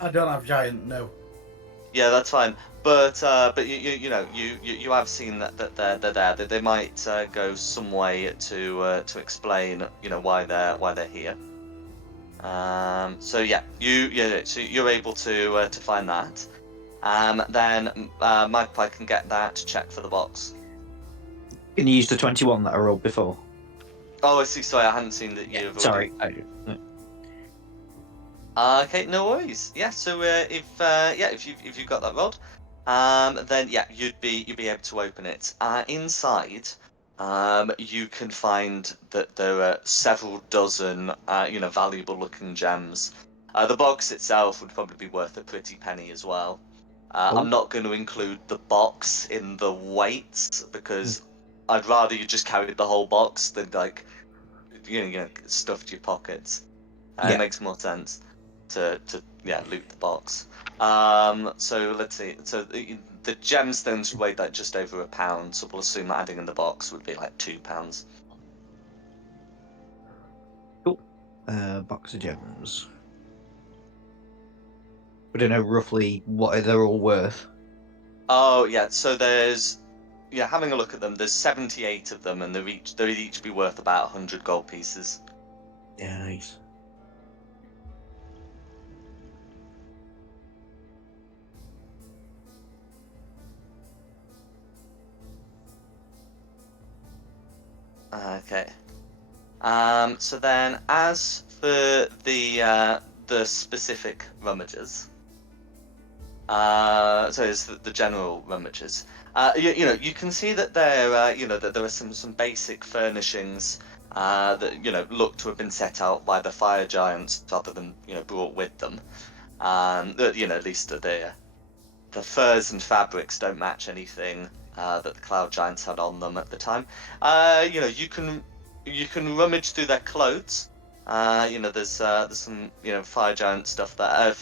I don't have giant. No. Yeah, that's fine. But you have seen that they're there. That they might go some way to explain why they're here. So you're able to find that. Then Magpie can get that to check for the box. Can you use the 21 that I rolled before? Oh, I see. Sorry, I hadn't seen that you've Sorry. Okay, no worries. Yeah, so if you've got that rod, then you'd be able to open it. Inside, you can find that there are several dozen valuable looking gems. The box itself would probably be worth a pretty penny as well. I'm not going to include the box in the weights because I'd rather you just carried the whole box than stuffed your pockets. It makes more sense to loot the box. So let's see. So the gemstones weigh like just over £1, so we'll assume that adding in the box would be like £2. Cool. Box of gems. We don't know roughly what they're all worth. Oh yeah, so there's having a look at them. There's 78 of them, and they'd each be worth about 100 gold pieces. Yeah, nice. Okay. So then, as for the specific rummages, so it's the general rummages. You can see that there, that there are some basic furnishings that look to have been set out by the fire giants rather than brought with them. At least the furs and fabrics don't match anything that the cloud giants had on them at the time. You can rummage through their clothes. There's some fire giant stuff there,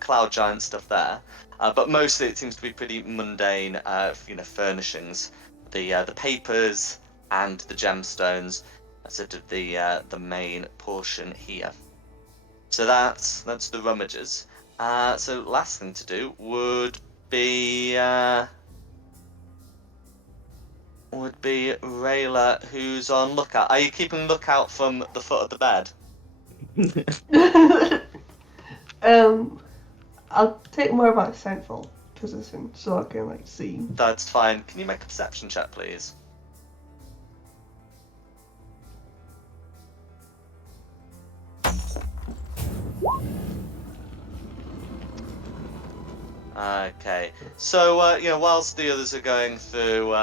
cloud giant stuff there. But mostly it seems to be pretty mundane, furnishings. The papers and the gemstones are sort of the main portion here. So that's the rummages. So last thing to do would be Rayla, who's on lookout. Are you keeping lookout from the foot of the bed? I'll take more of a central position so I can see. That's fine. Can you make a perception check, please? Okay, so whilst the others are going through,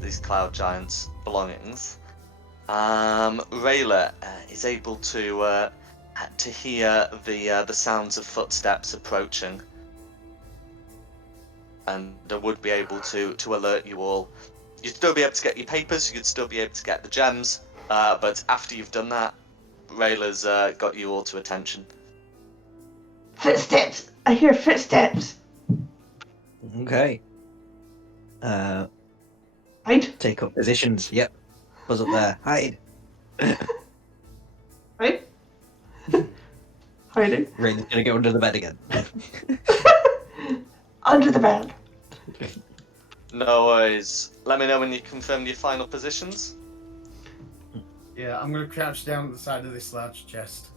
these cloud giants' belongings, Rayla is able to hear the sounds of footsteps approaching, and would be able to alert you all. You'd still be able to get your papers. You'd still be able to get the gems, but after you've done that, Rayla's got you all to attention. Footsteps! I hear footsteps! Okay. Hide? Take up positions. Yep. Buzz up there. Hide. Hide? Hiding? Ray's gonna go under the bed again. Under the bed. No worries. Let me know when you confirm your final positions. Yeah, I'm going to crouch down at the side of this large chest.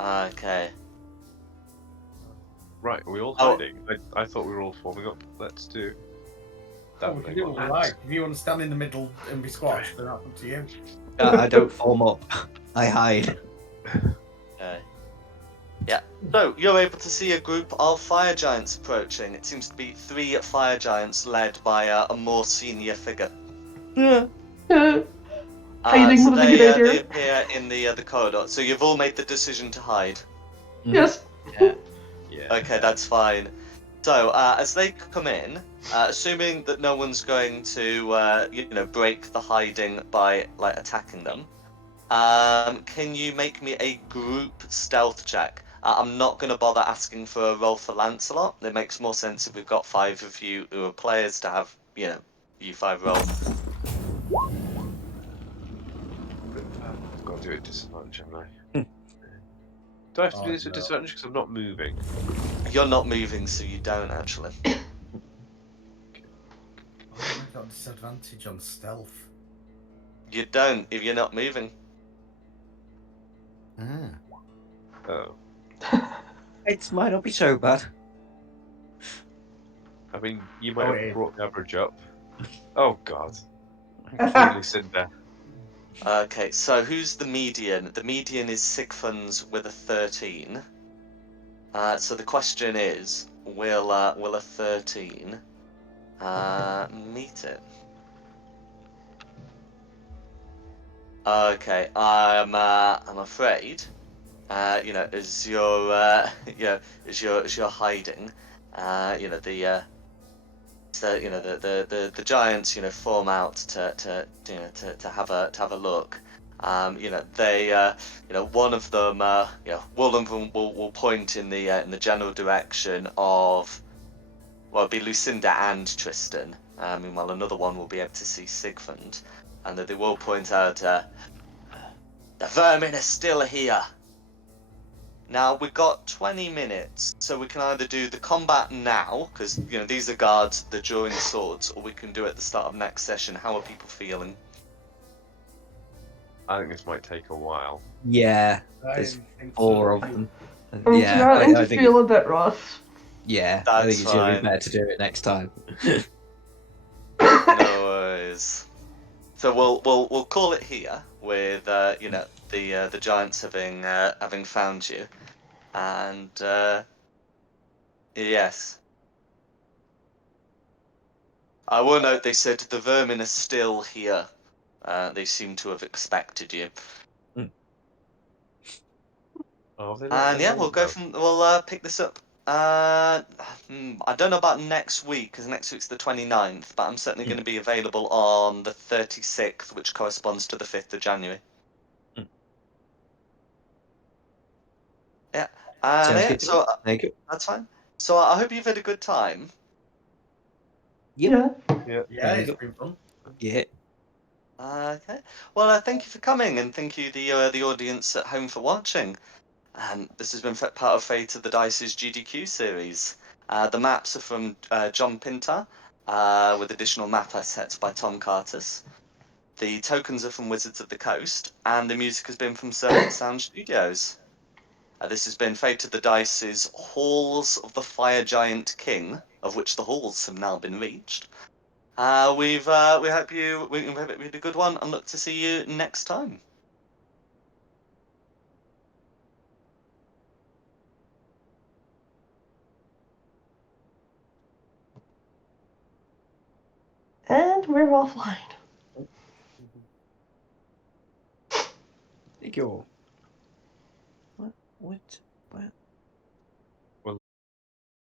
Okay. Right, are we all Oh. hiding? I thought we were all forming up. Let's do that We can thing. do what we like. If you want to stand in the middle and be squashed, then that's up to you. I don't form up. I hide. Okay. Yeah. So you're able to see a group of fire giants approaching. It seems to be 3 fire giants led by a more senior figure. Hiding So was a they, good they idea. appear in the corridor. So you've all made the decision to hide. Yes. Yeah. Okay, that's fine. So, as they come in, assuming that no one's going to, break the hiding by like attacking them, can you make me a group stealth check? I'm not going to bother asking for a roll for Lancelot. It makes more sense if we've got 5 of you who are players to have, you 5 roll. I've got to do it at disadvantage, haven't I? Do I have to do this at disadvantage because I'm not moving? You're not moving, so you don't actually. Why have I got disadvantage on stealth? You don't if you're not moving. Ah. Oh. It might not be so bad. I mean, you might Oh, have it is. brought the average up. Oh, God. Poor Lucinda. Okay, so who's the median? The median is Sigfunds with a 13. So the question is, will a 13 meet it? Okay, I'm afraid, as you're as you're hiding, the giants, form out to have a look. One of them, one of them will point in the general direction of, well, it'll be Lucinda and Tristan. Meanwhile, another one will be able to see Sigfund, and that they will point out, the vermin are still here. Now, we've got 20 minutes, so we can either do the combat now, because, these are guards, they're drawing swords, or we can do it at the start of next session. How are people feeling? I think this might take a while. Yeah, I there's think 4 so. of them. I'm Yeah, starting I to think feel a bit rough. yeah, I That's think it's gonna be fine. better to do it next time. No worries. So we'll call it here with the giants having found you, and yes, I will note they said the vermin are still here. They seem to have expected you. Oh, they And yeah, we'll know. we'll pick this up. I don't know about next week, because next week's the 29th, but I'm certainly going to be available on the 36th, which corresponds to the 5th of January. Yeah, Sounds yeah, good. so Thank you. that's fine. So I hope you've had a good time. Yep. Yeah. Yeah. Yeah, Very it's good. been fun. Yeah. Okay. Well, thank you for coming, and thank you the audience at home for watching. This has been part of Fate of the Dice's GDQ series. The maps are from John Pinter, with additional map assets by Tom Cartus. The tokens are from Wizards of the Coast, and the music has been from Serpent Sound Studios. This has been Fate of the Dice's Halls of the Fire Giant King, of which the halls have now been reached. We hope we had a good one, and look to see you next time. And we're offline. Thank you. What? What?